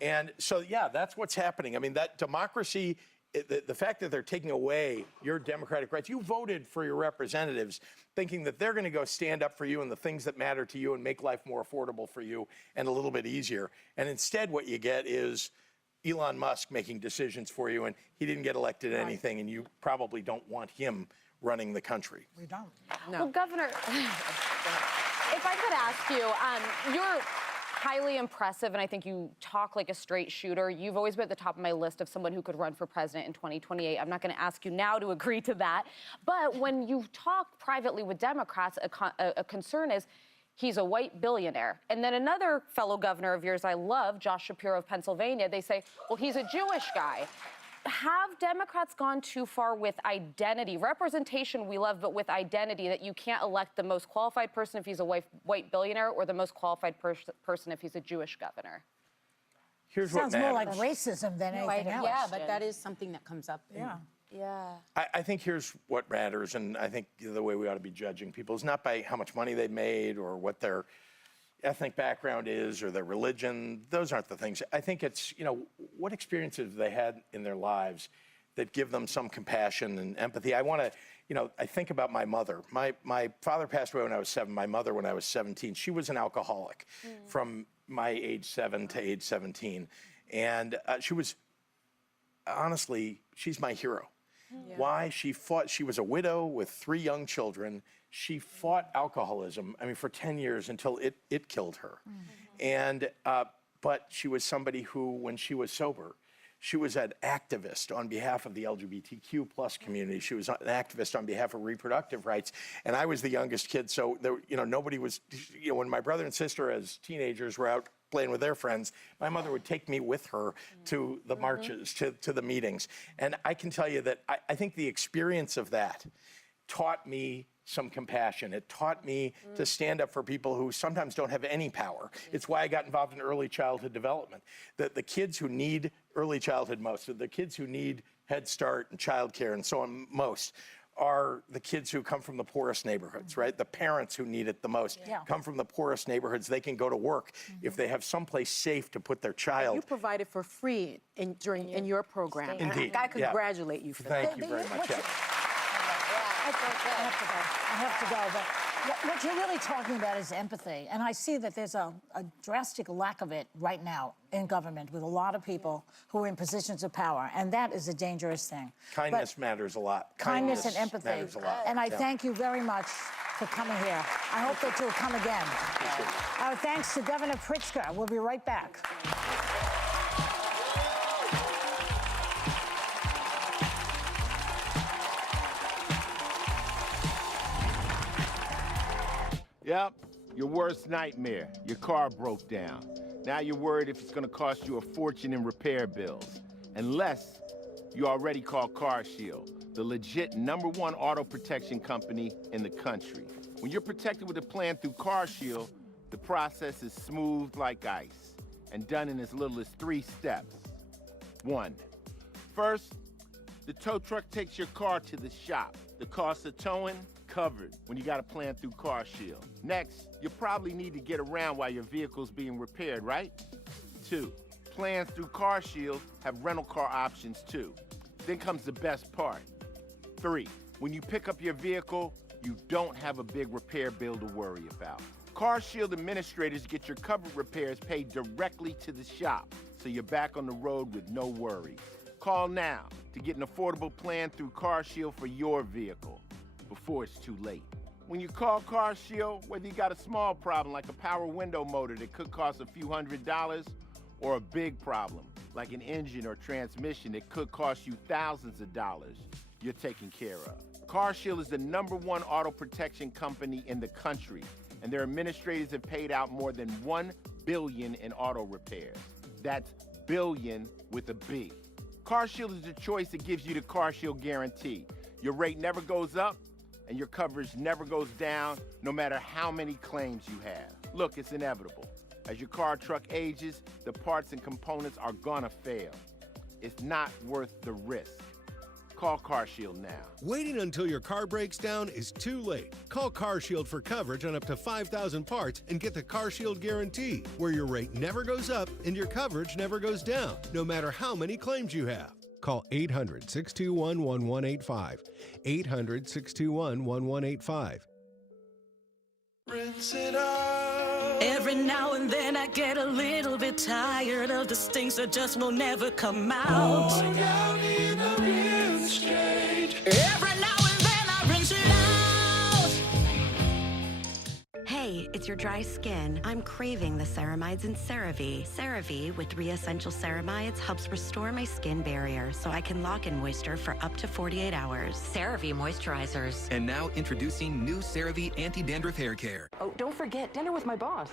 And so, yeah, that's what's happening. I mean, that democracy the fact that they're taking away your democratic rights, you voted for your representatives thinking that they're going to go stand up for you and the things that matter to you and make life more affordable for you and a little bit easier. And instead what you get is Elon Musk making decisions for you, and he didn't get elected to anything, and you probably don't want him running the country. We don't. No. Well, Governor, if I could ask you, you're highly impressive, and I think you talk like a straight shooter. You've always been at the top of my list of someone who could run for president in 2028. I'm not going to ask you now to agree to that. But when you talk privately with Democrats, a concern is he's a white billionaire. And then another fellow governor of yours I love, Josh Shapiro of Pennsylvania, they say, well, he's a Jewish guy. Have Democrats gone too far with identity? Representation we love, but with identity, that you can't elect the most qualified person if he's a white billionaire or the most qualified person if he's a Jewish governor? Here's Sounds what more matters. like racism than anything else. Yeah, but that is something that comes up. Yeah. I think here's what matters, and I think the way we ought to be judging people is not by how much money they made or what their ethnic background is or their religion. Those aren't the things. I think it's, what experiences they had in their lives that give them some compassion and empathy. I want to, I think about my mother. My father passed away when I was 7, my mother when I was 17. She was an alcoholic from my age 7 to age 17. And she was, honestly, she's my hero. Yeah. Why? She fought, she was a widow with 3 young children. She fought alcoholism, for 10 years until it killed her. And, but she was somebody who, when she was sober, she was an activist on behalf of the LGBTQ plus community. She was an activist on behalf of reproductive rights. And I was the youngest kid, so there, nobody was, when my brother and sister as teenagers were out playing with their friends, my mother would take me with her to the marches, to the meetings. And I can tell you that I think the experience of that taught me some compassion. It taught me to stand up for people who sometimes don't have any power. It's why I got involved in early childhood development. The kids who need early childhood most, the kids who need Head Start and childcare and so on most, are the kids who come from the poorest neighborhoods, right? The parents who need it the most come from the poorest neighborhoods. They can go to work if they have someplace safe to put their child. You provided for free in your program. Indeed. I congratulate you for that. Thank you very much. I have to go, but what you're really talking about is empathy. And I see that there's a drastic lack of it right now in government with a lot of people who are in positions of power. And that is a dangerous thing. Kindness matters a lot. Kindness and empathy. Matters a lot. And I thank you very much for coming here. I hope that you'll come again. Our thanks to Governor Pritzker. We'll be right back. Yep, your worst nightmare. Your car broke down. Now you're worried if it's gonna cost you a fortune in repair bills. Unless you already called CarShield, the legit #1 auto protection company in the country. When you're protected with a plan through CarShield, the process is smooth like ice and done in as little as 3 steps. 1. First, the tow truck takes your car to the shop. The cost of towing, covered when you got a plan through CarShield. Next, you probably need to get around while your vehicle's being repaired, right? 2, plans through CarShield have rental car options too. Then comes the best part. 3, when you pick up your vehicle, you don't have a big repair bill to worry about. CarShield administrators get your covered repairs paid directly to the shop, so you're back on the road with no worries. Call now to get an affordable plan through CarShield for your vehicle before it's too late. When you call CarShield, whether you got a small problem like a power window motor that could cost a few $100s, or a big problem like an engine or transmission that could cost you thousands of dollars, you're taken care of. CarShield is the #1 auto protection company in the country, and their administrators have paid out more than $1 billion in auto repairs. That's billion with a B. CarShield is the choice that gives you the CarShield guarantee. Your rate never goes up, and your coverage never goes down, no matter how many claims you have. Look, it's inevitable. As your car or truck ages, the parts and components are gonna fail. It's not worth the risk. Call CarShield now. Waiting until your car breaks down is too late. Call CarShield for coverage on up to 5,000 parts and get the CarShield guarantee, where your rate never goes up and your coverage never goes down, no matter how many claims you have. Call 800-621-1185. 800-621-1185. Rinse it out. Every now and then I get a little bit tired of the things that just will never come out. Going down in a rinse straight. Every now and then I rinse it out. Hey, it's your dry skin. I'm craving the ceramides in CeraVe. CeraVe with 3 essential ceramides helps restore my skin barrier so I can lock in moisture for up to 48 hours. CeraVe moisturizers. And now introducing new CeraVe anti-dandruff hair care. Oh, don't forget dinner with my boss.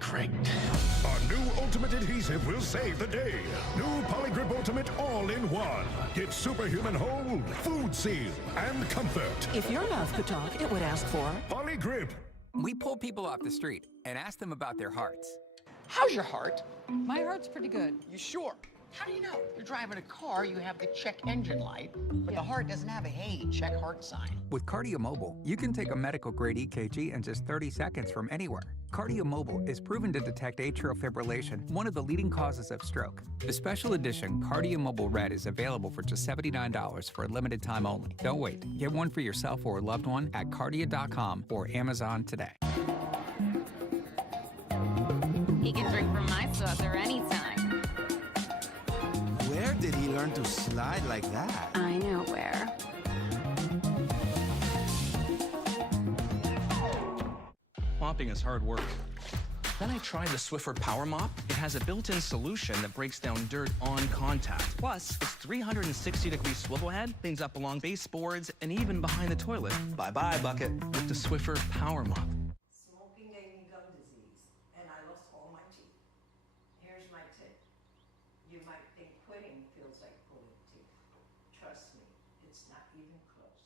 Great. A new Ultimate Adhesive will save the day. New Polygrip Ultimate All-in-One. Get superhuman hold, food seal, and comfort. If your mouth could talk, it would ask for Polygrip. We pull people off the street and ask them about their hearts. How's your heart? My heart's pretty good. You sure? How do you know? You're driving a car, you have the check engine light, but the heart doesn't have a hey, check heart sign. With Cardio Mobile, you can take a medical-grade EKG in just 30 seconds from anywhere. Cardio Mobile is proven to detect atrial fibrillation, one of the leading causes of stroke. The special edition Cardio Mobile Red is available for just $79 for a limited time only. Don't wait. Get one for yourself or a loved one at Cardia.com or Amazon today. He can drink from my saucer anytime. Where did he learn to slide like that? I know where. Mopping is hard work. Then I tried the Swiffer Power Mop. It has a built-in solution that breaks down dirt on contact. Plus, its 360-degree swivel head cleans up along baseboards and even behind the toilet. Bye-bye, bucket, with the Swiffer Power Mop. Smoking gave me gum disease, and I lost all my teeth. Here's my tip. You might think quitting feels like pulling teeth. Trust me, it's not even close.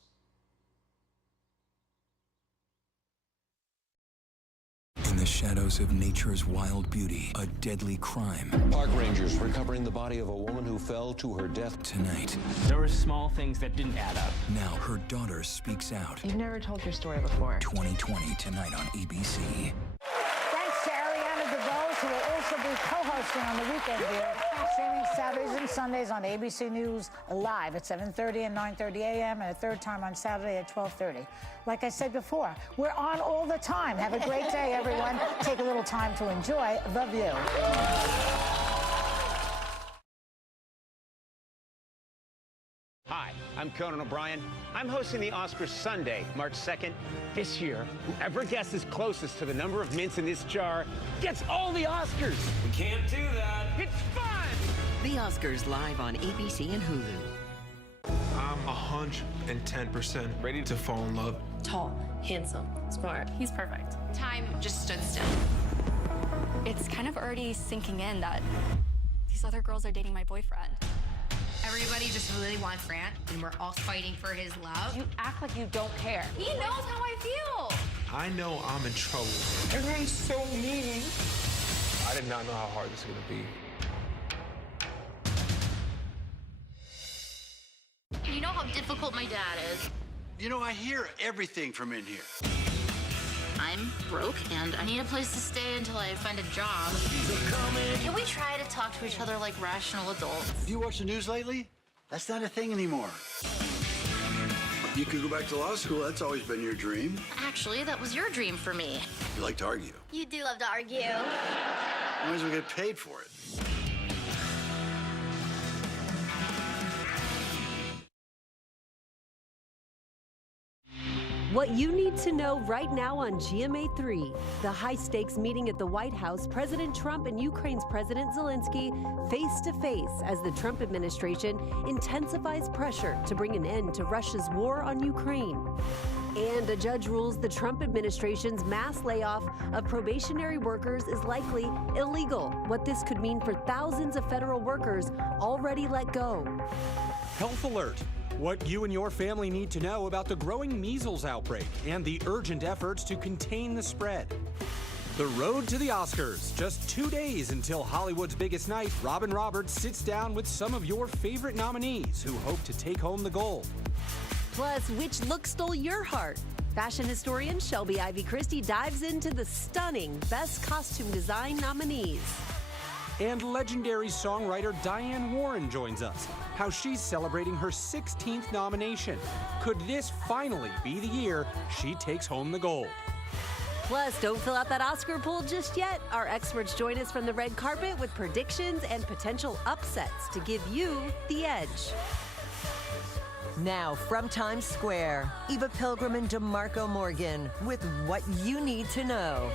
In the shadows of nature's wild beauty, a deadly crime. Park rangers recovering the body of a woman who fell to her death. Tonight, There were small things that didn't add up. now her daughter speaks out. You've never told your story before. 2020 tonight on ABC. Thanks to Ariana DeVos, who will also be co-hosting on the Weekend View, streaming Saturdays and Sundays on ABC News live at 7:30 and 9:30 a.m. and a third time on Saturday at 12:30. Like I said before, we're on all the time. Have a great day, everyone. Take a little time to enjoy The View. Hi, I'm Conan O'Brien. I'm hosting the Oscars Sunday, March 2nd. This year, whoever guesses closest to the number of mints in this jar gets all the Oscars. We can't do that. It's fun! The Oscars live on ABC and Hulu. I'm 110% ready to fall in love. Tall, handsome, smart. He's perfect. Time just stood still. It's kind of already sinking in that these other girls are dating my boyfriend. Everybody just really wants Grant, and we're all fighting for his love. You act like you don't care. He knows how I feel. I know I'm in trouble. Everyone's so mean. I did not know how hard this was going to be. You know how difficult my dad is. You know, I hear everything from in here. I'm broke, and I need a place to stay until I find a job. Can we try to talk to each other like rational adults? Have you watched the news lately? That's not a thing anymore. You could go back to law school. That's always been your dream. Actually, that was your dream for me. You like to argue. You do love to argue. Might as well get paid for it. What you need to know right now on GMA3, the high-stakes meeting at the White House, President Trump and Ukraine's President Zelensky face-to-face as the Trump administration intensifies pressure to bring an end to Russia's war on Ukraine. And a judge rules the Trump administration's mass layoff of probationary workers is likely illegal. What this could mean for thousands of federal workers already let go. Health alert. What you and your family need to know about the growing measles outbreak and the urgent efforts to contain the spread. The road to the Oscars. Just 2 days until Hollywood's biggest night, Robin Roberts sits down with some of your favorite nominees who hope to take home the gold. Plus, which look stole your heart? Fashion historian Shelby Ivy Christie dives into the stunning Best Costume Design nominees. And legendary songwriter Diane Warren joins us. How she's celebrating her 16th nomination. Could this finally be the year she takes home the gold? Plus, don't fill out that Oscar pool just yet. Our experts join us from the red carpet with predictions and potential upsets to give you the edge. Now, from Times Square, Eva Pilgrim and DeMarco Morgan with What You Need to Know.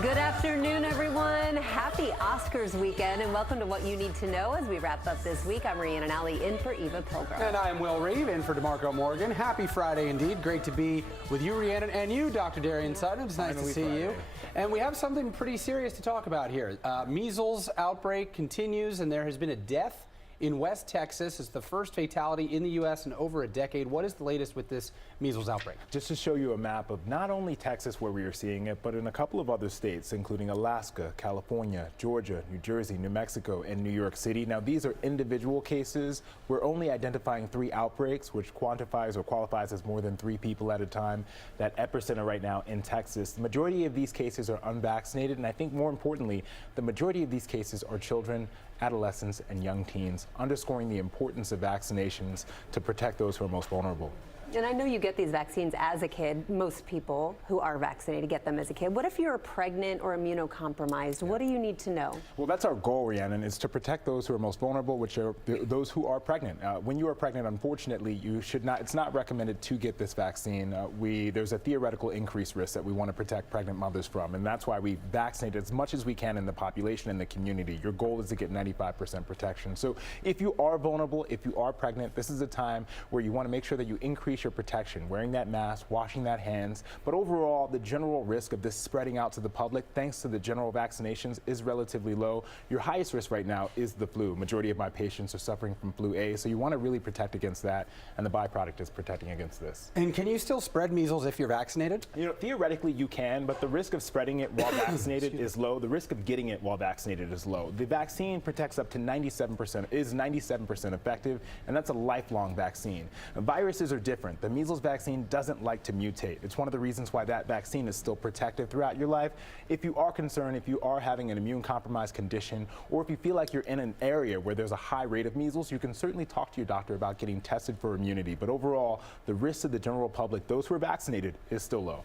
Good afternoon, everyone. Happy Oscars weekend, and welcome to What You Need to Know as we wrap up this week. I'm Rhiannon Alley in for Eva Pilgrim. And I'm Will Reeve in for DeMarco Morgan. Happy Friday indeed. Great to be with you, Rhiannon, and you, Dr. Darian Sutton. It's nice to see you. And we have something pretty serious to talk about here. Measles outbreak continues, and there has been a death in West Texas. It's the first fatality in the U.S. in over a decade. What is the latest with this measles outbreak? Just to show you a map of not only Texas where we are seeing it, but in a couple of other states, including Alaska, California, Georgia, New Jersey, New Mexico, and New York City. Now, these are individual cases. We're only identifying 3 outbreaks, which quantifies or qualifies as more than 3 people at a time. That epicenter right now in Texas. The majority of these cases are unvaccinated, and I think more importantly, the majority of these cases are children, adolescents, and young teens, underscoring the importance of vaccinations to protect those who are most vulnerable. And I know you get these vaccines as a kid. Most people who are vaccinated get them as a kid. What if you're pregnant or immunocompromised? What do you need to know? Well, that's our goal, Rhiannon, is to protect those who are most vulnerable, which are those who are pregnant. When you are pregnant, unfortunately, you should not. It's not recommended to get this vaccine. There's a theoretical increased risk that we want to protect pregnant mothers from, and that's why we vaccinate as much as we can in the population and the community. Your goal is to get 95% protection. So if you are vulnerable, if you are pregnant, this is a time where you want to make sure that you increase your protection, wearing that mask, washing that hands. But overall, the general risk of this spreading out to the public, thanks to the general vaccinations, is relatively low. Your highest risk right now is the flu. Majority of my patients are suffering from flu A, so you want to really protect against that, and the byproduct is protecting against this. And can you still spread measles if you're vaccinated? You know, theoretically you can, but the risk of spreading it while vaccinated is low. The risk of getting it while vaccinated is low. The vaccine protects up to 97%, is 97% effective, and that's a lifelong vaccine. Viruses are different. The measles vaccine doesn't like to mutate. It's one of the reasons why that vaccine is still protective throughout your life. If you are concerned, if you are having an immune-compromised condition, or if you feel like you're in an area where there's a high rate of measles, you can certainly talk to your doctor about getting tested for immunity. But overall, the risk to the general public, those who are vaccinated, is still low.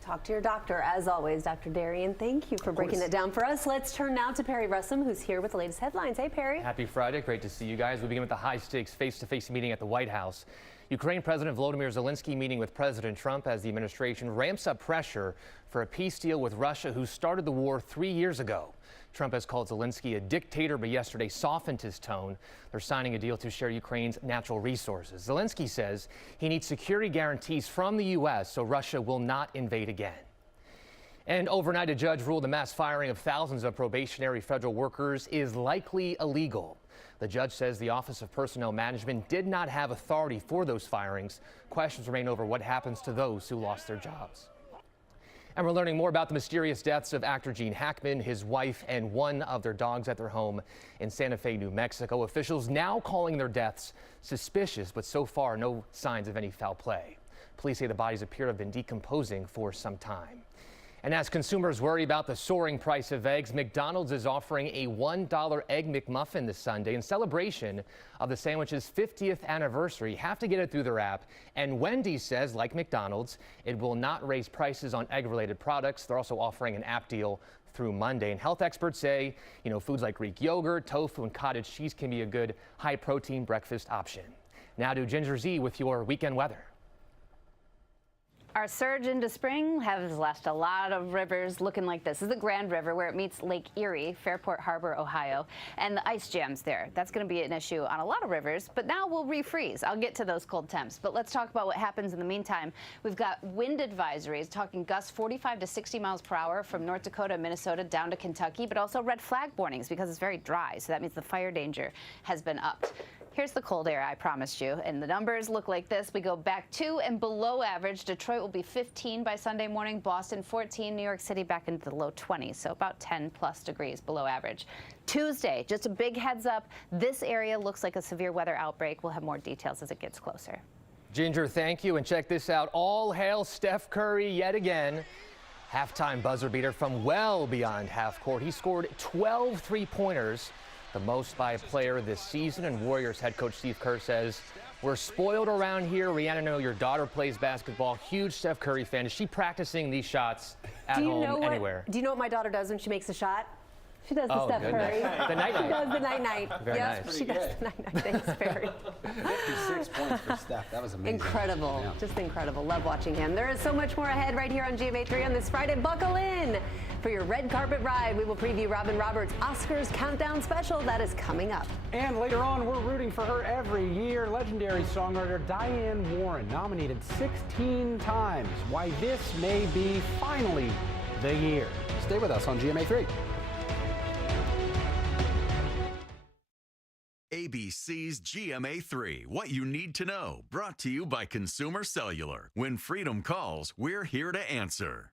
Talk to your doctor, as always. Dr. Darian, thank you for breaking that down for us. Let's turn now to Perry Russum, who's here with the latest headlines. Hey, Perry. Happy Friday. Great to see you guys. We begin with the high-stakes face-to-face meeting at the White House. Ukraine President Volodymyr Zelensky meeting with President Trump as the administration ramps up pressure for a peace deal with Russia, who started the war 3 years ago. Trump has called Zelensky a dictator, but yesterday softened his tone. They're signing a deal to share Ukraine's natural resources. Zelensky says he needs security guarantees from the U.S. so Russia will not invade again. And overnight, a judge ruled the mass firing of thousands of probationary federal workers is likely illegal. The judge says the Office of Personnel Management did not have authority for those firings. Questions remain over what happens to those who lost their jobs. And we're learning more about the mysterious deaths of actor Gene Hackman, his wife, and one of their dogs at their home in Santa Fe, New Mexico. Officials now calling their deaths suspicious, but so far no signs of any foul play. Police say the bodies appear to have been decomposing for some time. And as consumers worry about the soaring price of eggs, McDonald's is offering a $1 Egg McMuffin this Sunday in celebration of the sandwich's 50th anniversary. You have to get it through their app. And Wendy's says, like McDonald's, it will not raise prices on egg-related products. They're also offering an app deal through Monday. And health experts say, foods like Greek yogurt, tofu, and cottage cheese can be a good high-protein breakfast option. Now to Ginger Z with your weekend weather. Our surge into spring has left a lot of rivers looking like this. This is the Grand River where it meets Lake Erie, Fairport Harbor, Ohio, and the ice jams there. That's going to be an issue on a lot of rivers, but now we'll refreeze. I'll get to those cold temps, but let's talk about what happens in the meantime. We've got wind advisories, talking gusts 45 to 60 miles per hour from North Dakota, Minnesota, down to Kentucky, but also red flag warnings because it's very dry, so that means the fire danger has been upped. Here's the cold air I promised you, and the numbers look like this. We go back to and below average. Detroit will be 15 by Sunday morning, Boston 14, New York City back into the low 20s, so about 10 plus degrees below average. Tuesday, just a big heads up, this area looks like a severe weather outbreak. We'll have more details as it gets closer. Ginger, thank you, and check this out. All hail Steph Curry yet again. Halftime buzzer beater from well beyond half court. He scored 12 three-pointers, the most by a player this season. And Warriors head coach Steve Kerr says, "We're spoiled around here. Rihanna, I know your daughter plays basketball. Huge Steph Curry fan. Is she practicing these shots at home anywhere?" Do you know what my daughter does when she makes a shot? She does the Steph Curry. The night-night. She does the night-night. Very Yes, nice. she does the night-night. Thanks, Barry. 56 points for Steph. That was amazing. Incredible. Yeah. Just incredible. Love watching him. There is so much more ahead right here on GMA3 on this Friday. Buckle in for your red carpet ride. We will preview Robin Roberts' Oscars Countdown Special. That is coming up. And later on, we're rooting for her every year. Legendary songwriter Diane Warren, nominated 16 times. Why this may be finally the year. Stay with us on GMA3. ABC's GMA3, what you need to know, brought to you by Consumer Cellular. When freedom calls, we're here to answer.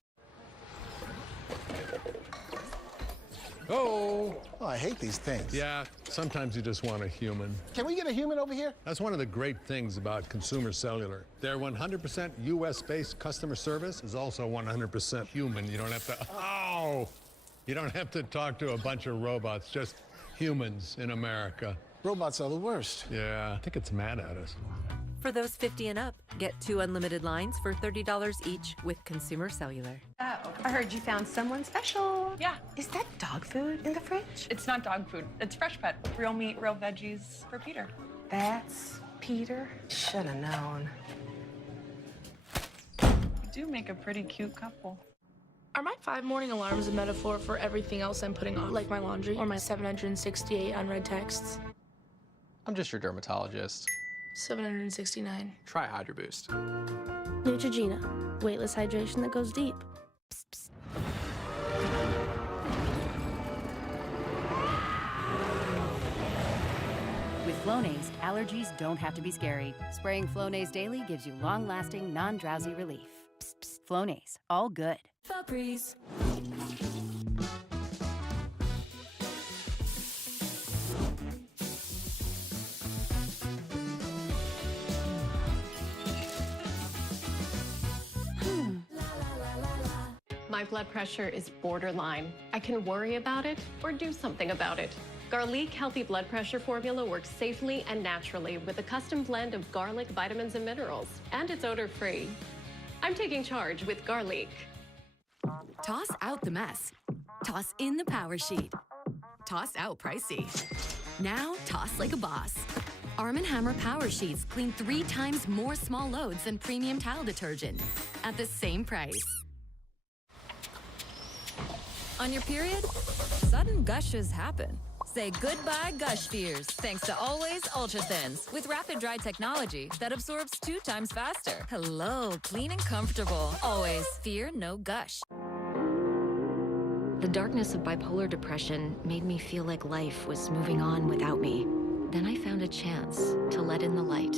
Oh, I hate these things. Yeah, sometimes you just want a human. Can we get a human over here? That's one of the great things about Consumer Cellular. Their 100% U.S.-based customer service is also 100% human. You don't have to, you don't have to talk to a bunch of robots, just humans in America. Robots are the worst. Yeah, I think it's mad at us. For those 50 and up, get 2 unlimited lines for $30 each with Consumer Cellular. I heard you found someone special. Yeah. Is that dog food in the fridge? It's not dog food. It's Fresh Pet. Real meat, real veggies for Peter. That's Peter? Should have known. You do make a pretty cute couple. Are my 5 morning alarms a metaphor for everything else I'm putting on, like my laundry or my 768 unread texts? I'm just your dermatologist. 769. Try Hydro Boost. Neutrogena, weightless hydration that goes deep. Psst, psst. With Flonase, allergies don't have to be scary. Spraying Flonase daily gives you long-lasting, non-drowsy relief. Psst, psst. Flonase, all good. Febreze. My blood pressure is borderline. I can worry about it or do something about it. Garlic Healthy Blood Pressure Formula works safely and naturally with a custom blend of garlic, vitamins, and minerals, and it's odor-free. I'm taking charge with Garlic. Toss out the mess. Toss in the power sheet. Toss out pricey. Now toss like a boss. Arm & Hammer Power Sheets clean 3 times more small loads than premium tile detergent at the same price. On your period, sudden gushes happen. Say goodbye gush fears thanks to Always Ultra Thins with rapid dry technology that absorbs 2 times faster. Hello, clean and comfortable. Always fear no gush. The darkness of bipolar depression made me feel like life was moving on without me. Then I found a chance to let in the light.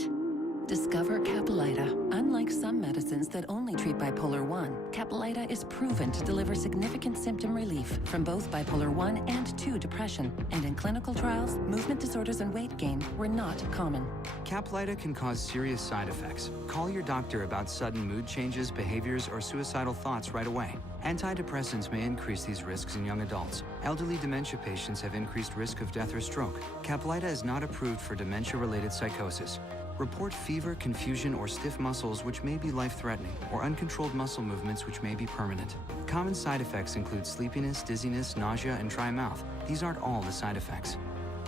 Discover Caplyta. Unlike some medicines that only treat bipolar 1, Caplyta is proven to deliver significant symptom relief from both bipolar 1 and 2 depression. And in clinical trials, movement disorders and weight gain were not common. Caplyta can cause serious side effects. Call your doctor about sudden mood changes, behaviors, or suicidal thoughts right away. Antidepressants may increase these risks in young adults. Elderly dementia patients have increased risk of death or stroke. Caplyta is not approved for dementia-related psychosis. Report fever, confusion, or stiff muscles which may be life-threatening, or uncontrolled muscle movements which may be permanent. Common side effects include sleepiness, dizziness, nausea, and dry mouth. These aren't all the side effects.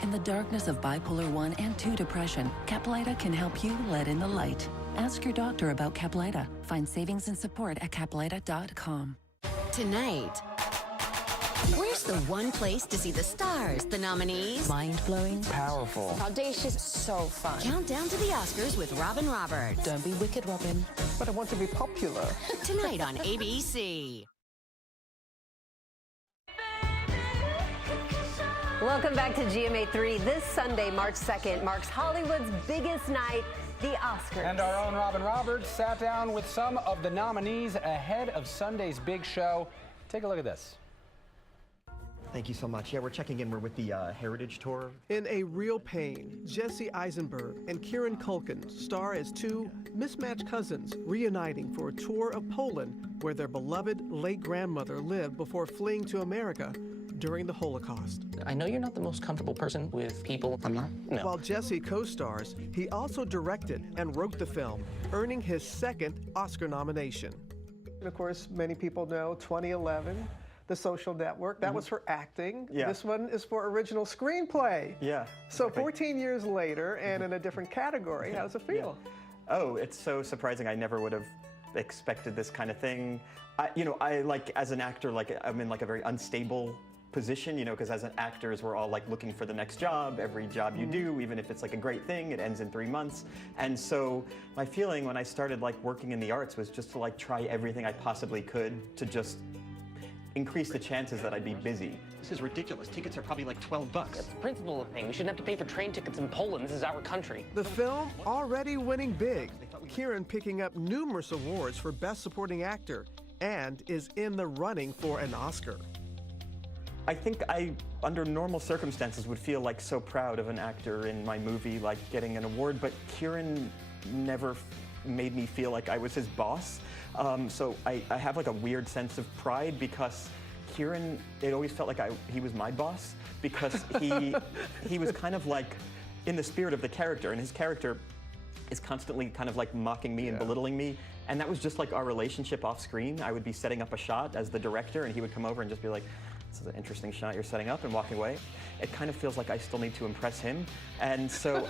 In the darkness of bipolar 1 and 2 depression, Caplyta can help you let in the light. Ask your doctor about Caplyta. Find savings and support at caplyta.com. Tonight, where's the one place to see the stars, the nominees? Mind-blowing. Powerful. Audacious. So fun. Countdown to the Oscars with Robin Roberts. Don't be wicked, Robin. But I want to be popular. Tonight on ABC. Welcome back to GMA3. This Sunday, March 2nd, marks Hollywood's biggest night, the Oscars. And our own Robin Roberts sat down with some of the nominees ahead of Sunday's big show. Take a look at this. Thank you so much. Yeah, we're checking in. We're with the Heritage Tour. In A Real Pain, Jesse Eisenberg and Kieran Culkin star as two mismatched cousins reuniting for a tour of Poland where their beloved late grandmother lived before fleeing to America during the Holocaust. I know you're not the most comfortable person with people. I'm not? No. While Jesse co-stars, he also directed and wrote the film, earning his second Oscar nomination. And of course, many people know 2011, The Social Network. That was for acting. Yeah. This one is for original screenplay. Yeah. So exactly. 14 years later and in a different category, how does it feel? Yeah. Oh, it's so surprising. I never would have expected this kind of thing. I like, as an actor, like I'm in like a very unstable position, because as an actors, we're all like looking for the next job. Every job you do, even if it's like a great thing, it ends in 3 months. And so my feeling when I started like working in the arts was just to like try everything I possibly could to just increase the chances that I'd be busy. This is ridiculous. Tickets are probably like $12. That's the principle of the thing. We shouldn't have to pay for train tickets in Poland. This is our country. The film already winning big. Kieran picking up numerous awards for Best Supporting Actor and is in the running for an Oscar. I think I, under normal circumstances, would feel like so proud of an actor in my movie, like getting an award, but Kieran never made me feel like I was his boss. So I have like a weird sense of pride because Kieran, it always felt like he was my boss because he was kind of like in the spirit of the character, and his character is constantly kind of like mocking me and belittling me. And that was just like our relationship off screen. I would be setting up a shot as the director and he would come over and just be like, "This is an interesting shot you're setting up," and walking away. It kind of feels like I still need to impress him. And so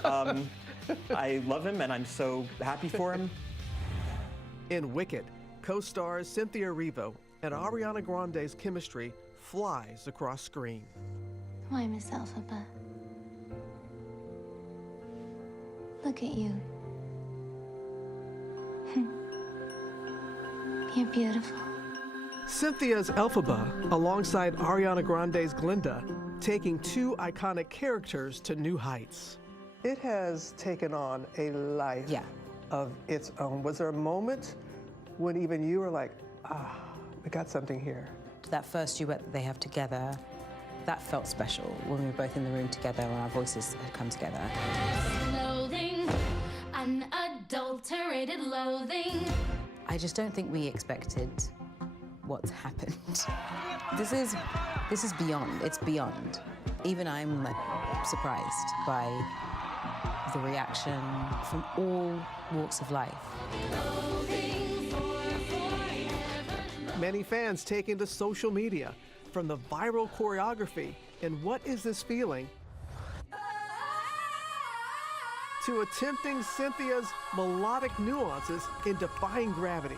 I love him and I'm so happy for him. In Wicked, co-stars Cynthia Erivo and Ariana Grande's chemistry flies across screen. Why, Miss Elphaba? Look at you. You're beautiful. Cynthia's Elphaba, alongside Ariana Grande's Glinda, taking two iconic characters to new heights. It has taken on a life of its own. Was there a moment when even you were like, we got something here? That first duet that they have together, that felt special when we were both in the room together and our voices had come together. Loathing, unadulterated loathing. I just don't think we expected what's happened. This is beyond, it's beyond. Even I'm surprised by the reaction from all walks of life. Many fans taking to social media, from the viral choreography and What Is This Feeling, to attempting Cynthia's melodic nuances in defying gravity.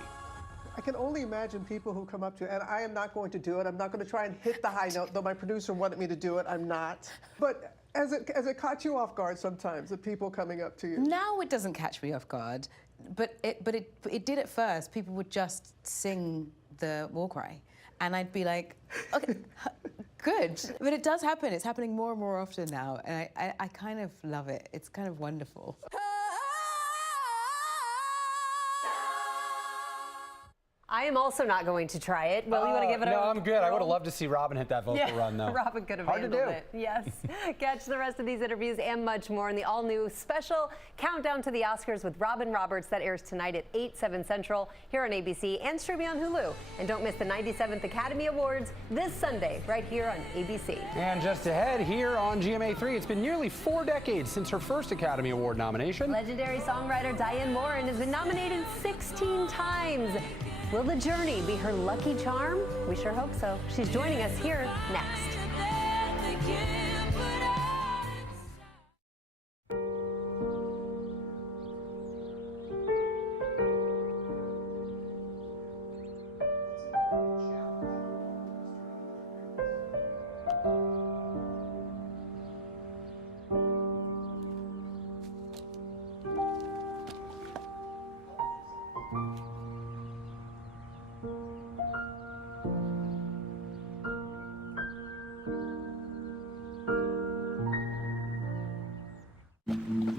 I can only imagine people who come up to you, and I am not going to do it. I'm not going to try and hit the high note, though my producer wanted me to do it. I'm not. But has it caught you off guard sometimes, the people coming up to you? Now it doesn't catch me off guard, but it did at first. People would just sing the war cry, and I'd be like, okay, good. But it does happen. It's happening more and more often now, and I kind of love it. It's kind of wonderful. I am also not going to try it. Will, you want to give it a No, I'm good. I would have loved to see Robin hit that vocal run, though. Robin could have Hard to handled do. it. Yes. Catch the rest of these interviews and much more in the all-new special Countdown to the Oscars with Robin Roberts that airs tonight at 8, 7 Central here on ABC and streaming on Hulu. And don't miss the 97th Academy Awards this Sunday right here on ABC. And just ahead here on GMA3, it's been nearly 4 decades since her first Academy Award nomination. Legendary songwriter Diane Warren has been nominated 16 times. Will the journey be her lucky charm? We sure hope so. She's joining us here next.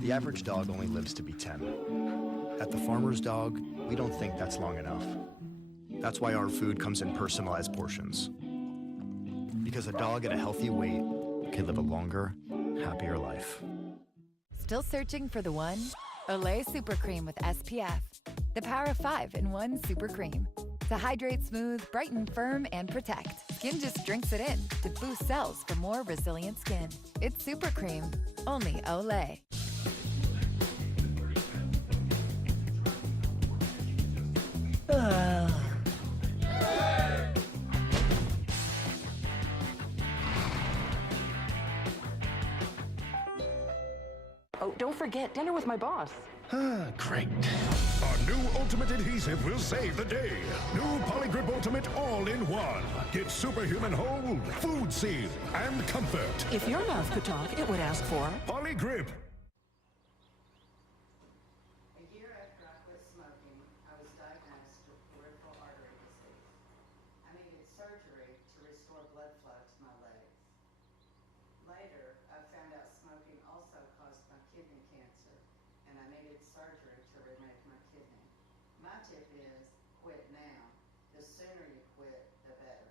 The average dog only lives to be 10. At the Farmer's Dog, we don't think that's long enough. That's why our food comes in personalized portions. Because a dog at a healthy weight can live a longer, happier life. Still searching for the one? Olay Super Cream with SPF. The power of 5 in one super cream. To hydrate smooth, brighten firm, and protect. Skin just drinks it in to boost cells for more resilient skin. It's Super Cream. Only Olay. Oh, don't forget, dinner with my boss. Great. Our new Ultimate Adhesive will save the day. New Polygrip Ultimate All-in-One. Get superhuman hold, food seal, and comfort. If your mouth could talk, it would ask for Polygrip. A year after I quit smoking, I was diagnosed with peripheral artery disease. I needed surgery to restore blood flow to my legs. Later, I found out smoking also caused my kidney cancer, and I needed surgery to remove my kidney. My tip is, quit now. The sooner you quit, the better.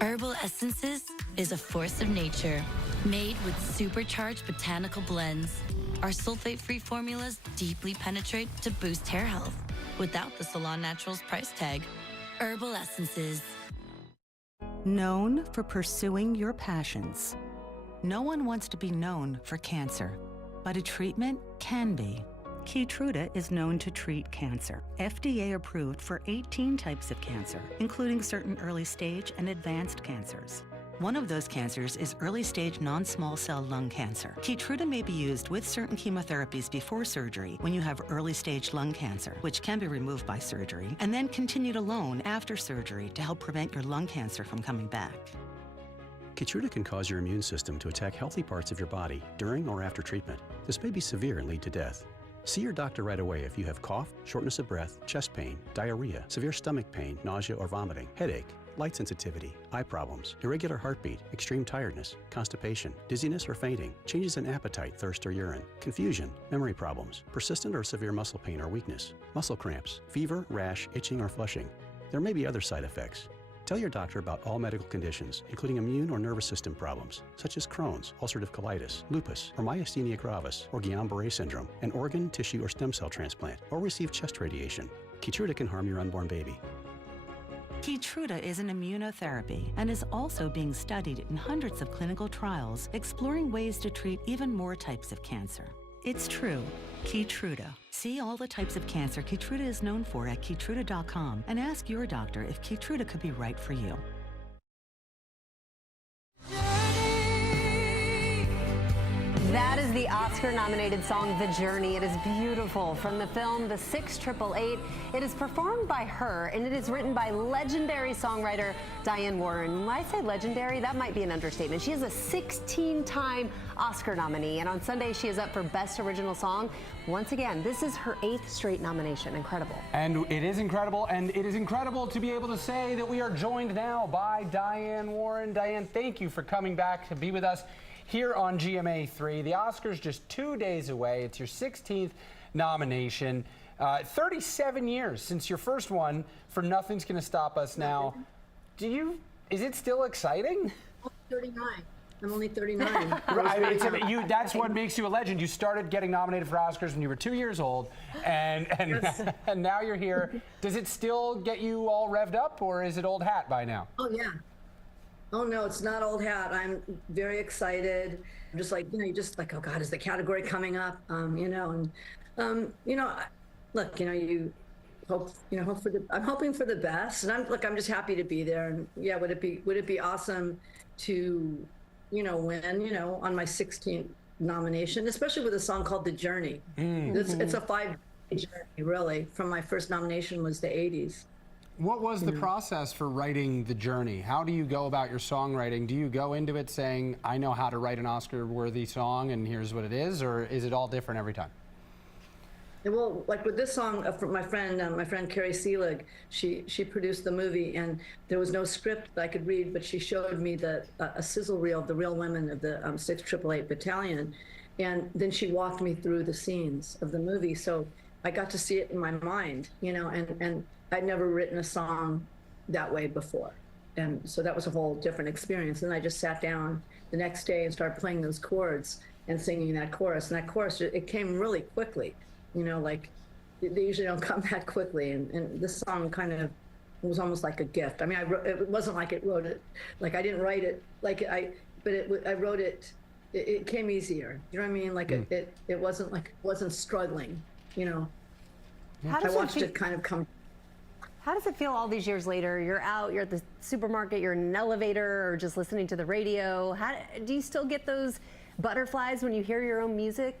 Herbal Essences is a force of nature, made with supercharged botanical blends. Our sulfate-free formulas deeply penetrate to boost hair health without the Salon Naturals price tag. Herbal Essences. Known for pursuing your passions. No one wants to be known for cancer, but a treatment can be. Keytruda is known to treat cancer. FDA approved for 18 types of cancer, including certain early stage and advanced cancers. One of those cancers is early-stage non-small cell lung cancer. Keytruda may be used with certain chemotherapies before surgery when you have early-stage lung cancer, which can be removed by surgery, and then continued alone after surgery to help prevent your lung cancer from coming back. Keytruda can cause your immune system to attack healthy parts of your body during or after treatment. This may be severe and lead to death. See your doctor right away if you have cough, shortness of breath, chest pain, diarrhea, severe stomach pain, nausea or vomiting, headache, light sensitivity, eye problems, irregular heartbeat, extreme tiredness, constipation, dizziness or fainting, changes in appetite, thirst or urine, confusion, memory problems, persistent or severe muscle pain or weakness, muscle cramps, fever, rash, itching or flushing. There may be other side effects. Tell your doctor about all medical conditions, including immune or nervous system problems, such as Crohn's, ulcerative colitis, lupus, or myasthenia gravis, or Guillain-Barré syndrome, an organ, tissue, or stem cell transplant, or receive chest radiation. Keytruda can harm your unborn baby. Keytruda is an immunotherapy and is also being studied in hundreds of clinical trials, exploring ways to treat even more types of cancer. It's true. Keytruda. See all the types of cancer Keytruda is known for at Keytruda.com and ask your doctor if Keytruda could be right for you. That is the Oscar-nominated song, The Journey. It is beautiful. From the film The 688, it is performed by her, and it is written by legendary songwriter Diane Warren. When I say legendary, that might be an understatement. She is a 16-time Oscar nominee, and on Sunday, she is up for Best Original Song. Once again, this is her 8th straight nomination. Incredible. And it is incredible, and it is incredible to be able to say that we are joined now by Diane Warren. Diane, thank you for coming back to be with us here on GMA3. The Oscars just 2 days away. It's your 16th nomination. 37 years since your first one for Nothing's Gonna Stop Us Now. Is it still exciting? 39. I'm only 39. That's what makes you a legend. You started getting nominated for Oscars when you were 2 years old, and and now you're here. Does it still get you all revved up, or is it old hat by now? Oh, yeah. Oh, no, it's not old hat. I'm very excited. I'm just like, you're just like, oh, God, is the category coming up? Look, you hope for I'm hoping for the best. And I'm just happy to be there. And yeah, would it be awesome to, win, on my 16th nomination, especially with a song called The Journey. It's a 5-day journey, really. From my first nomination was the 80s. What was the process for writing The Journey? How do you go about your songwriting? Do you go into it saying, I know how to write an Oscar-worthy song and here's what it is, or is it all different every time? Well, like with this song, my friend Carrie Seelig, she produced the movie, and there was no script that I could read, but she showed me a sizzle reel of the real women of the 688 Battalion, and then she walked me through the scenes of the movie. So I got to see it in my mind, you know, and I'd never written a song that way before. And so that was a whole different experience. And I just sat down the next day and started playing those chords and singing that chorus. And that chorus, it came really quickly, you know, like they usually don't come that quickly. And this song kind of was almost like a gift. I mean, it wasn't like I didn't write it I wrote it, it came easier. You know what I mean? Like it wasn't struggling, you know. I watched it kind of come. How does it feel all these years later? You're out, you're at the supermarket, you're in an elevator, or just listening to the radio. Do you still get those butterflies when you hear your own music?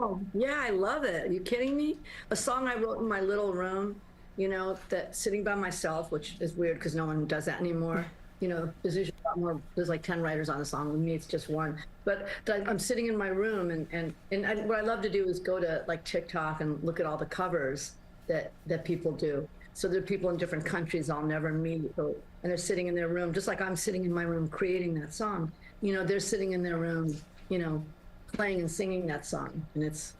Oh, yeah, I love it. Are you kidding me? A song I wrote in my little room, you know, that sitting by myself, which is weird because no one does that anymore. You know, there's usually a lot more, there's like 10 writers on a song. With me, it's just one. But I'm sitting in my room, and what I love to do is go to like TikTok and look at all the covers that people do. So there are people in different countries I'll never meet, and they're sitting in their room, just like I'm sitting in my room creating that song. You know, they're sitting in their room, you know, playing and singing that song, and it's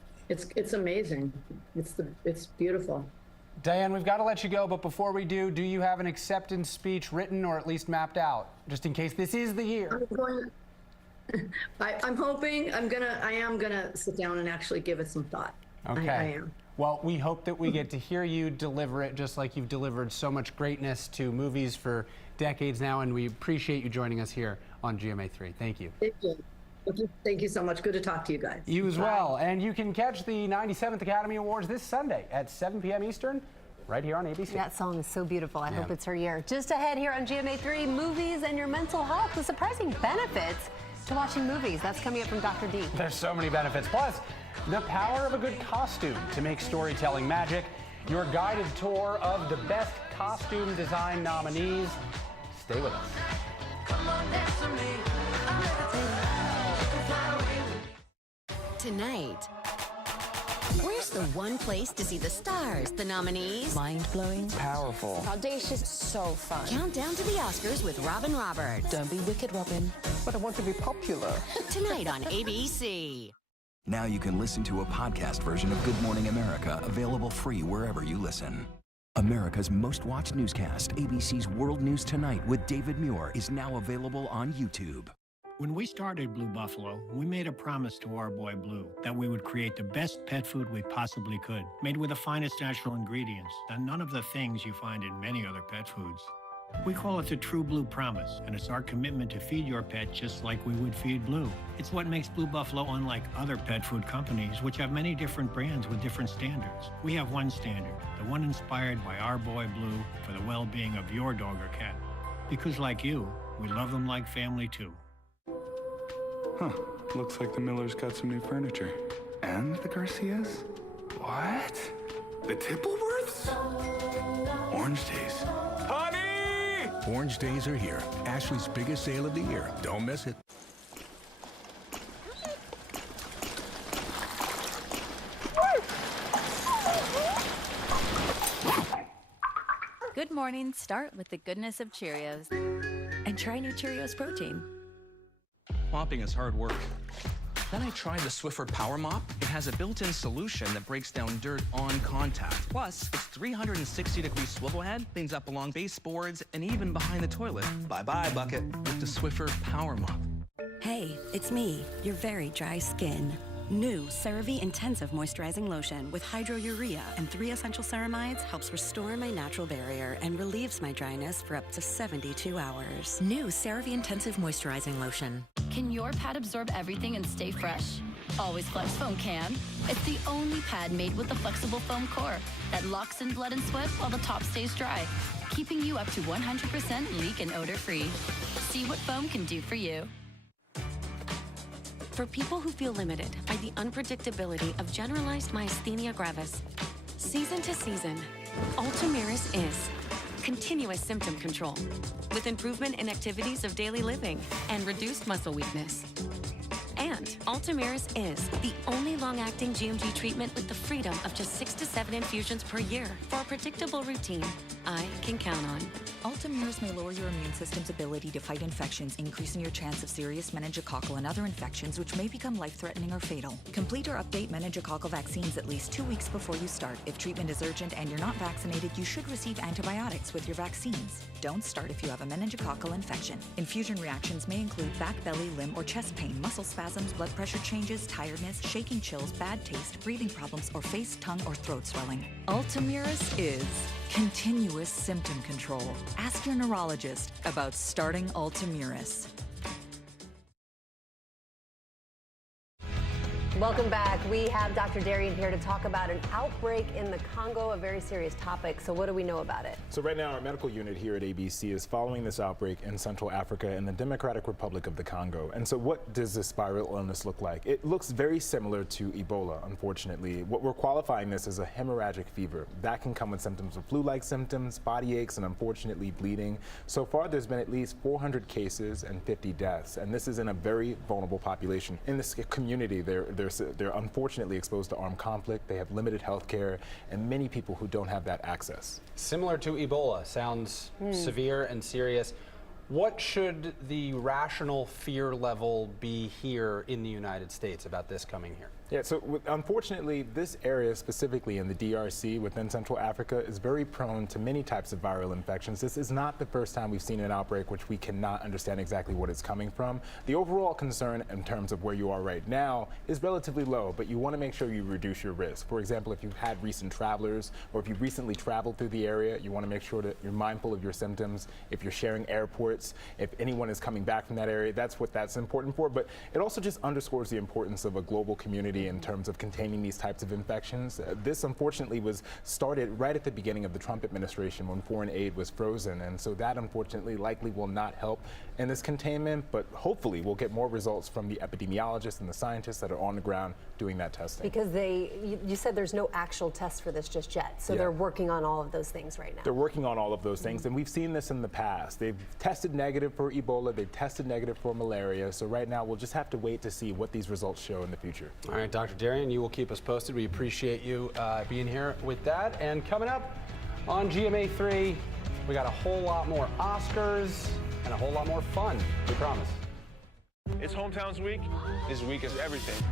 amazing. It's beautiful. Diane, we've got to let you go, but before we do you have an acceptance speech written or at least mapped out, just in case this is the year? I'm hoping I am gonna sit down and actually give it some thought. Okay. I am. Well, we hope that we get to hear you deliver it just like you've delivered so much greatness to movies for decades now, and we appreciate you joining us here on GMA3. Thank you. Thank you. Thank you so much. Good to talk to you guys. You as well. And you can catch the 97th Academy Awards this Sunday at 7 p.m. Eastern, right here on ABC. That song is so beautiful. I hope it's her year. Just ahead here on GMA3, movies and your mental health, the surprising benefits to watching movies. That's coming up from Dr. D. There's so many benefits. Plus, the power of a good costume to make storytelling magic. Your guided tour of the best costume design nominees. Stay with us. Come on, dance with me. Tonight, where's the one place to see the stars, the nominees? Mind-blowing. Powerful. Audacious. So fun. Countdown to the Oscars with Robin Roberts. Don't be wicked, Robin. But I want to be popular. Tonight on ABC. Now you can listen to a podcast version of Good Morning America, available free wherever you listen. America's most watched newscast, ABC's World News Tonight with David Muir, is now available on YouTube. When we started Blue Buffalo, we made a promise to our boy Blue that we would create the best pet food we possibly could, made with the finest natural ingredients and none of the things you find in many other pet foods. We call it the True Blue Promise, and it's our commitment to feed your pet just like we would feed Blue. It's what makes Blue Buffalo unlike other pet food companies, which have many different brands with different standards. We have one standard, the one inspired by our boy Blue for the well-being of your dog or cat. Because like you, we love them like family too. Huh. Looks like the Millers got some new furniture. And the Garcias? What? The Tippleworths? Orange Days. Honey! Orange Days are here. Ashley's biggest sale of the year. Don't miss it. Good mornings start with the goodness of Cheerios. And try new Cheerios Protein. Mopping is hard work. Then I tried the Swiffer Power Mop. It has a built-in solution that breaks down dirt on contact. Plus, its 360-degree swivel head cleans up along baseboards and even behind the toilet. Bye-bye, bucket, with the Swiffer Power Mop. Hey, it's me, your very dry skin. New CeraVe Intensive Moisturizing Lotion with hydrourea and 3 essential ceramides helps restore my natural barrier and relieves my dryness for up to 72 hours. New CeraVe Intensive Moisturizing Lotion. Can your pad absorb everything and stay fresh? Always Flex Foam can. It's the only pad made with the flexible foam core that locks in blood and sweat while the top stays dry, keeping you up to 100% leak and odor-free. See what foam can do for you. For people who feel limited by the unpredictability of generalized myasthenia gravis, season to season, Ultomiris is continuous symptom control with improvement in activities of daily living and reduced muscle weakness. And Ultomiris is the only long-acting GMG treatment with the freedom of just 6 to 7 infusions per year for a predictable routine I can count on. Ultomiris may lower your immune system's ability to fight infections, increasing your chance of serious meningococcal and other infections, which may become life-threatening or fatal. Complete or update meningococcal vaccines at least 2 weeks before you start. If treatment is urgent and you're not vaccinated, you should receive antibiotics with your vaccines. Don't start if you have a meningococcal infection. Infusion reactions may include back, belly, limb, or chest pain, muscle spasms, blood pressure changes, tiredness, shaking chills, bad taste, breathing problems, or face, tongue, or throat swelling. Ultomiris is continuous symptom control. Ask your neurologist about starting Ultomiris. Welcome back. We have Dr. Darian here to talk about an outbreak in the Congo, a very serious topic. So what do we know about it? So right now our medical unit here at ABC is following this outbreak in Central Africa and the Democratic Republic of the Congo. And so what does this viral illness look like? It looks very similar to Ebola, unfortunately. What we're qualifying this as a hemorrhagic fever. That can come with symptoms of flu-like symptoms, body aches, and unfortunately bleeding. So far there's been at least 400 cases and 50 deaths. And this is in a very vulnerable population. In this community, they're unfortunately exposed to armed conflict, they have limited health care, and many people who don't have that access. Similar to Ebola, sounds severe and serious. What should the rational fear level be here in the United States about this coming here? Yeah, so unfortunately, this area specifically in the DRC within Central Africa is very prone to many types of viral infections. This is not the first time we've seen an outbreak which we cannot understand exactly what it's coming from. The overall concern in terms of where you are right now is relatively low, but you want to make sure you reduce your risk. For example, if you've had recent travelers or if you've recently traveled through the area, you want to make sure that you're mindful of your symptoms. If you're sharing airports, if anyone is coming back from that area, that's what that's important for. But it also just underscores the importance of a global community in terms of containing these types of infections. This unfortunately was started right at the beginning of the Trump administration when foreign aid was frozen, and so that unfortunately likely will not help in this containment, but hopefully we'll get more results from the epidemiologists and the scientists that are on the ground doing that testing. Because you said there's no actual test for this just yet, so they're working on all of those things right now. They're working on all of those things, and we've seen this in the past. They've tested negative for Ebola, they've tested negative for malaria, so right now we'll just have to wait to see what these results show in the future. All right, Dr. Darian, you will keep us posted. We appreciate you being here with that. And coming up on GMA3, we got a whole lot more Oscars and a whole lot more fun, we promise. It's Hometowns Week. This week is everything.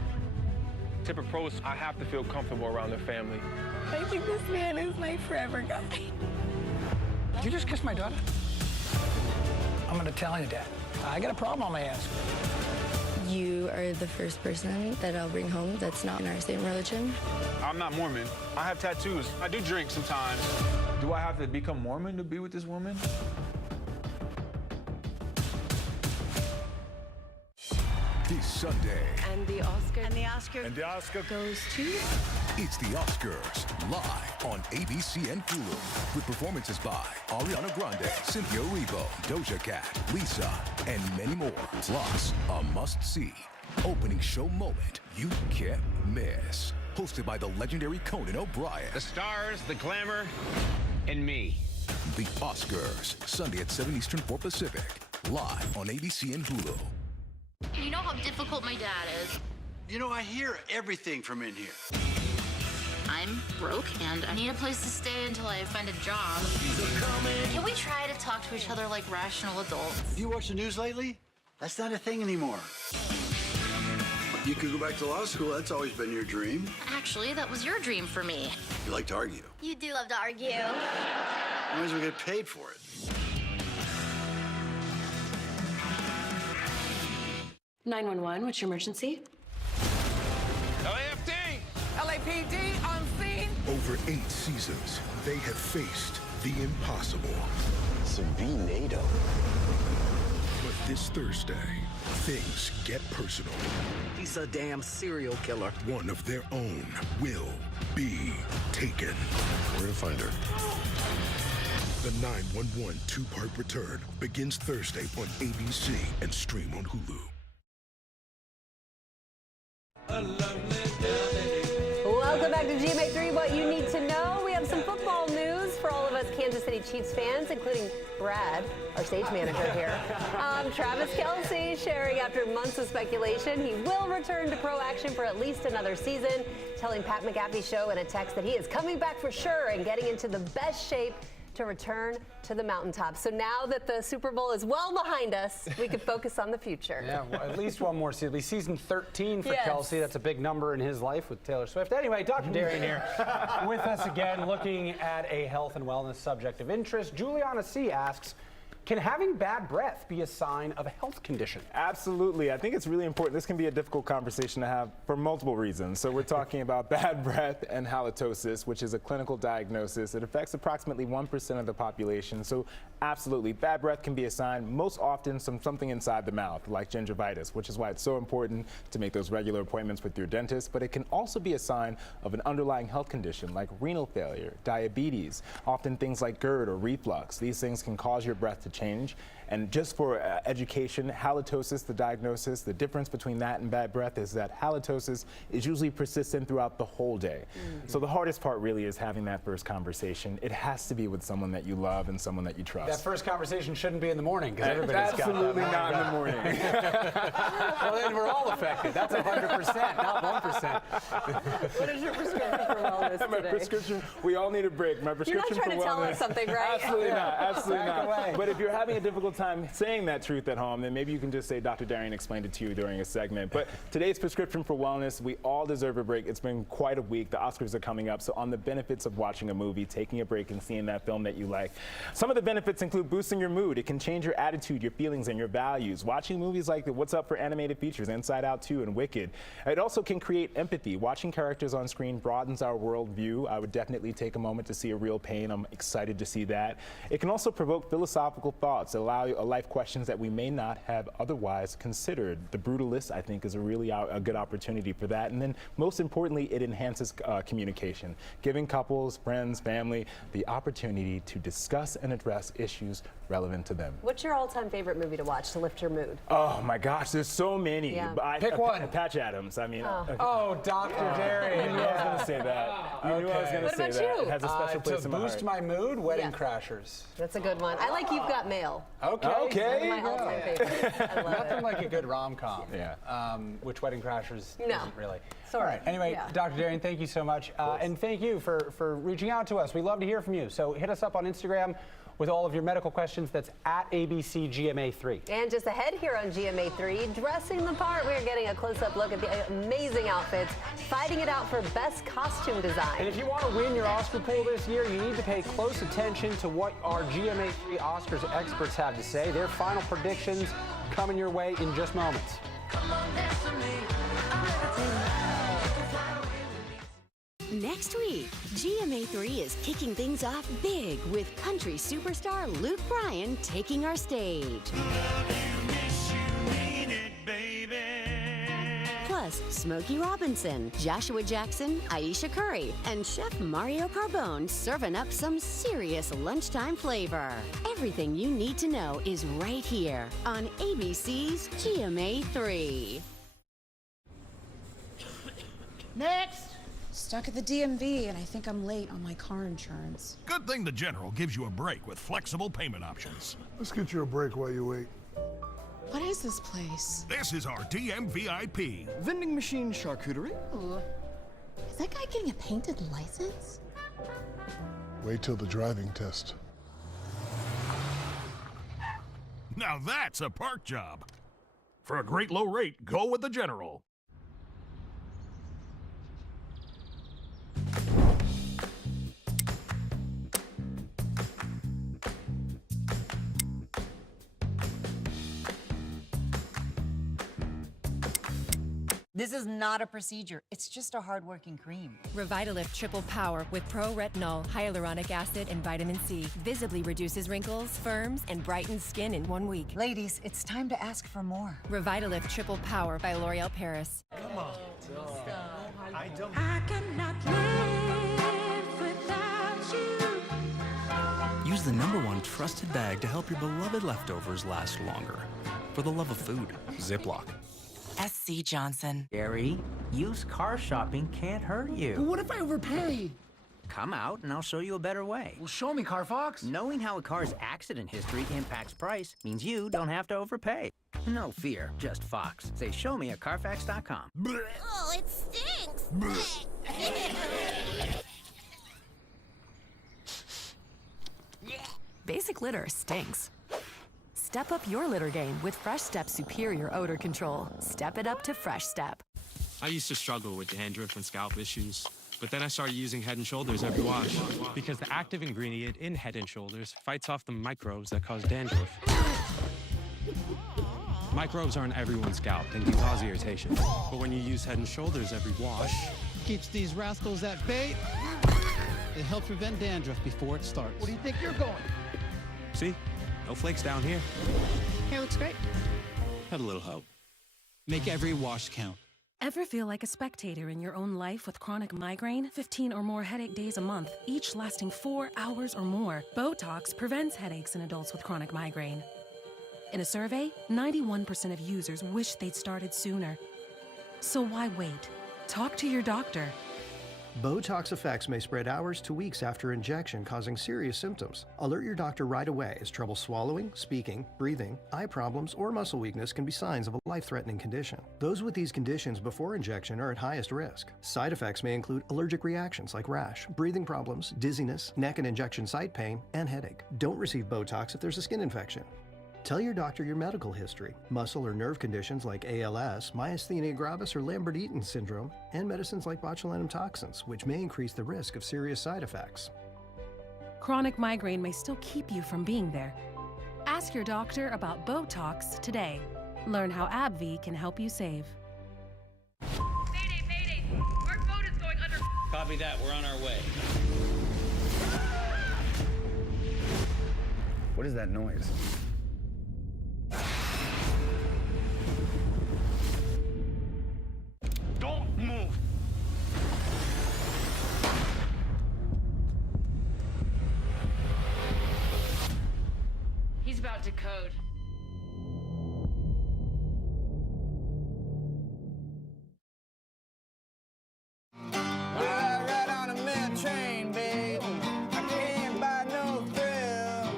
Tipper Pros, I have to feel comfortable around their family. I think this man is my forever guy. Did you just kiss my daughter? I'm gonna tell you, Dad. I got a problem on my ass. You are the first person that I'll bring home that's not in our same religion. I'm not Mormon. I have tattoos. I do drink sometimes. Do I have to become Mormon to be with this woman? This Sunday. And the Oscar. And the Oscar. And the Oscar goes to. It's the Oscars, live on ABC and Hulu, with performances by Ariana Grande, Cynthia Erivo, Doja Cat, Lisa, and many more. Plus, a must-see opening show moment you can't miss. Hosted by the legendary Conan O'Brien. The stars, the glamour, and me. The Oscars, Sunday at 7 Eastern, 4 Pacific, live on ABC and Hulu. You know how difficult my dad is. You know, I hear everything from in here. I'm broke and I need a place to stay until I find a job. Can we try to talk to each other like rational adults? Have you watched the news lately? That's not a thing anymore. You could go back to law school. That's always been your dream. Actually, that was your dream for me. You like to argue. You do love to argue. As long as we get paid for it. 911, what's your emergency? LAFD! LAPD on scene! Over 8 seasons, they have faced the impossible. NATO. But this Thursday, things get personal. He's a damn serial killer. One of their own will be taken. Where to find her? The 911 two-part return begins Thursday on ABC and stream on Hulu. Welcome back to GMA3, what you need to know. We have some football news for all of us Kansas City Chiefs fans, including Brad, our stage manager here. Travis Kelce sharing after months of speculation he will return to pro action for at least another season, telling Pat McAfee's show in a text that he is coming back for sure and getting into the best shape to return to the mountaintop. So now that the Super Bowl is well behind us, we can focus on the future. Yeah, well, at least one more season. It'll be season 13 for Yes. Kelce. That's a big number in his life with Taylor Swift. Anyway, Dr. Darian here with us again, looking at a health and wellness subject of interest. Juliana C. asks, can having bad breath be a sign of a health condition? Absolutely. I think it's really important. This can be a difficult conversation to have for multiple reasons. So we're talking about bad breath and halitosis, which is a clinical diagnosis. It affects approximately 1% of the population. So absolutely, bad breath can be a sign, most often something inside the mouth, like gingivitis, which is why it's so important to make those regular appointments with your dentist. But it can also be a sign of an underlying health condition like renal failure, diabetes, often things like GERD or reflux. These things can cause your breath to change. And just for education, halitosis, the diagnosis, the difference between that and bad breath is that halitosis is usually persistent throughout the whole day. So the hardest part really is having that first conversation. It has to be with someone that you love and someone that you trust. That first conversation shouldn't be in the morning because everybody's Absolutely got that. not in the morning. Well, then we're all affected. That's 100%, not 1%. What is your prescription for wellness today? My prescription, we all need a break. My prescription You're not trying for to tell wellness. us something, right? Absolutely not. Absolutely Back not. away. But if you're having a difficult time saying that truth at home, then maybe you can just say Dr. Darian explained it to you during a segment. But today's prescription for wellness, we all deserve a break. It's been quite a week. The Oscars are coming up. So on the benefits of watching a movie, taking a break and seeing that film that you like. Some of the benefits include boosting your mood. It can change your attitude, your feelings, and your values. Watching movies like What's Up for Animated Features, Inside Out 2, and Wicked. It also can create empathy. Watching characters on screen broadens our worldview. I would definitely take a moment to see A Real Pain. I'm excited to see that. It can also provoke philosophical thoughts, allow you life questions that we may not have otherwise considered. The Brutalist, I think, is a really a good opportunity for that. And then most importantly, it enhances communication, giving couples, friends, family the opportunity to discuss and address issues relevant to them. What's your all-time favorite movie to watch to lift your mood? Oh my gosh, there's so many. Yeah. Pick one. Patch Adams. I mean, Oh, Dr. Darian. You knew I was going to say that. You knew I was going to What say about that. you? It has a special place To in my boost heart. my mood, Wedding Yeah. Crashers. That's a good one. I like You've Got Mail. Okay. Okay. One of my all-time favorites. I love Nothing it. like a good rom-com. Yeah. Which Wedding Crashers No. isn't really. Sort All of, right. Anyway, yeah. Dr. Darian, thank you so much. And thank you for reaching out to us. We love to hear from you. So hit us up on Instagram with all of your medical questions. That's at ABCGMA3. And just ahead here on GMA3, dressing the part, we're getting a close-up look at the amazing outfits, fighting it out for best costume design. And if you want to win your Oscar pool this year, you need to pay close attention to what our GMA3 Oscars experts have to say. Their final predictions coming your way in just moments. Next week, GMA3 is kicking things off big with country superstar Luke Bryan taking our stage. Plus, Smokey Robinson, Joshua Jackson, Aisha Curry, and Chef Mario Carbone serving up some serious lunchtime flavor. Everything you need to know is right here on ABC's GMA3. Next! Stuck at the DMV, and I think I'm late on my car insurance. Good thing the General gives you a break with flexible payment options. Let's get you a break while you wait. What is this place? This is our DMVIP. Vending machine charcuterie? Ooh. Is that guy getting a painted license? Wait till the driving test. Now that's a park job. For a great low rate, go with the General. This is not a procedure. It's just a hard-working cream. Revitalift Triple Power with pro-retinol, hyaluronic acid, and vitamin C visibly reduces wrinkles, firms, and brightens skin in 1 week. Ladies, it's time to ask for more. Revitalift Triple Power by L'Oreal Paris. Come on. I cannot live without you. Use the #1 trusted bag to help your beloved leftovers last longer. For the love of food, Ziploc. SC Johnson. Gary, used car shopping can't hurt you. But what if I overpay? Come out and I'll show you a better way. Well, show me, Carfax. Knowing how a car's accident history impacts price means you don't have to overpay. No fear, just Fox. Say show me at Carfax.com. Oh, it stinks. Basic litter stinks. Step up your litter game with Fresh Step's superior odor control. Step it up to Fresh Step. I used to struggle with dandruff and scalp issues, but then I started using Head & Shoulders every wash because the active ingredient in Head & Shoulders fights off the microbes that cause dandruff. Microbes are on everyone's scalp and can cause irritation, but when you use Head & Shoulders every wash, keeps these rascals at bay. It helps prevent dandruff before it starts. Where do you think you're going? see, no flakes down here. Hair looks great. Had a little help. Make every wash count. Ever feel like a spectator in your own life with chronic migraine? 15 or more headache days a month, each lasting 4 hours or more. Botox prevents headaches in adults with chronic migraine. In a survey, 91% of users wish they'd started sooner. So why wait? Talk to your doctor. Botox effects may spread hours to weeks after injection, causing serious symptoms. Alert your doctor right away, as trouble swallowing, speaking, breathing, eye problems, or muscle weakness can be signs of a life-threatening condition. Those with these conditions before injection are at highest risk. Side effects may include allergic reactions like rash, breathing problems, dizziness, neck and injection site pain, and headache. Don't receive Botox if there's a skin infection. Tell your doctor your medical history, muscle or nerve conditions like ALS, myasthenia gravis, or Lambert-Eaton syndrome, and medicines like botulinum toxins, which may increase the risk of serious side effects. Chronic migraine may still keep you from being there. Ask your doctor about Botox today. Learn how AbbVie can help you save. Mayday, mayday! Our boat is going under. Copy that, we're on our way. What is that noise? Don't move! He's about to code. Ride on a milk train, babe. I can't buy no thrill.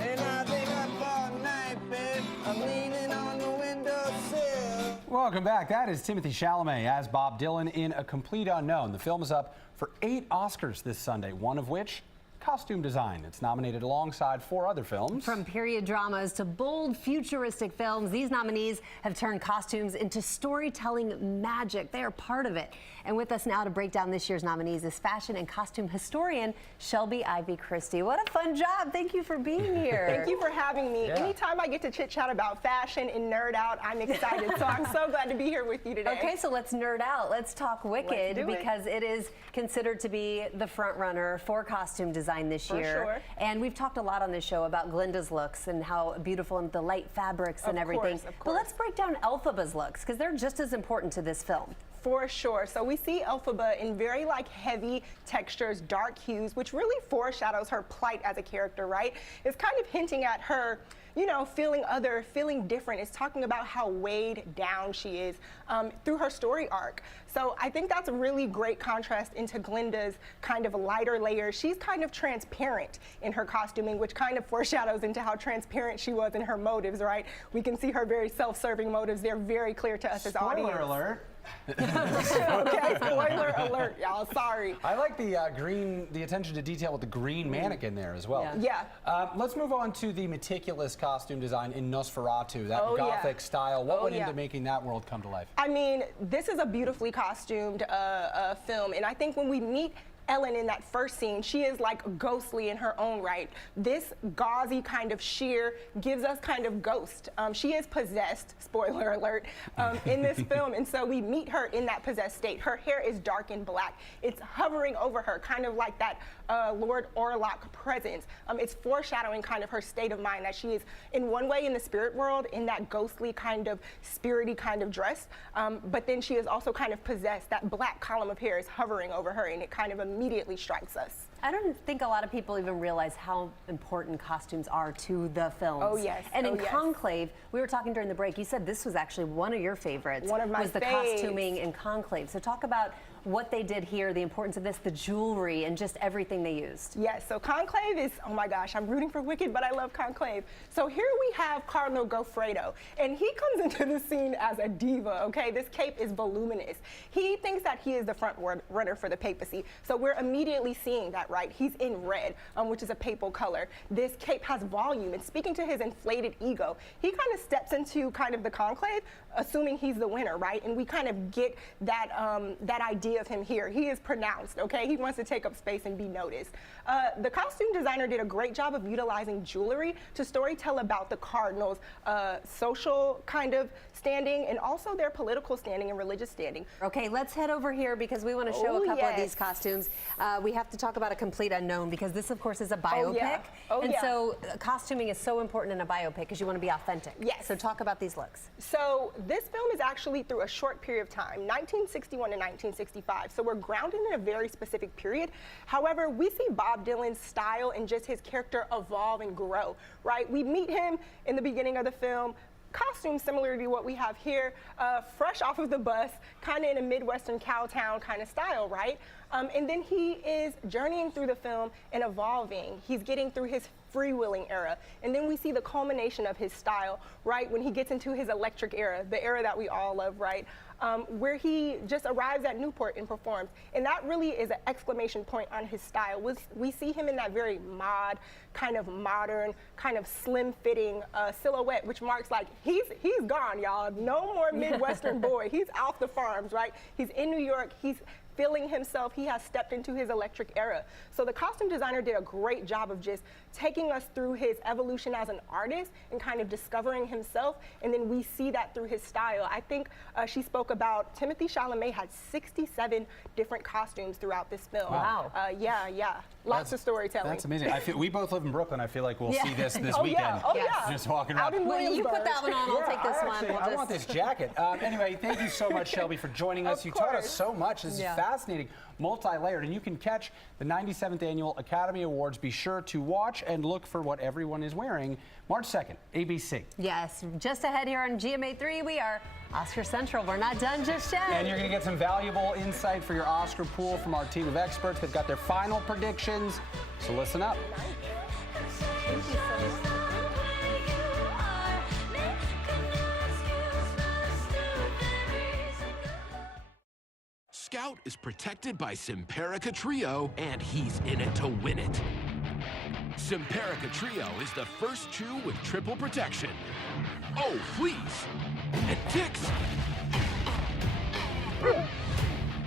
And I think up all night, babe. I'm leaning on the windowsill. Welcome back. That is Timothée Chalamet as Bob Dylan in A Complete Unknown. The film is up for 8 Oscars this Sunday, one of which costume design. It's nominated alongside 4 other films. From period dramas to bold futuristic films, these nominees have turned costumes into storytelling magic. They are part of it. And with us now to break down this year's nominees is fashion and costume historian Shelby Ivy Christie. What a fun job. Thank you for being here. Thank you for having me. Yeah. Anytime I get to chit chat about fashion and nerd out, I'm excited. So I'm so glad to be here with you today. Okay, so let's nerd out. Let's talk Wicked because it is considered to be the front runner for costume design this year. Sure. And we've talked a lot on this show about Glinda's looks and how beautiful and the light fabrics and everything. Of course. But let's break down Elphaba's looks because they're just as important to this film. For sure. So we see Elphaba in very heavy textures, dark hues, which really foreshadows her plight as a character, right? It's kind of hinting at her, you know, feeling other, feeling different. It's talking about how weighed down she is through her story arc. So I think that's a really great contrast into Glinda's kind of lighter layers. She's kind of transparent in her costuming, which kind of foreshadows into how transparent she was in her motives, right? We can see her very self-serving motives. They're very clear to us as audience. Spoiler alert. Okay, spoiler alert, y'all. Sorry. I like the the attention to detail with the green mannequin there as well. Yeah. Let's move on to the meticulous costume design in Nosferatu, that Oh, yeah. gothic style. What went yeah. into making that world come to life? I mean, this is a beautifully costumed film, and I think when we meet Ellen in that first scene, she is ghostly in her own right. This gauzy kind of sheer gives us kind of ghost. She is possessed, spoiler alert, in this film, and so we meet her in that possessed state. Her hair is dark and black. It's hovering over her, kind of like that Lord Orlok presence. It's foreshadowing kind of her state of mind, that she is in one way in the spirit world, in that ghostly kind of spirity kind of dress, but then she is also kind of possessed. That black column of hair is hovering over her, and it kind of immediately strikes us. I don't think a lot of people even realize how important costumes are to the films. Oh, yes. And Oh, in yes. Conclave, we were talking during the break, you said this was actually one of your favorites. One of my was the faves. costuming in Conclave. So talk about what they did here, the importance of this, the jewelry, and just everything they used. Yes, so Conclave is, oh my gosh, I'm rooting for Wicked, but I love Conclave. So here we have Cardinal Goffredo, and he comes into the scene as a diva, okay? This cape is voluminous. He thinks that he is the front runner for the papacy, so we're immediately seeing that, right? He's in red, which is a papal color. This cape has volume, and speaking to his inflated ego, he kind of steps into kind of the conclave, assuming he's the winner, right? And we kind of get that, that idea of him here. He is pronounced, okay? He wants to take up space and be noticed. The costume designer did a great job of utilizing jewelry to storytell about the cardinals' social kind of standing and also their political standing and religious standing. Okay, let's head over here because we want to show a couple of these costumes. We have to talk about A Complete Unknown because this, of course, is a biopic. So costuming is so important in a biopic because you want to be authentic. Yes. So talk about these looks. So this film is actually through a short period of time, 1961 to 1965. So we're grounded in a very specific period. However, we see Bob Dylan's style and just his character evolve and grow, right? We meet him in the beginning of the film, costume similar to what we have here, fresh off of the bus, kind of in a Midwestern cowtown kind of style, right? And then he is journeying through the film and evolving. He's getting through his freewheeling era. And then we see the culmination of his style, right? When he gets into his electric era, the era that we all love, right? Where he just arrives at Newport and performs. And that really is an exclamation point on his style. We see him in that very kind of modern, kind of slim-fitting silhouette, which marks like, he's gone, y'all. No more Midwestern boy. He's off the farms, right? He's in New York. He's feeling himself. He has stepped into his electric era. So the costume designer did a great job of just taking us through his evolution as an artist and kind of discovering himself, and then we see that through his style. I think she spoke about Timothée Chalamet had 67 different costumes throughout this film. Wow. Yeah. Lots of storytelling. That's amazing. We both live in Brooklyn. I feel like we'll see this weekend. Yeah. Just walking around. Well, you put that one on, I'll take this one. I want this jacket. Anyway, thank you so much, Shelby, for joining us. You taught us so much. This is fascinating, multi-layered, and you can catch the 97th Annual Academy Awards. Be sure to watch and look for what everyone is wearing. March 2nd, ABC. Yes, just ahead here on GMA3, we are Oscar Central. We're not done just yet. And you're going to get some valuable insight for your Oscar pool from our team of experts. They've got their final predictions, so listen up. Thank you so much. Scout is protected by Simparica Trio, and he's in it to win it. Simparica Trio is the first chew with triple protection. Oh, please! And ticks!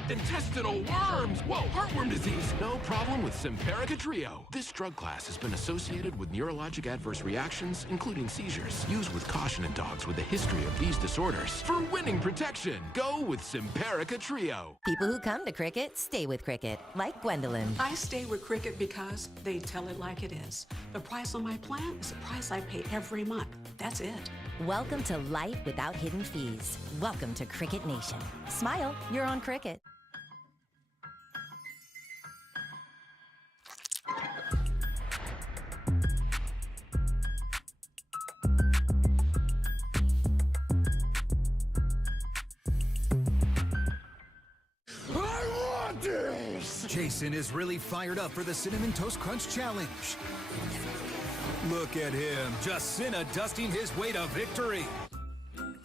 Intestinal worms! Whoa, heartworm disease! No problem with Simparica Trio. This drug class has been associated with neurologic adverse reactions, including seizures. Used with caution in dogs with a history of these disorders. For winning protection, go with Simparica Trio. People who come to Cricket stay with Cricket, like Gwendolyn. I stay with Cricket because they tell it like it is. The price on my plan is the price I pay every month. That's it. Welcome to life without hidden fees. Welcome to Cricket Nation. Smile, you're on Cricket. Jason is really fired up for the Cinnamon Toast Crunch Challenge. Look at him, just Cinna dusting his way to victory.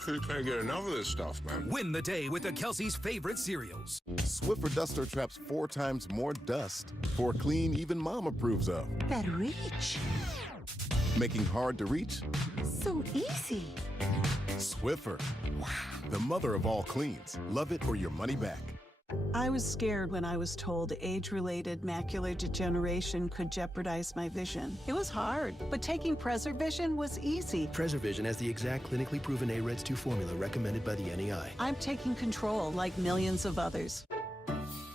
You can't get enough of this stuff, man. Win the day with the Kelsey's favorite cereals. Swiffer Duster traps 4 times more dust for clean even Mom approves of. That reach. Making hard to reach so easy. Swiffer. Wow. The mother of all cleans. Love it or your money back. I was scared when I was told age-related macular degeneration could jeopardize my vision. It was hard, but taking PreserVision was easy. PreserVision has the exact clinically proven AREDS2 formula recommended by the NEI. I'm taking control like millions of others.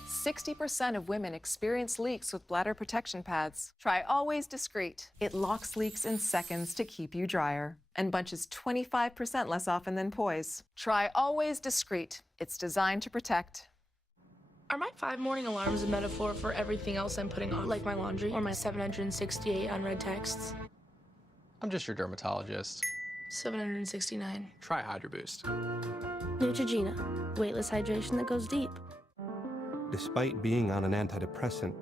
60% of women experience leaks with bladder protection pads. Try Always Discreet. It locks leaks in seconds to keep you drier and bunches 25% less often than Poise. Try Always Discreet. It's designed to protect. Are my 5 morning alarms a metaphor for everything else I'm putting on, like my laundry or my 768 unread texts? I'm just your dermatologist. 769. Try Hydro Boost. Neutrogena. Weightless hydration that goes deep. Despite being on an antidepressant,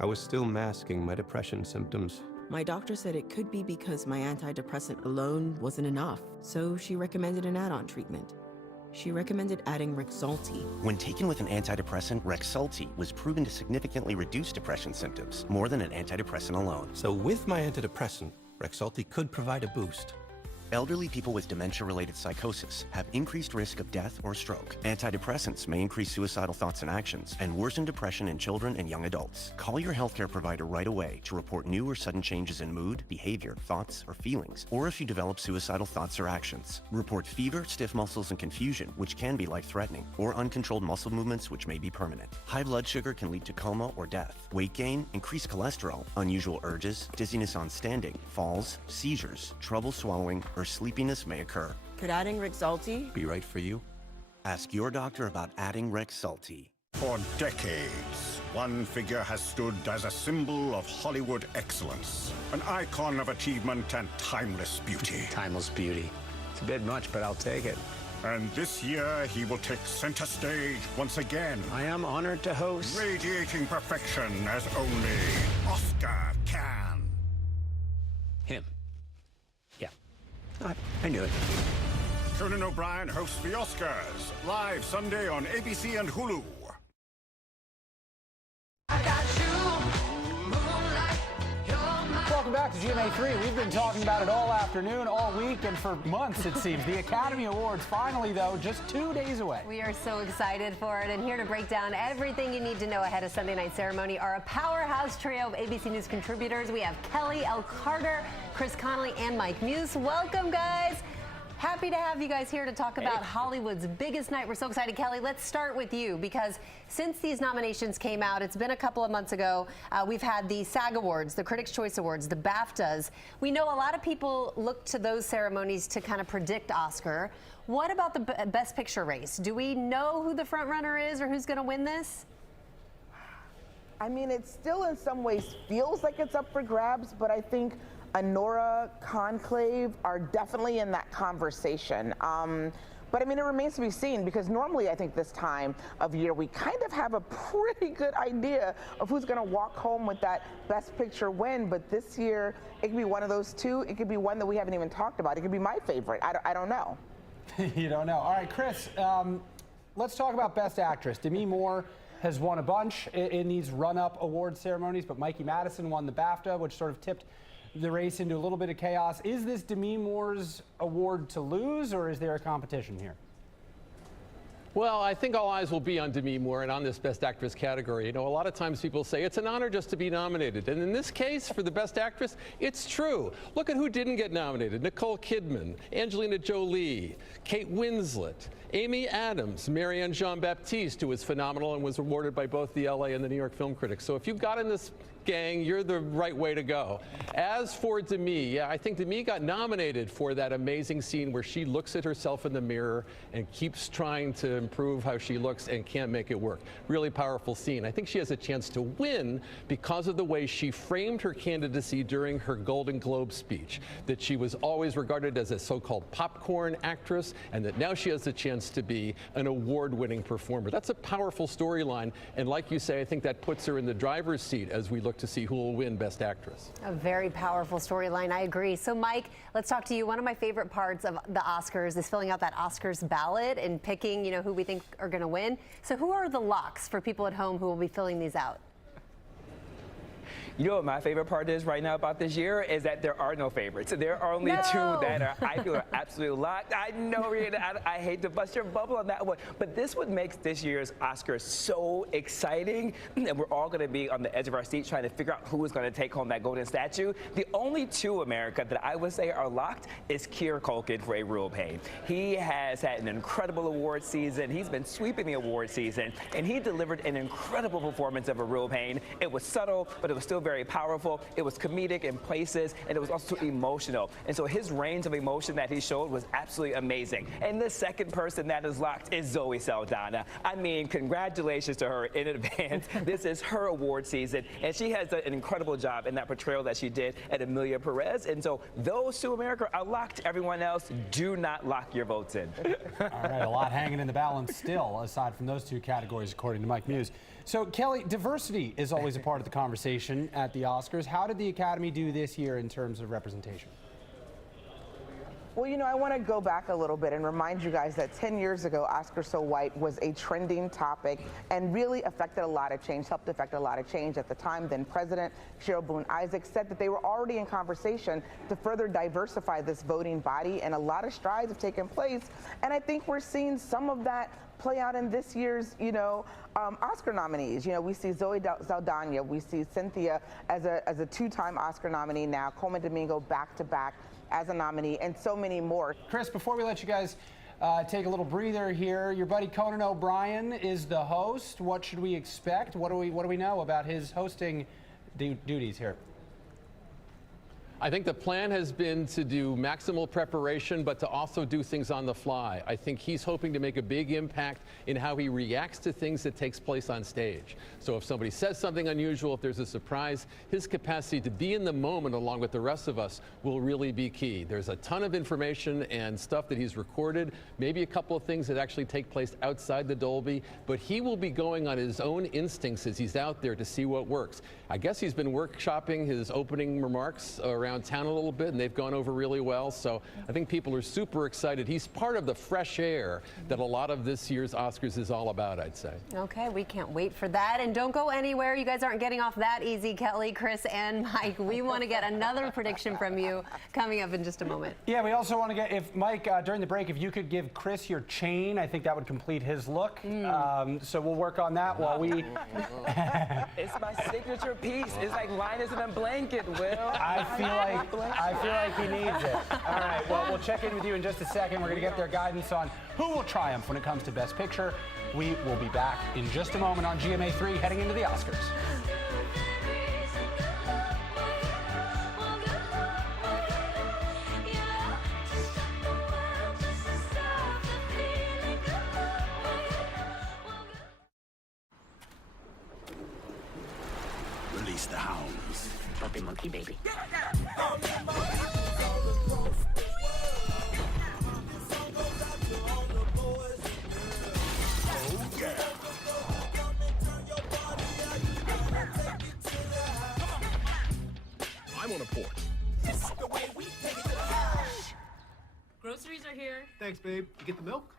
I was still masking my depression symptoms. My doctor said it could be because my antidepressant alone wasn't enough, so she recommended an add-on treatment. She recommended adding Rexulti. When taken with an antidepressant, Rexulti was proven to significantly reduce depression symptoms, more than an antidepressant alone. So with my antidepressant, Rexulti could provide a boost. Elderly people with dementia-related psychosis have increased risk of death or stroke. Antidepressants may increase suicidal thoughts and actions and worsen depression in children and young adults. Call your healthcare provider right away to report new or sudden changes in mood, behavior, thoughts, or feelings, or if you develop suicidal thoughts or actions. Report fever, stiff muscles, and confusion, which can be life-threatening, or uncontrolled muscle movements, which may be permanent. High blood sugar can lead to coma or death. Weight gain, increased cholesterol, unusual urges, dizziness on standing, falls, seizures, trouble swallowing, or sleepiness may occur. Could adding Rexulti be right for you? Ask your doctor about adding Rexulti. For decades, one figure has stood as a symbol of Hollywood excellence, an icon of achievement and timeless beauty. Timeless beauty. It's a bit much, but I'll take it. And this year, he will take center stage once again. I am honored to host. Radiating perfection as only Oscar can. Him. I knew it. Conan O'Brien hosts the Oscars, live Sunday on ABC and Hulu. Welcome back to GMA3. We've been talking about it all afternoon, all week, and for months, it seems. The Academy Awards, finally, though, just 2 days away. We are so excited for it, and here to break down everything you need to know ahead of Sunday night ceremony are a powerhouse trio of ABC News contributors. We have Kelly L. Carter, Chris Connolly, and Mike Muse. Welcome, guys. Happy to have you guys here to talk about Hollywood's biggest night. We're so excited. Kelly, let's start with you, because since these nominations came out, it's been a couple of months ago, we've had the SAG Awards, the Critics' Choice Awards, the BAFTAs. We know a lot of people look to those ceremonies to kind of predict Oscar. What about the Best Picture race? Do we know who the front runner is or who's going to win this? I mean, it still in some ways feels like it's up for grabs, but I think Honora, Conclave are definitely in that conversation. But I mean, it remains to be seen, because normally I think this time of year we kind of have a pretty good idea of who's going to walk home with that Best Picture win. But this year it could be one of those two. It could be one that we haven't even talked about. It could be my favorite. I don't know. You don't know. All right, Chris, let's talk about Best Actress. Demi Moore has won a bunch in these run-up award ceremonies, but Mikey Madison won the BAFTA, which sort of tipped the race into a little bit of chaos. Is this Demi Moore's award to lose, or is there a competition here? Well, I think all eyes will be on Demi Moore and on this Best Actress category. You know, a lot of times people say it's an honor just to be nominated. And in this case, for the Best Actress, it's true. Look at who didn't get nominated. Nicole Kidman, Angelina Jolie, Kate Winslet, Amy Adams, Marianne Jean-Baptiste, who was phenomenal and was awarded by both the LA and the New York Film Critics. So if you've got in this gang, you're the right way to go. As for Demi, I think Demi got nominated for that amazing scene where she looks at herself in the mirror and keeps trying to improve how she looks and can't make it work. Really powerful scene. I think she has a chance to win because of the way she framed her candidacy during her Golden Globe speech, that she was always regarded as a so-called popcorn actress, and that now she has a chance to be an award-winning performer. That's a powerful storyline, and like you say, I think that puts her in the driver's seat as we look to see who will win Best Actress. A very powerful storyline, I agree. So Mike, let's talk to you. One of my favorite parts of the Oscars is filling out that Oscars ballot and picking, you know, who we think are going to win. So who are the locks for people at home who will be filling these out? You know what my favorite part is right now about this year is that there are no favorites. There are only two that are, I feel, are absolutely locked. I know, Rita, I hate to bust your bubble on that one, but this what makes this year's Oscars so exciting, and we're all going to be on the edge of our seats trying to figure out who is going to take home that golden statue. The only two, America, that I would say are locked is Kieran Culkin for A Real Pain. He has had an incredible award season. He's been sweeping the award season, and he delivered an incredible performance of A Real Pain. It was subtle, but it was still very very powerful. It was comedic in places, and it was also emotional. And so his range of emotion that he showed was absolutely amazing. And the second person that is locked is Zoe Saldana. I mean, congratulations to her in advance. This is her award season, and she has done an incredible job in that portrayal that she did at Emilia Perez. And so those two, America, are locked. Everyone else, do not lock your votes in. All right, a lot hanging in the balance still, aside from those two categories, according to Mike Muse. So, Kelly, diversity is always a part of the conversation at the Oscars. How did the Academy do this year in terms of representation? Well, you know, I want to go back a little bit and remind you guys that 10 years ago, Oscar So White was a trending topic and really affected a lot of change, helped affect a lot of change. At the time, then President Cheryl Boone Isaacs said that they were already in conversation to further diversify this voting body, and a lot of strides have taken place. And I think we're seeing some of that play out in this year's, Oscar nominees. You know, we see Zoe Saldana, we see Cynthia as a two-time Oscar nominee now, Coleman Domingo back-to-back as a nominee, and so many more. Chris, before we let you guys take a little breather here, your buddy Conan O'Brien is the host. What should we expect? What do we know about his hosting duties here? I think the plan has been to do maximal preparation, but to also do things on the fly. I think he's hoping to make a big impact in how he reacts to things that takes place on stage. So if somebody says something unusual, if there's a surprise, his capacity to be in the moment along with the rest of us will really be key. There's a ton of information and stuff that he's recorded, maybe a couple of things that actually take place outside the Dolby, but he will be going on his own instincts as he's out there to see what works. I guess he's been workshopping his opening remarks around town a little bit, and they've gone over really well. So I think people are super excited. He's part of the fresh air that a lot of this year's Oscars is all about, I'd say. Okay, we can't wait for that. And don't go anywhere. You guys aren't getting off that easy, Kelly, Chris, and Mike. We want to get another prediction from you coming up in just a moment. Yeah, we also want to get, if Mike, during the break, if you could give Chris your chain, I think that would complete his look. So we'll work on that while we... It's my signature piece. It's like Linus in a blanket, Will. I feel like he needs it. All right, well, we'll check in with you in just a second. We're going to get their guidance on who will triumph when it comes to Best Picture. We will be back in just a moment on GMA3 heading into the Oscars. Release the hounds. Puppy monkey baby. I'm on a port. Groceries are here. Thanks, babe. You get the milk?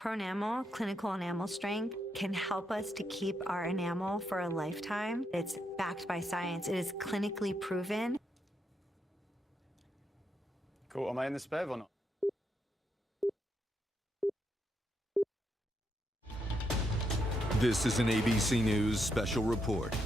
Pronamel, clinical enamel strength, can help us to keep our enamel for a lifetime. It's backed by science. It is clinically proven. Cool. Am I in the spev or not? This is an ABC News special report.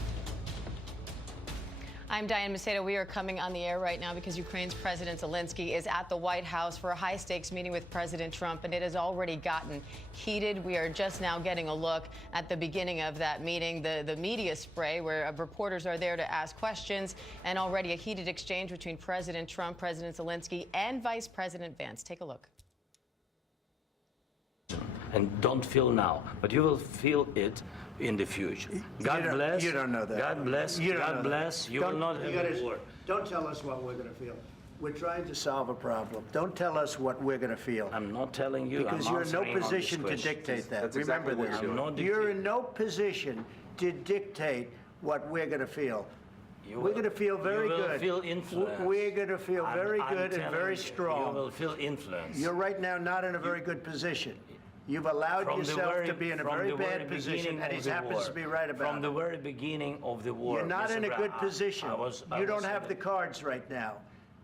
I'm Diane Macedo. We are coming on the air right now because Ukraine's President Zelensky is at the White House for a high-stakes meeting with President Trump, and it has already gotten heated. We are just now getting a look at the beginning of that meeting, the media spray, where reporters are there to ask questions, and already a heated exchange between President Trump, President Zelensky, and Vice President Vance. Take a look. And don't feel now, but you will feel it in the future. God bless. You don't know that. God bless. God bless. You will not have a war. Don't tell us what we're going to feel. We're trying to solve a problem. Don't tell us what we're going to feel. I'm not telling you. Because you're in no position to dictate that. Remember this. You're in no position to dictate what we're going to feel. We're going to feel very good. You will feel influence. We're going to feel very good and very strong. You will feel influence. You're right now not in a very good position. You've allowed yourself to be in a very bad position, and he happens to be right about it. From the very beginning of the war. You're not in a good position. You don't have the cards right now.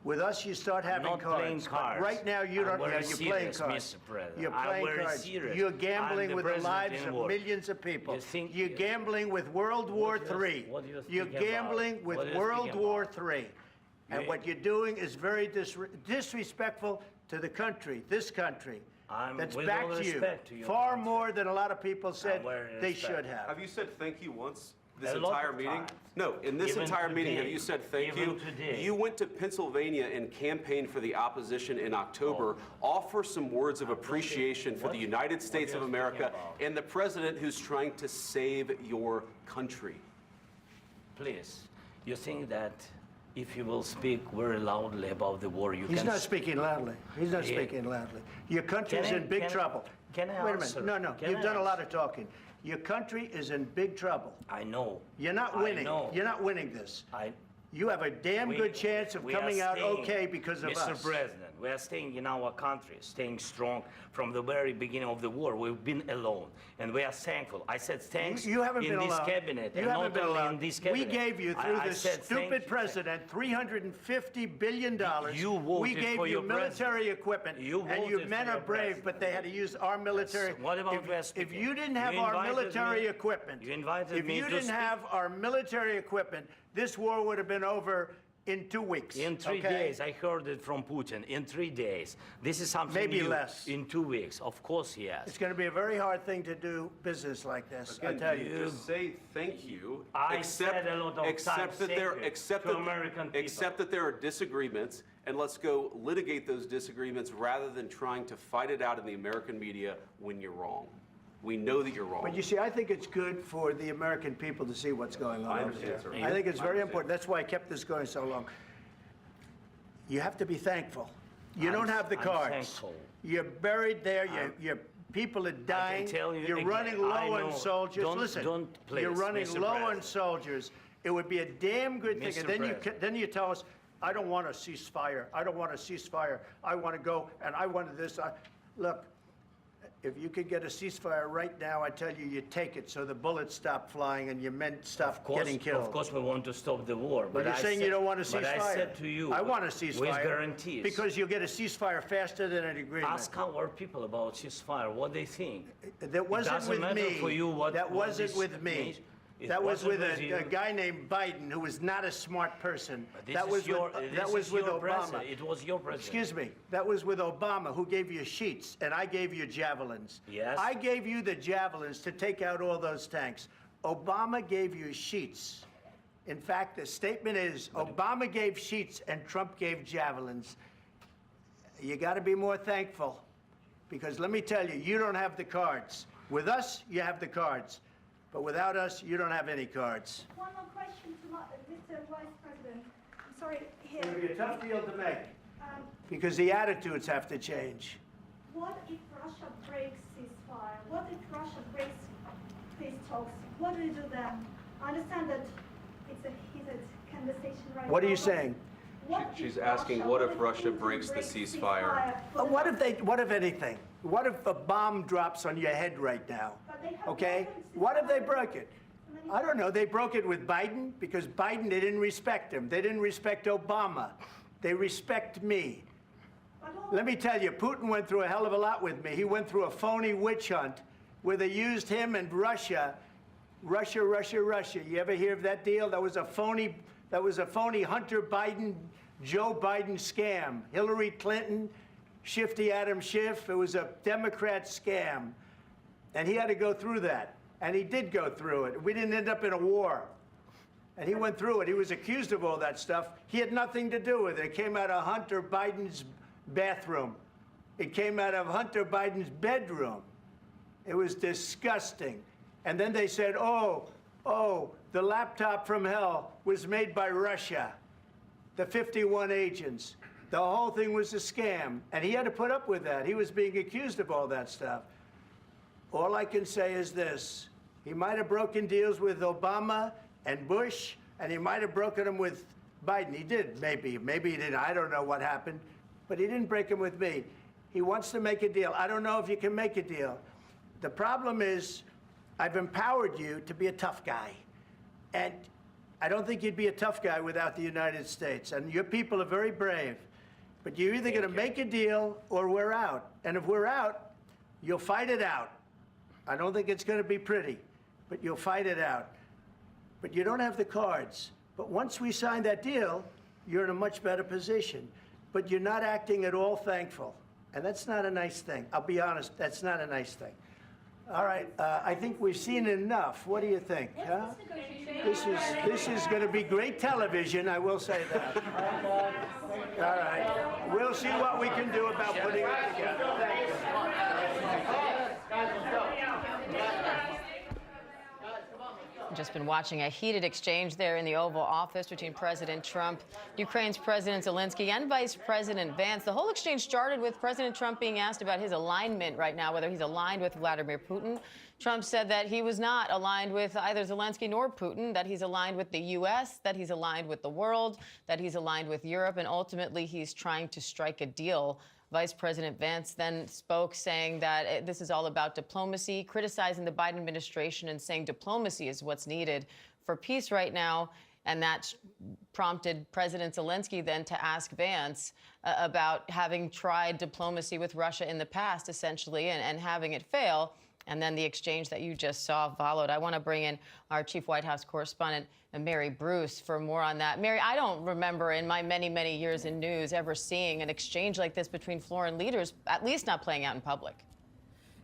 With us, you start having cards. But right now, you don't. You're playing cards. You're playing cards. You're gambling with the lives of millions of people. You're gambling with World War III. You're gambling with World War III. And what you're doing is very disrespectful to the country, this country. that's with back all to you. respect to your Far country. more than a lot of people said they respect. should have. Have you said thank you once this A lot entire of meeting? times. No, in this Even entire meeting, have today. you said thank Even you? today. You went to Pennsylvania and campaigned for the opposition in October. Offer some words of appreciation for the United States of America and the president who's trying to save your country. Please, you think that if you will speak very loudly about the war, you He's can... not speaking loudly. He's not speaking loudly. Your country's in big trouble. Can I Wait a answer? minute. No, Can you've I done a lot answer? of talking. Your country is in big trouble. I know. You're not winning. I know. You're not winning this. I, You have a damn good chance of we are coming out staying, okay because of Mr. us. President, we are staying in our country, staying strong from the very beginning of the war. We've been alone, and we are thankful. I said thanks You haven't in been this alone. cabinet, You and haven't not been only alone. in this cabinet. We gave you, through I this said thank stupid you. president, $350 billion. You voted we gave for you your military equipment, You and you voted men for are your brave, president. but they had to use our military. What about if you didn't have You our invited military me- equipment, You invited if me you to didn't speak. have our military equipment, this war would have been over in 2 weeks. In 3 okay? days, I heard it from Putin. In 3 days, this is something Maybe new. less. In 2 weeks, of course he has. It's going to be a very hard thing to do business like this. I Again, tell you. just say thank you. I said a lot of except times that thank there, you except to that, American people. except that there are disagreements, and let's go litigate those disagreements rather than trying to fight it out in the American media when you're wrong. We know that you're wrong. But you see, I think it's good for the American people to see what's going on I over understand, there. sir. I think it's I very understand. important. That's why I kept this going so long. You have to be thankful. You don't have the I'm cards. thankful. You're buried there. Your people are dying. tell you You're again, running I low on know. soldiers. Don't- Listen, don't, please, you're running Mr. low on President. soldiers. It would be a damn good thing. Mr. And then President. then you tell us, I don't want a ceasefire. I don't want a ceasefire. I want to go, and I wanted this. Look, if you could get a ceasefire right now, I tell you, you take it so the bullets stop flying and your men stop getting killed. Of course, we want to stop the war. But But you're I saying you said- don't want a ceasefire. But I said to you, I want a ceasefire. with guarantees. Because you'll get a ceasefire faster than an agreement. Ask our people about ceasefire, what they think. That wasn't Doesn't with matter me. for you what That what wasn't this with me. means. It That was wasn't with with you. a guy named Biden, who was not a smart person. This That is was your- with, this that was is with your Obama. president. It was your president. Excuse me. That was with Obama, who gave you sheets, and I gave you javelins. Yes. I gave you the javelins to take out all those tanks. Obama gave you sheets. In fact, the statement is Obama gave sheets and Trump gave javelins. You got to be more thankful, because let me tell you, you don't have the cards. With us, you have the cards. But without us, you don't have any cards. One more question to Mr. Vice President. I'm sorry, here. It'll be a tough deal to make, Um, because the attitudes have to change. what if Russia breaks ceasefire? What if Russia breaks peace talks? What do we do then? I understand that it's a heated conversation right now. What are you but saying? what She's if asking, Russia- what if Russia Putin breaks the breaks ceasefire? What if anything? What if a bomb drops on your head right now? But they have Okay? weapons to What if they fire. broke it? I don't know. They broke it with Biden because Biden, they didn't respect him. They didn't respect Obama. They respect me. Let me tell you, Putin went through a hell of a lot with me. He went through a phony witch hunt where they used him and Russia. You ever hear of that deal? That was a phony Hunter Biden, Joe Biden scam. Hillary Clinton, Shifty Adam Schiff. It was a Democrat scam. And he had to go through that. And he did go through it. We didn't end up in a war. And he went through it. He was accused of all that stuff. He had nothing to do with it. It came out of Hunter Biden's bathroom. It came out of Hunter Biden's bedroom. It was disgusting. And then they said, oh, the laptop from hell was made by Russia, the 51 agents. The whole thing was a scam. And he had to put up with that. He was being accused of all that stuff. All I can say is this. He might have broken deals with Obama and Bush, and he might have broken them with Biden. He did, maybe. Maybe he didn't. I don't know what happened. But he didn't break them with me. He wants to make a deal. I don't know if you can make a deal. The problem is, I've empowered you to be a tough guy. And I don't think you'd be a tough guy without the United States. And your people are very brave. But you're either going to make a deal or we're out. And if we're out, you'll fight it out. I don't think it's going to be pretty, but you'll fight it out. But you don't have the cards. But once we sign that deal, you're in a much better position. But you're not acting at all thankful. And that's not a nice thing. I'll be honest, that's not a nice thing. All right, I think we've seen enough. What do you think? Huh? This is going to be great television, I will say that. All right, we'll see what we can do about putting it together. Just been watching a heated exchange there in the Oval Office between President Trump, Ukraine's President Zelensky, and Vice President Vance. The whole exchange started with President Trump being asked about his alignment right now, whether he's aligned with Vladimir Putin. Trump said that he was not aligned with either Zelensky nor Putin, that he's aligned with the U.S., that he's aligned with the world, that he's aligned with Europe, and ultimately he's trying to strike a deal. Vice President Vance then spoke, saying that this is all about diplomacy, criticizing the Biden administration and saying diplomacy is what's needed for peace right now. And that prompted President Zelensky then to ask Vance about having tried diplomacy with Russia in the past, essentially, and having it fail. And then the exchange that you just saw followed. I want to bring in our chief White House correspondent, Mary Bruce, for more on that. Mary, I don't remember in my many, many years in news ever seeing an exchange like this between foreign leaders, at least not playing out in public.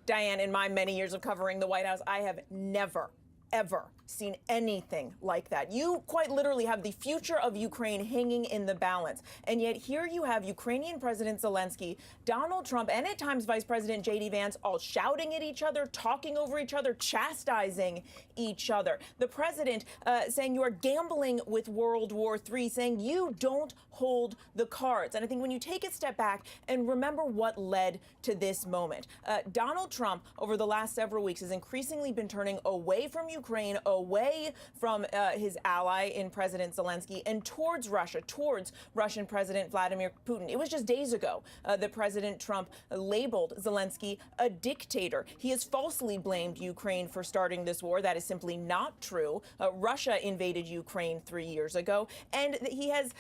Diane, in my many years of covering the White House, I have never, ever seen anything like that. You quite literally have the future of Ukraine hanging in the balance. And yet here you have Ukrainian President Zelensky, Donald Trump, and at times Vice President J.D. Vance all shouting at each other, talking over each other, chastising each other. The president saying you are gambling with World War III, saying you don't hold the cards. And I think when you take a step back and remember what led to this moment, Donald Trump over the last several weeks has increasingly been turning away from Ukraine, away from his ally in President Zelensky, and towards Russia, towards Russian President Vladimir Putin. It was just days ago that President Trump labeled Zelensky a dictator. He has falsely blamed Ukraine for starting this war. That is simply not true. Russia invaded Ukraine 3 years ago, and he has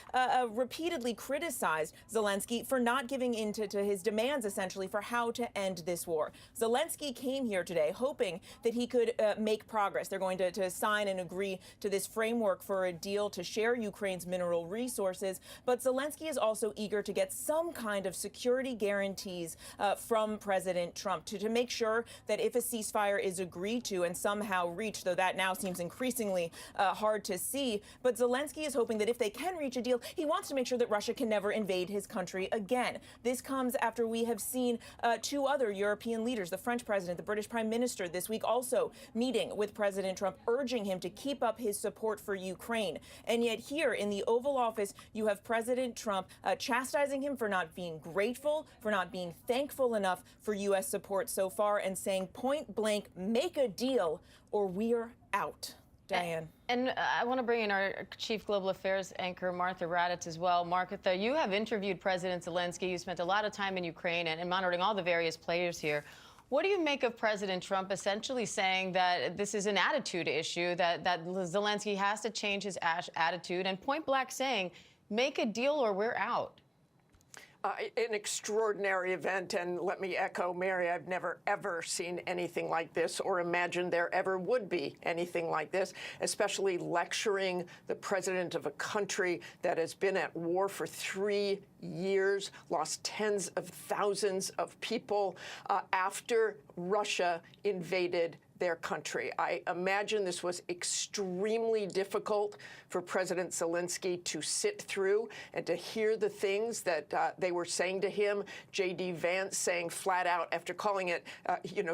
repeatedly criticized Zelensky for not giving in to his demands, essentially, for how to end this war. Zelensky came here today hoping that he could make progress. They're going to sign and agree to this framework for a deal to share Ukraine's mineral resources. But Zelensky is also eager to get some kind of security guarantees from President Trump to make sure that if a ceasefire is agreed to and somehow reached, though that now seems increasingly hard to see, but Zelensky is hoping that if they can reach a deal, he wants to make sure that Russia can never invade his country again. This comes after we have seen two other European leaders, the French president, the British prime minister, this week also meeting with President Trump, urging him to keep up his support for Ukraine. And yet here in the Oval Office, you have President Trump chastising him for not being grateful, for not being thankful enough for U.S. support so far, and saying point blank, make a deal or we're out. Diane. And I want to bring in our chief global affairs anchor, Martha Raddatz, as well. Martha, you have interviewed President Zelensky. You spent a lot of time in Ukraine and monitoring all the various players here. What do you make of President Trump essentially saying that this is an attitude issue, that Zelensky has to change his attitude, and point blank saying, make a deal or we're out? An extraordinary event, and let me echo Mary, I've never, ever seen anything like this or imagined there ever would be anything like this, especially lecturing the president of a country that has been at war for 3 years, lost tens of thousands of people after Russia invaded their country. I imagine this was extremely difficult for President Zelensky to sit through and to hear the things that they were saying to him. J.D. Vance saying flat out, after calling it,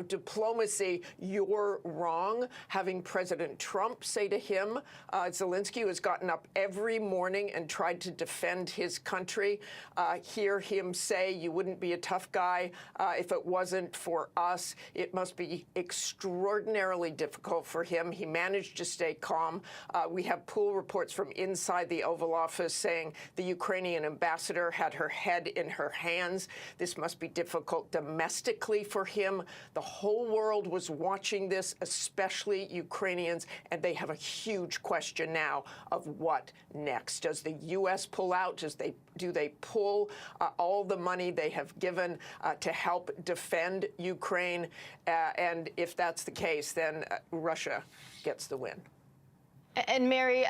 diplomacy, you're wrong. Having President Trump say to him, Zelensky, who has gotten up every morning and tried to defend his country, hear him say, you wouldn't be a tough guy if it wasn't for us. It must be extraordinarily difficult for him. He managed to stay calm. We have pool reports from inside the Oval Office saying the Ukrainian ambassador had her head in her hands. This must be difficult domestically for him. The whole world was watching this, especially Ukrainians, and they have a huge question now of what next. Does the U.S. pull out? Do they pull all the money they have given to help defend Ukraine? And if that's the case, then Russia gets the win. And Mary,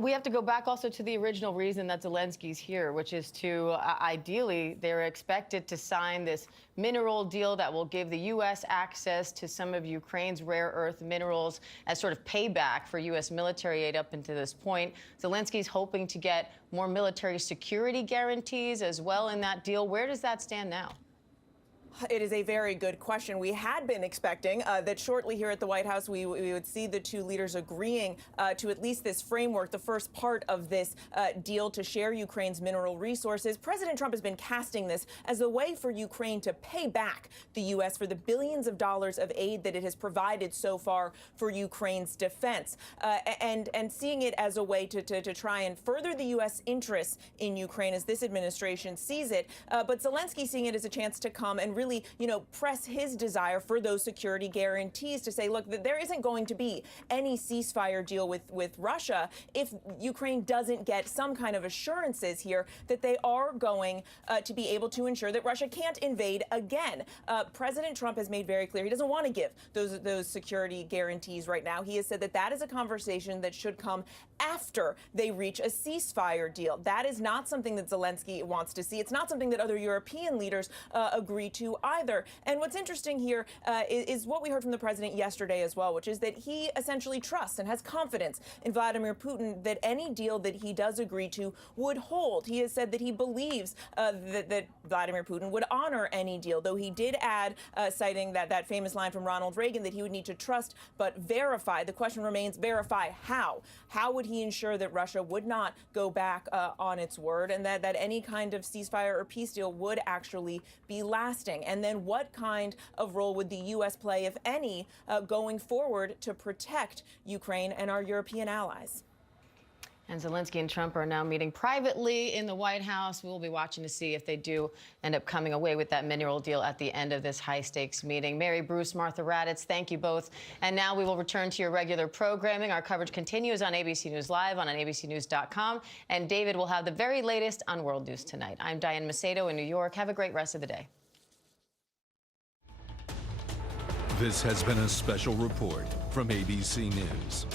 we have to go back also to the original reason that Zelensky's here, which is to ideally, they're expected to sign this mineral deal that will give the U.S. access to some of Ukraine's rare earth minerals as sort of payback for U.S. military aid up until this point. Zelensky's hoping to get more military security guarantees as well in that deal. Where does that stand now? It is a very good question. We had been expecting that shortly here at the White House, we would see the two leaders agreeing to at least this framework, the first part of this deal to share Ukraine's mineral resources. President Trump has been casting this as a way for Ukraine to pay back the U.S. for the billions of dollars of aid that it has provided so far for Ukraine's defense, and seeing it as a way to try and further the U.S. interests in Ukraine as this administration sees it. But Zelensky seeing it as a chance to come and really, press his desire for those security guarantees to say, look, there isn't going to be any ceasefire deal with Russia if Ukraine doesn't get some kind of assurances here that they are going to be able to ensure that Russia can't invade again. President Trump has made very clear he doesn't want to give those security guarantees right now. He has said that is a conversation that should come after they reach a ceasefire deal. That is not something that Zelensky wants to see. It's not something that other European leaders agree to either. And what's interesting here is what we heard from the president yesterday as well, which is that he essentially trusts and has confidence in Vladimir Putin that any deal that he does agree to would hold. He has said that he believes that Vladimir Putin would honor any deal, though he did add, citing that famous line from Ronald Reagan, that he would need to trust but verify. The question remains, verify how? How would he ensure that Russia would not go back on its word, and that any kind of ceasefire or peace deal would actually be lasting? And then what kind of role would the U.S. play, if any, going forward to protect Ukraine and our European allies? And Zelensky and Trump are now meeting privately in the White House. We will be watching to see if they do end up coming away with that mineral deal at the end of this high-stakes meeting. Mary Bruce, Martha Raddatz, thank you both. And now we will return to your regular programming. Our coverage continues on ABC News Live, on abcnews.com. And David will have the very latest on World News Tonight. I'm Diane Macedo in New York. Have a great rest of the day. This has been a special report from ABC News.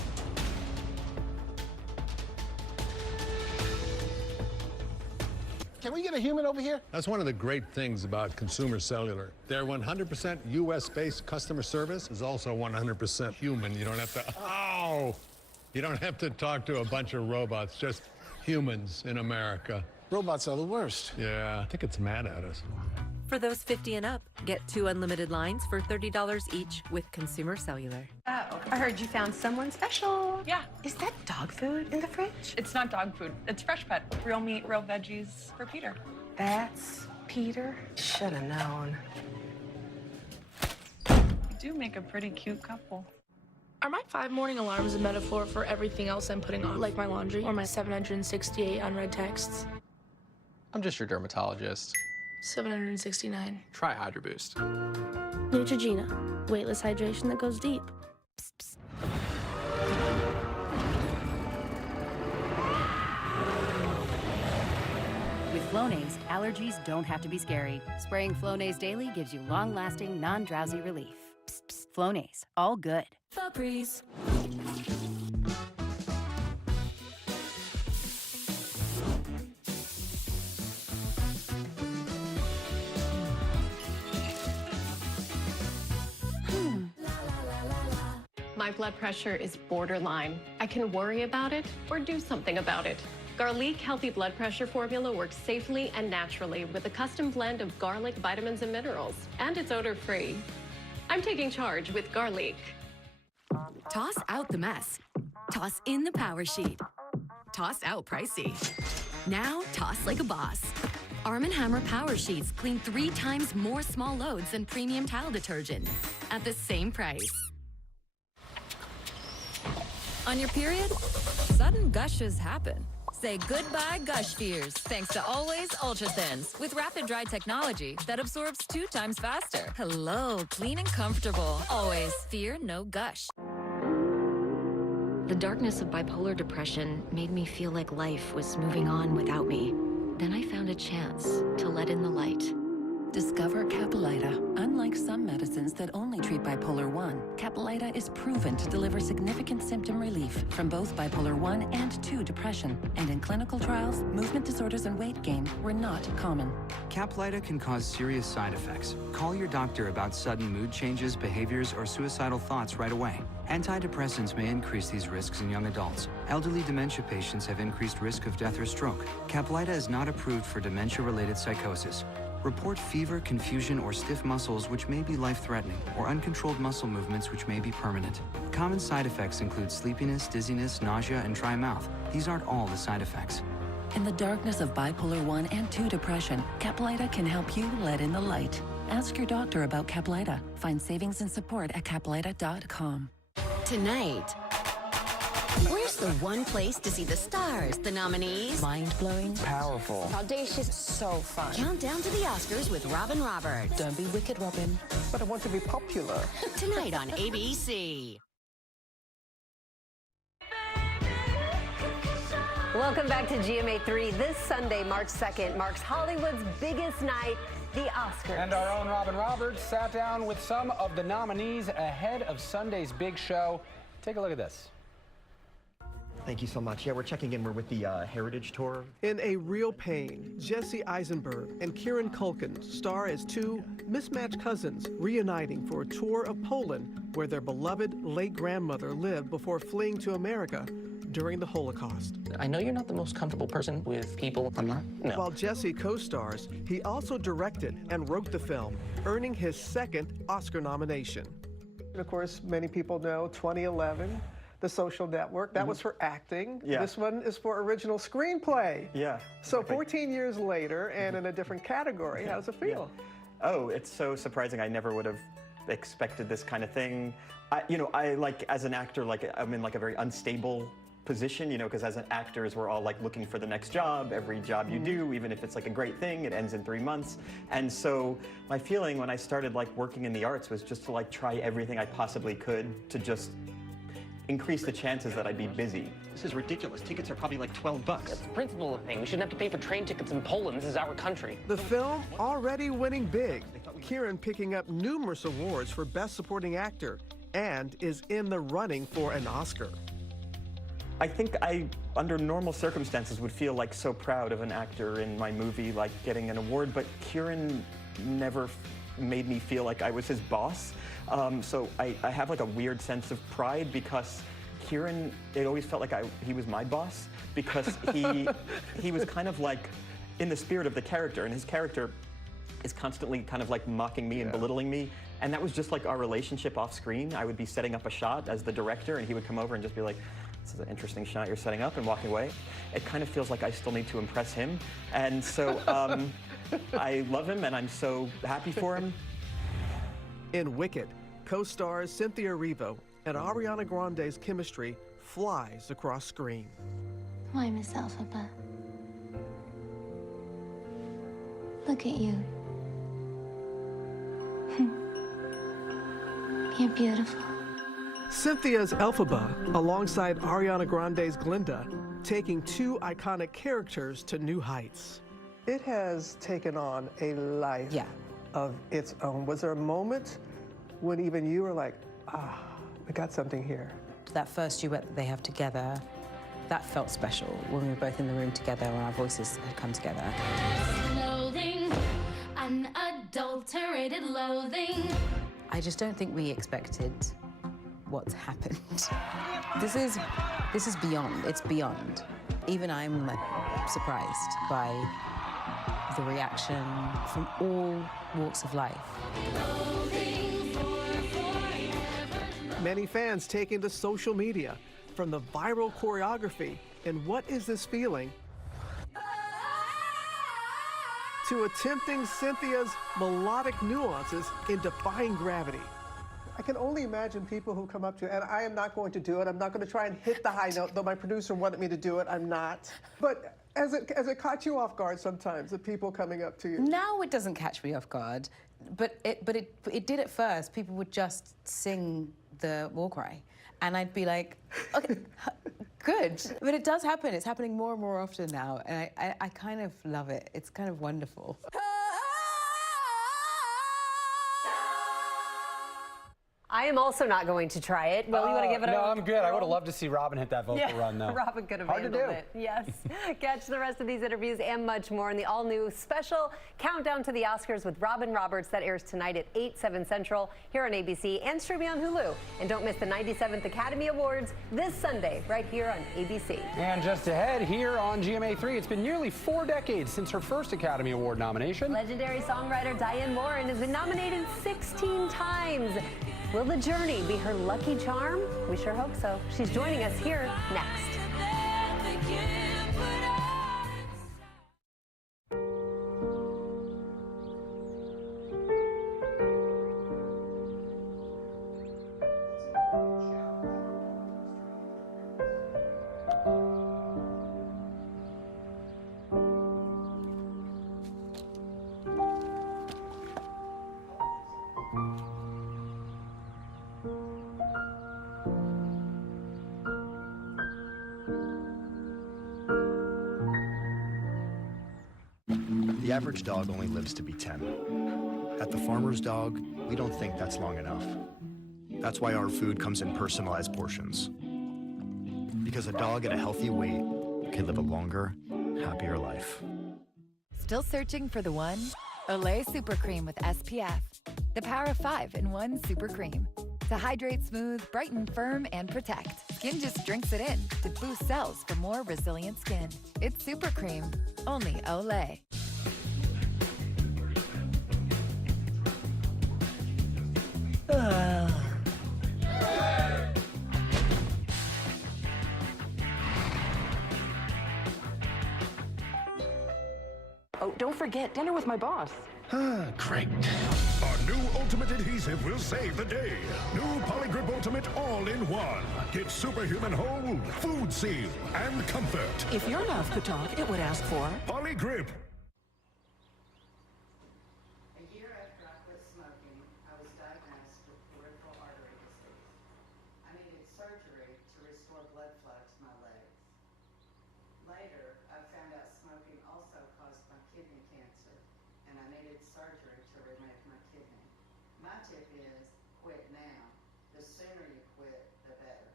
Can we get a human over here? That's one of the great things about Consumer Cellular. Their 100% U.S.-based customer service is also 100% human. You don't have to, you don't have to talk to a bunch of robots, just humans in America. Robots are the worst. Yeah, I think it's mad at us. For those 50 and up, get 2 unlimited lines for $30 each with Consumer Cellular. Oh, I heard you found someone special. Yeah. Is that dog food in the fridge? It's not dog food. It's Fresh Pet. Real meat, real veggies for Peter. That's Peter? Should have known. You do make a pretty cute couple. Are my 5 morning alarms a metaphor for everything else I'm putting on, like my laundry or my 768 unread texts? I'm just your dermatologist. 769. Try Hydro Boost. Neutrogena. Weightless hydration that goes deep. Psst, psst. With Flonase, allergies don't have to be scary. Spraying Flonase daily gives you long-lasting, non-drowsy relief. Psst, psst. Flonase, all good. Febreze. My blood pressure is borderline. I can worry about it or do something about it. Garlic Healthy Blood Pressure Formula works safely and naturally with a custom blend of garlic, vitamins, and minerals. And it's odor-free. I'm taking charge with Garlic. Toss out the mess. Toss in the power sheet. Toss out pricey. Now toss like a boss. Arm & Hammer Power Sheets clean 3 times more small loads than premium tile detergent at the same price. On your period, sudden gushes happen. Say goodbye gush fears thanks to Always Ultra Thins with rapid dry technology that absorbs 2 times faster. Hello, clean and comfortable. Always fear no gush. The darkness of bipolar depression made me feel like life was moving on without me. Then I found a chance to let in the light. Discover Caplyta. Unlike some medicines that only treat bipolar 1, Caplyta is proven to deliver significant symptom relief from both bipolar 1 and 2 depression. And in clinical trials, movement disorders and weight gain were not common. Caplyta can cause serious side effects. Call your doctor about sudden mood changes, behaviors, or suicidal thoughts right away. Antidepressants may increase these risks in young adults. Elderly dementia patients have increased risk of death or stroke. Caplyta is not approved for dementia-related psychosis. Report fever, confusion, or stiff muscles which may be life-threatening, or uncontrolled muscle movements which may be permanent. Common side effects include sleepiness, dizziness, nausea, and dry mouth. These aren't all the side effects. In the darkness of bipolar 1 and 2 depression, Caplyta can help you let in the light. Ask your doctor about Caplyta. Find savings and support at caplyta.com. Tonight, where's the one place to see the stars, the nominees? Mind-blowing. Powerful. Audacious. So fun. Countdown to the Oscars with Robin Roberts. Don't be wicked, Robin. But I want to be popular. Tonight on ABC. Welcome back to GMA3. This Sunday, March 2nd, marks Hollywood's biggest night, the Oscars. And our own Robin Roberts sat down with some of the nominees ahead of Sunday's big show. Take a look at this. Thank you so much. Yeah, we're checking in. We're with the Heritage Tour. In A Real Pain, Jesse Eisenberg and Kieran Culkin star as two mismatched cousins reuniting for a tour of Poland, where their beloved late grandmother lived before fleeing to America during the Holocaust. I know you're not the most comfortable person with people. I'm not? No. While Jesse co-stars, he also directed and wrote the film, earning his second Oscar nomination. Of course, many people know 2011, The Social Network. That was for acting. Yeah. This one is for original screenplay. Yeah. So 14 years later and in a different category, how does it feel? Yeah. Oh, it's so surprising. I never would have expected this kind of thing. I like, as an actor, like I'm in like a very unstable position, because as an actors, we're all like looking for the next job. Every job you do, even if it's like a great thing, it ends in 3 months. And so my feeling when I started like working in the arts was just to like try everything I possibly could to just increase the chances that I'd be busy. This is ridiculous. Tickets are probably like $12. That's the principle of the thing. We shouldn't have to pay for train tickets in Poland. This is our country. The film already winning big. Kieran picking up numerous awards for Best Supporting Actor and is in the running for an Oscar. I think under normal circumstances, would feel like so proud of an actor in my movie, like getting an award, but Kieran never made me feel like I was his boss. So I have like a weird sense of pride because Kieran, it always felt like he was my boss because he was kind of like in the spirit of the character, and his character is constantly kind of like mocking me and belittling me. And that was just like our relationship off screen. I would be setting up a shot as the director and he would come over and just be like, "This is an interesting shot you're setting up," and walking away. It kind of feels like I still need to impress him. And so I love him and I'm so happy for him. In Wicked, co-stars Cynthia Erivo and Ariana Grande's chemistry flies across screen. Why, Miss Elphaba? Look at you. You're beautiful. Cynthia's Elphaba, alongside Ariana Grande's Glinda, taking two iconic characters to new heights. It has taken on a life of its own. Was there a moment when even you were like, we got something here? That first duet that they have together, that felt special when we were both in the room together and our voices had come together. Loathing, unadulterated loathing. I just don't think we expected what's happened. This is beyond. It's beyond. Even I'm like surprised by the reaction from all walks of life. Many fans taking to social media, from the viral choreography and "What is this feeling?" to attempting Cynthia's melodic nuances in defying gravity. I can only imagine people who come up to you, and I am not going to do it. I'm not going to try and hit the high note, though my producer wanted me to do it. I'm not. But as it caught you off guard sometimes, the people coming up to you? Now it doesn't catch me off guard, but it did at first. People would just sing the war cry, and I'd be like, okay, good. But it does happen. It's happening more and more often now, and I kind of love it. It's kind of wonderful. I am also not going to try it. Will, you want to give it a No, I'm good. I would have loved to see Robin hit that vocal run, though. Robin could have Hard to handled do. it. Yes. Catch the rest of these interviews and much more in the all-new special Countdown to the Oscars with Robin Roberts that airs tonight at 8/7 Central here on ABC and streaming on Hulu. And don't miss the 97th Academy Awards this Sunday right here on ABC. And just ahead here on GMA3, it's been nearly 4 decades since her first Academy Award nomination. Legendary songwriter Diane Warren has been nominated 16 times. Will the journey be her lucky charm? We sure hope so. She's joining us here next. The average dog only lives to be 10. At the farmer's dog, we don't think that's long enough. That's why our food comes in personalized portions. Because a dog at a healthy weight can live a longer, happier life. Still searching for the one? Olay Super Cream with SPF. The power of 5 in 1 super cream. To hydrate smooth, brighten firm, and protect. Skin just drinks it in to boost cells for more resilient skin. It's Super Cream. Only Olay. Oh, don't forget, dinner with my boss. Great. Our new Ultimate Adhesive will save the day. New Polygrip Ultimate All-in-One. Get superhuman hold, food seal, and comfort. If your mouth could talk, it would ask for Polygrip. A year after I quit smoking, I was diagnosed with peripheral artery disease. I needed surgery to restore blood flow to my legs. Later, I found out smoking also caused my kidney cancer, and I needed surgery to remove my kidney. My tip is, quit now. The sooner you quit, the better.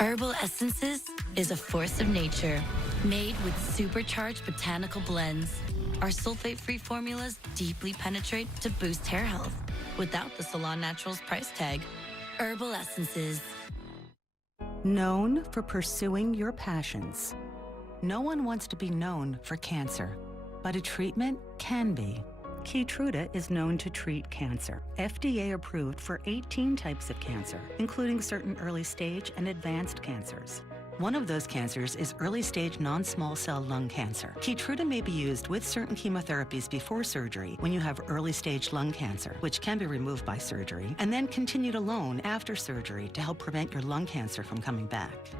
Herbal Essences is a force of nature, made with supercharged botanical blends. Our sulfate-free formulas deeply penetrate to boost hair health without the Salon Naturals price tag. Herbal Essences. Known for pursuing your passions. No one wants to be known for cancer, but a treatment can be. Keytruda is known to treat cancer. FDA approved for 18 types of cancer, including certain early stage and advanced cancers. One of those cancers is early stage non-small cell lung cancer. Keytruda may be used with certain chemotherapies before surgery when you have early stage lung cancer, which can be removed by surgery, and then continued alone after surgery to help prevent your lung cancer from coming back.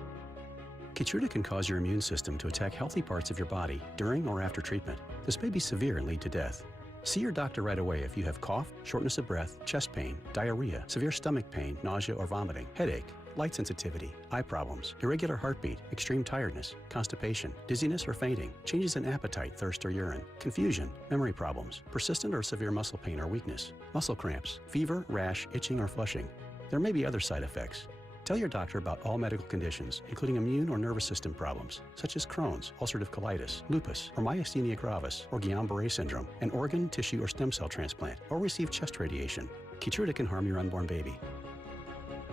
Keytruda can cause your immune system to attack healthy parts of your body during or after treatment. This may be severe and lead to death. See your doctor right away if you have cough, shortness of breath, chest pain, diarrhea, severe stomach pain, nausea or vomiting, headache, light sensitivity, eye problems, irregular heartbeat, extreme tiredness, constipation, dizziness or fainting, changes in appetite, thirst or urine, confusion, memory problems, persistent or severe muscle pain or weakness, muscle cramps, fever, rash, itching or flushing. There may be other side effects. Tell your doctor about all medical conditions, including immune or nervous system problems, such as Crohn's, ulcerative colitis, lupus, or myasthenia gravis, or Guillain-Barré syndrome, an organ, tissue, or stem cell transplant, or receive chest radiation. Keytruda can harm your unborn baby.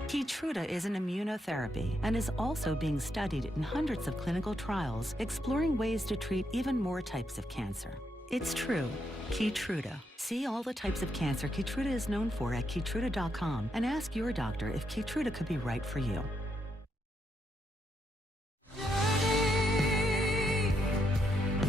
Keytruda is an immunotherapy and is also being studied in hundreds of clinical trials, exploring ways to treat even more types of cancer. It's true. Keytruda. See all the types of cancer Keytruda is known for at Keytruda.com and ask your doctor if Keytruda could be right for you.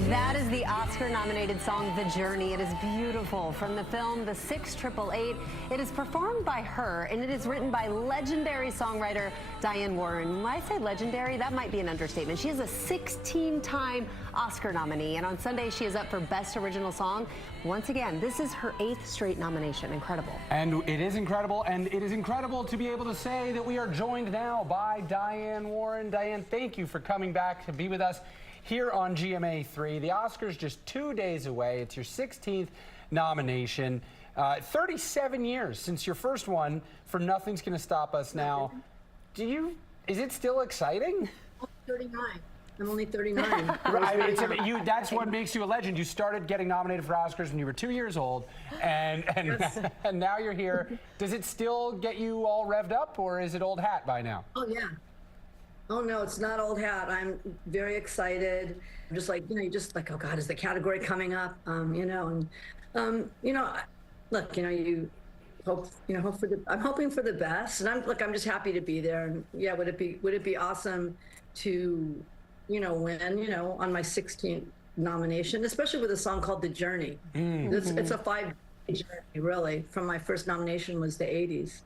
That is the Oscar-nominated song, The Journey. It is beautiful. From the film The 688, it is performed by her, and it is written by legendary songwriter Diane Warren. When I say legendary, that might be an understatement. She is a 16-time Oscar nominee, and on Sunday, she is up for Best Original Song. Once again, this is her 8th straight nomination. Incredible. And it is incredible, and it is incredible to be able to say that we are joined now by Diane Warren. Diane, thank you for coming back to be with us here on GMA3. The Oscars just 2 days away. It's your 16th nomination. 37 years since your first one for Nothing's Gonna Stop Us Now. Is it still exciting? 39. I'm only 39. That's what makes you a legend. You started getting nominated for Oscars when you were 2 years old, and now you're here. Does it still get you all revved up, or is it old hat by now? Oh, yeah. Oh, no, it's not old hat. I'm very excited. I'm just like, you're just like, oh, God, is the category coming up? Look, you hope for I'm hoping for the best, and I'm just happy to be there. And yeah, would it be awesome to, win, on my 16th nomination, especially with a song called The Journey. It's a 5-day journey, really. From my first nomination was the 80s.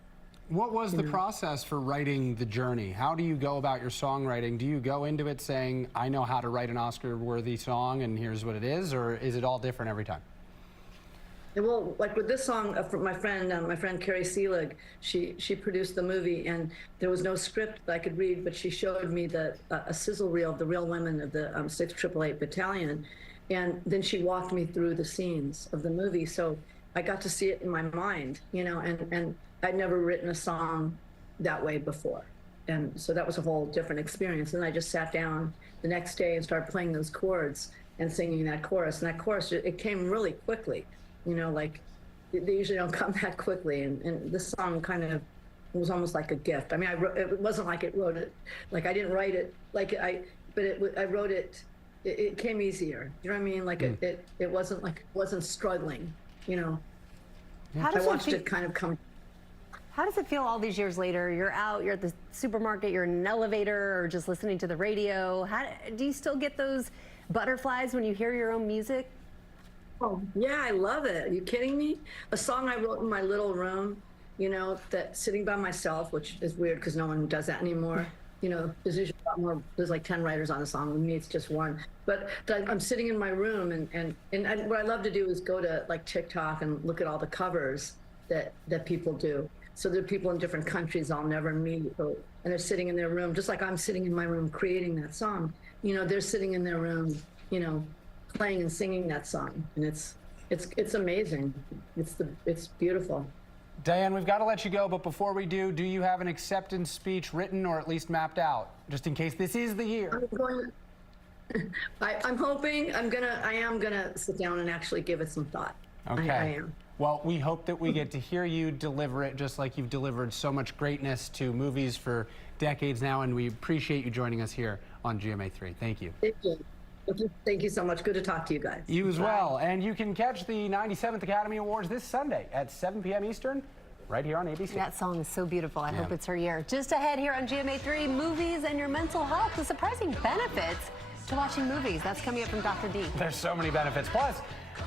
What was the process for writing The Journey? How do you go about your songwriting? Do you go into it saying, I know how to write an Oscar-worthy song and here's what it is, or is it all different every time? Well, like with this song, my friend Carrie Seelig, she produced the movie, and there was no script that I could read, but she showed me a sizzle reel of the real women of the 688 Battalion, and then she walked me through the scenes of the movie, so I got to see it in my mind, and I'd never written a song that way before, and so that was a whole different experience. And I just sat down the next day and started playing those chords and singing that chorus, and that chorus, it came really quickly. Like they usually don't come that quickly, and this song kind of was almost like a gift. I mean, it wasn't like I wrote it, but I wrote it. It came easier. You know what I mean? Like it wasn't struggling. How does I watched it kind of come. How does it feel all these years later? You're out, you're at the supermarket, you're in an elevator, or just listening to the radio. Do you still get those butterflies when you hear your own music? Oh, yeah, I love it. Are you kidding me? A song I wrote in my little room, that sitting by myself, which is weird because no one does that anymore. There's usually a lot more, there's like 10 writers on a song. With me, it's just one. But I'm sitting in my room, and what I love to do is go to like TikTok and look at all the covers that people do. So there are people in different countries I'll never meet, and they're sitting in their room, just like I'm sitting in my room creating that song. They're sitting in their room, playing and singing that song, and it's amazing. It's beautiful. Diane, we've got to let you go, but before we do you have an acceptance speech written or at least mapped out, just in case this is the year? I'm hoping I am gonna sit down and actually give it some thought. Okay. I am. Well, we hope that we get to hear you deliver it, just like you've delivered so much greatness to movies for decades now, and we appreciate you joining us here on GMA3. Thank you. Thank you. Thank you so much. Good to talk to you guys. You as well. And you can catch the 97th Academy Awards this Sunday at 7 p.m. Eastern, right here on ABC. That song is so beautiful. I hope it's her year. Just ahead here on GMA3, movies and your mental health, the surprising benefits to watching movies. That's coming up from Dr. D. There's so many benefits. Plus,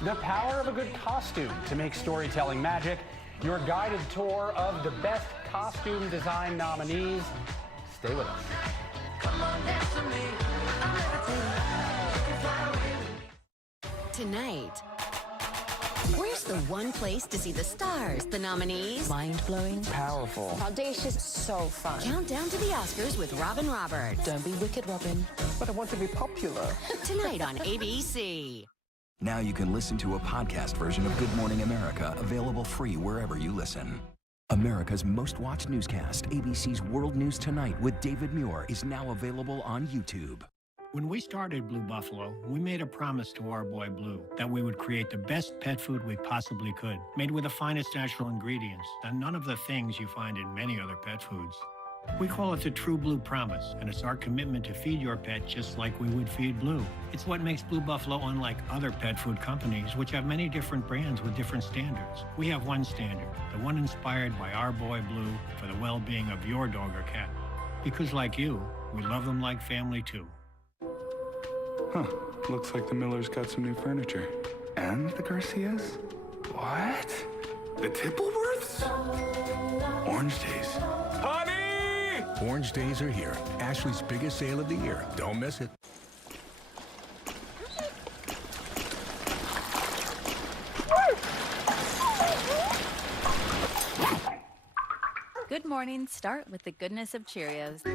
the power of a good costume to make storytelling magic. Your guided tour of the best costume design nominees. Stay with us. Come on, dance with me. I'm levitating. Tonight, where's the one place to see the stars, the nominees? Mind-blowing. Powerful. Audacious. So fun. Countdown to the Oscars with Robin Roberts. Don't be wicked, Robin. But I want to be popular. Tonight on ABC. Now you can listen to a podcast version of Good Morning America, available free wherever you listen. America's most watched newscast, ABC's World News Tonight with David Muir, is now available on YouTube. When we started Blue Buffalo, we made a promise to our boy Blue that we would create the best pet food we possibly could, made with the finest natural ingredients and none of the things you find in many other pet foods. We call it the True Blue Promise, and it's our commitment to feed your pet just like we would feed Blue. It's what makes Blue Buffalo unlike other pet food companies, which have many different brands with different standards. We have one standard, the one inspired by our boy Blue for the well-being of your dog or cat. Because like you, we love them like family too. Huh. Looks like the Millers got some new furniture. And the Garcias? What? The Tippleworths? Orange Days. Honey! Orange Days are here. Ashley's biggest sale of the year. Don't miss it. Good morning. Start with the goodness of Cheerios.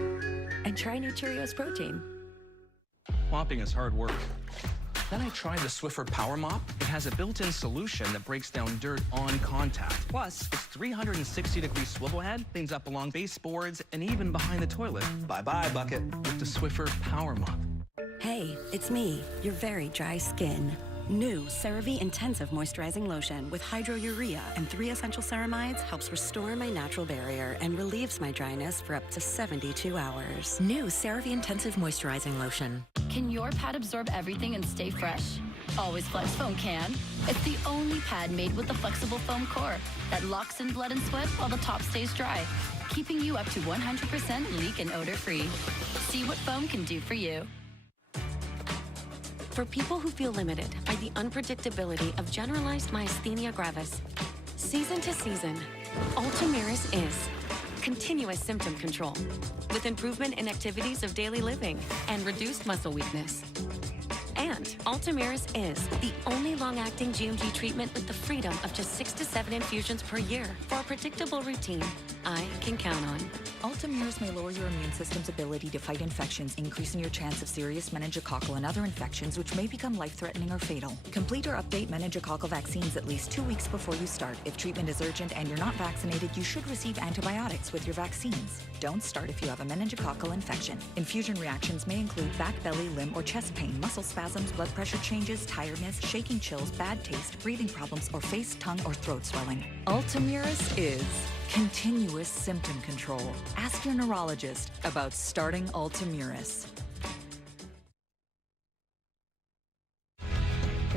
And try new Cheerios protein. Mopping is hard work. Then I tried the Swiffer Power Mop. It has a built-in solution that breaks down dirt on contact. Plus, its 360-degree swivel head cleans up along baseboards and even behind the toilet. Bye-bye, bucket, with the Swiffer Power Mop. Hey, it's me, your very dry skin. New CeraVe Intensive Moisturizing Lotion with hydrourea and 3 essential ceramides helps restore my natural barrier and relieves my dryness for up to 72 hours. New CeraVe Intensive Moisturizing Lotion. Can your pad absorb everything and stay fresh? Always Flex Foam can. It's the only pad made with the flexible foam core that locks in blood and sweat while the top stays dry, keeping you up to 100% leak and odor-free. See what foam can do for you. For people who feel limited by the unpredictability of generalized myasthenia gravis, season to season, Ultomiris is continuous symptom control with improvement in activities of daily living and reduced muscle weakness. And Ultomiris is the only long-acting GMG treatment with the freedom of just 6 to 7 infusions per year for a predictable routine I can count on. Ultomiris may lower your immune system's ability to fight infections, increasing your chance of serious meningococcal and other infections, which may become life-threatening or fatal. Complete or update meningococcal vaccines at least 2 weeks before you start. If treatment is urgent and you're not vaccinated, you should receive antibiotics with your vaccines. Don't start if you have a meningococcal infection. Infusion reactions may include back, belly, limb, or chest pain, muscle spasms, blood pressure changes, tiredness, shaking chills, bad taste, breathing problems, or face, tongue, or throat swelling. Ultomiris is continuous symptom control. Ask your neurologist about starting Ultomiris.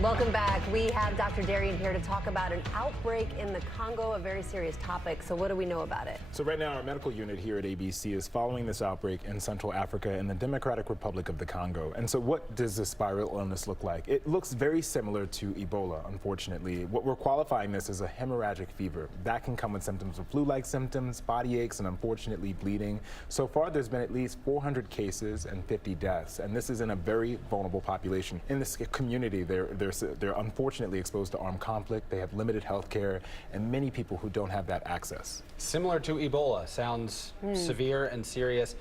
Welcome back. We have Dr. Darian here to talk about an outbreak in the Congo, a very serious topic. So what do we know about it? So right now our medical unit here at ABC is following this outbreak in Central Africa in the Democratic Republic of the Congo. And so what does this viral illness look like? It looks very similar to Ebola, unfortunately. What we're qualifying this as a hemorrhagic fever. That can come with symptoms of flu-like symptoms, body aches, and unfortunately bleeding. So far there's been at least 400 cases and 50 deaths. And this is in a very vulnerable population. In this community, they're unfortunately exposed to armed conflict, they have limited health care, and many people who don't have that access. Similar to Ebola, sounds severe and serious.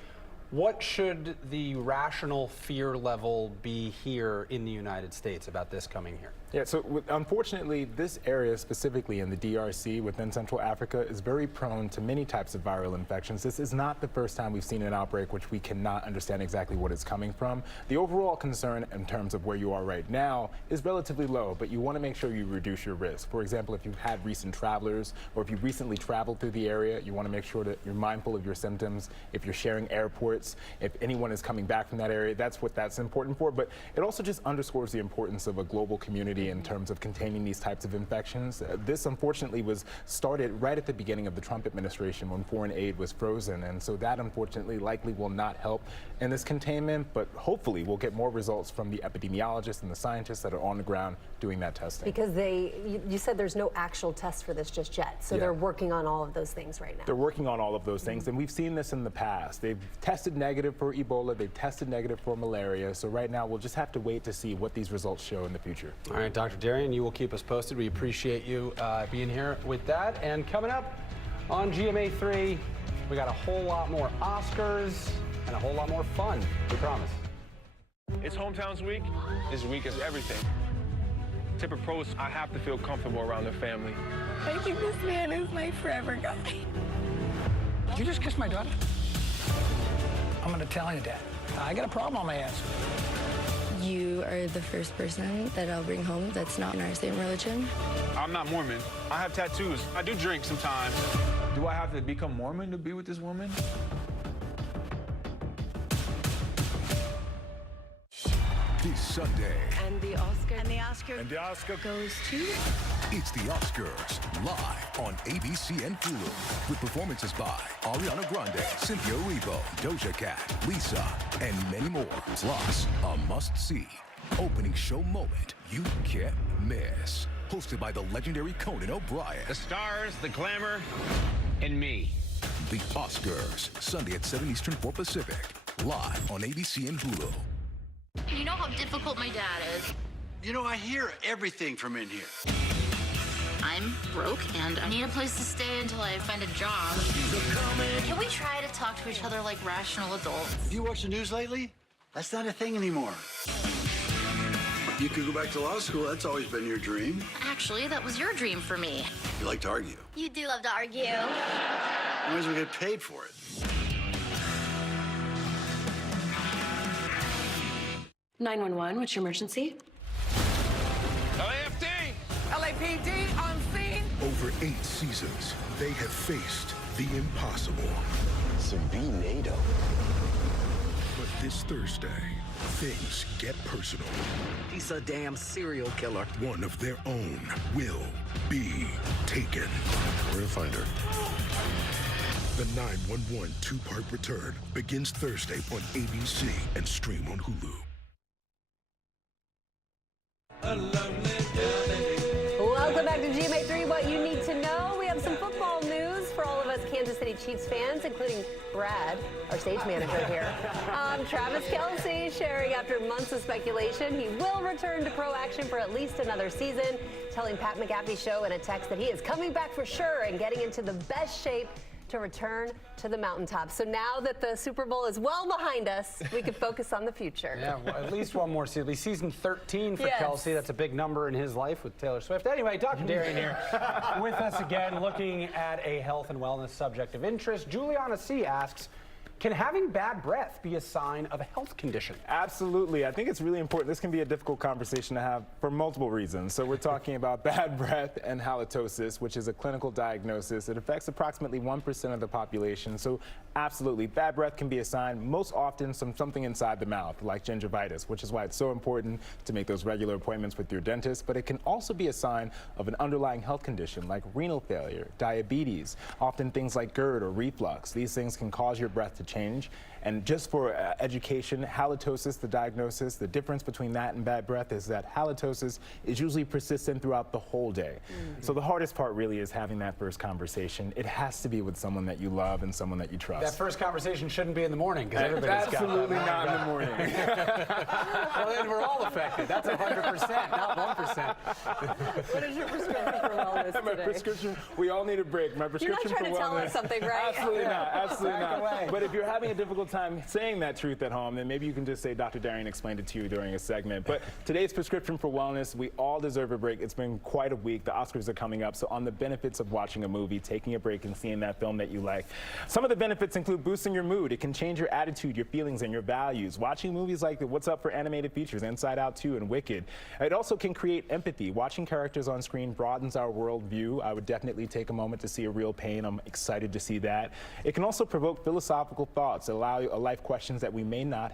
What should the rational fear level be here in the United States about this coming here? Yeah, so unfortunately, this area specifically in the DRC within Central Africa is very prone to many types of viral infections. This is not the first time we've seen an outbreak which we cannot understand exactly what it's coming from. The overall concern in terms of where you are right now is relatively low, but you want to make sure you reduce your risk. For example, if you've had recent travelers or if you recently traveled through the area, you want to make sure that you're mindful of your symptoms. If you're sharing airports, if anyone is coming back from that area, that's what that's important for. But it also just underscores the importance of a global community in terms of containing these types of infections. This unfortunately was started right at the beginning of the Trump administration when foreign aid was frozen, and so that unfortunately likely will not help in this containment, but hopefully we'll get more results from the epidemiologists and the scientists that are on the ground doing that testing. Because you said there's no actual test for this just yet, so they're working on all of those things right now. They're working on all of those things, and we've seen this in the past. They've tested negative for Ebola, they've tested negative for malaria, so right now we'll just have to wait to see what these results show in the future. All right, Dr. Darian, you will keep us posted. We appreciate you being here with that. And coming up on GMA3, we got a whole lot more Oscars and a whole lot more fun, we promise. It's Hometowns Week. This week is everything. Tip of pros, I have to feel comfortable around their family. I think this man is my forever guy. Did you just kiss my daughter? I'm gonna tell you, Dad. I got a problem on my ass. You are the first person that I'll bring home that's not in our same religion. I'm not Mormon. I have tattoos. I do drink sometimes. Do I have to become Mormon to be with this woman? This Sunday. And the Oscar. And the Oscar goes to. It's the Oscars, live on ABC and Hulu, with performances by Ariana Grande, Cynthia Erivo, Doja Cat, Lisa, and many more. Plus, a must-see opening show moment you can't miss. Hosted by the legendary Conan O'Brien. The stars, the glamour, and me. The Oscars, Sunday at 7 Eastern, 4 Pacific, live on ABC and Hulu. You know how difficult my dad is. You know, I hear everything from in here. I'm broke and I need a place to stay until I find a job. Can we try to talk to each other like rational adults? You watch the news lately? That's not a thing anymore. You could go back to law school. That's always been your dream. Actually, that was your dream for me. You like to argue. You do love to argue. Might as well get paid for it. What's your emergency? LAFD! LAPD on scene. Over 8 seasons, they have faced the impossible. So be NATO. But this Thursday, things get personal. He's a damn serial killer. One of their own will be taken. We're gonna find her. The 911 two-part return begins Thursday on ABC and stream on Hulu. Welcome back to GMA3, What You Need to Know. We have some football news for all of us Kansas City Chiefs fans, including Brad, our stage manager here. Travis Kelce sharing after months of speculation he will return to pro action for at least another season, telling Pat McAfee's show in a text that he is coming back for sure and getting into the best shape to return to the mountaintop. So now that the Super Bowl is well behind us, we can focus on the future. Yeah, well, at least one more season. Season 13 for Yes. Kelce. That's a big number in his life with Taylor Swift. Anyway, Dr. Darian here with us again, looking at a health and wellness subject of interest. Juliana C. asks, can having bad breath be a sign of a health condition? Absolutely. I think it's really important. This can be a difficult conversation to have for multiple reasons. So we're talking about bad breath and halitosis, which is a clinical diagnosis. It affects approximately 1% of the population. So absolutely, bad breath can be a sign, most often something inside the mouth, like gingivitis, which is why it's so important to make those regular appointments with your dentist. But it can also be a sign of an underlying health condition like renal failure, diabetes, often things like GERD or reflux. These things can cause your breath to change. And just for education, halitosis, the diagnosis, the difference between that and bad breath is that halitosis is usually persistent throughout the whole day. So the hardest part really is having that first conversation. It has to be with someone that you love and someone that you trust. That first conversation shouldn't be in the morning because everybody's Absolutely got that not in the morning. Well, then we're all affected. That's 100%, not 1%. What is your prescription for wellness My today? prescription, we all need a break. My prescription You're not trying for to tell wellness. us something, right? Absolutely not. Absolutely Back not. away. But if you're having a difficult time saying that truth at home, then maybe you can just say Dr. Darian explained it to you during a segment. But today's prescription for wellness, we all deserve a break. It's been quite a week. The Oscars are coming up. So on the benefits of watching a movie, taking a break and seeing that film that you like. Some of the benefits include boosting your mood. It can change your attitude, your feelings, and your values. Watching movies like What's Up for Animated Features, Inside Out 2, and Wicked. It also can create empathy. Watching characters on screen broadens our worldview. I would definitely take a moment to see a real pain. I'm excited to see that. It can also provoke philosophical thoughts, allow you life questions that we may not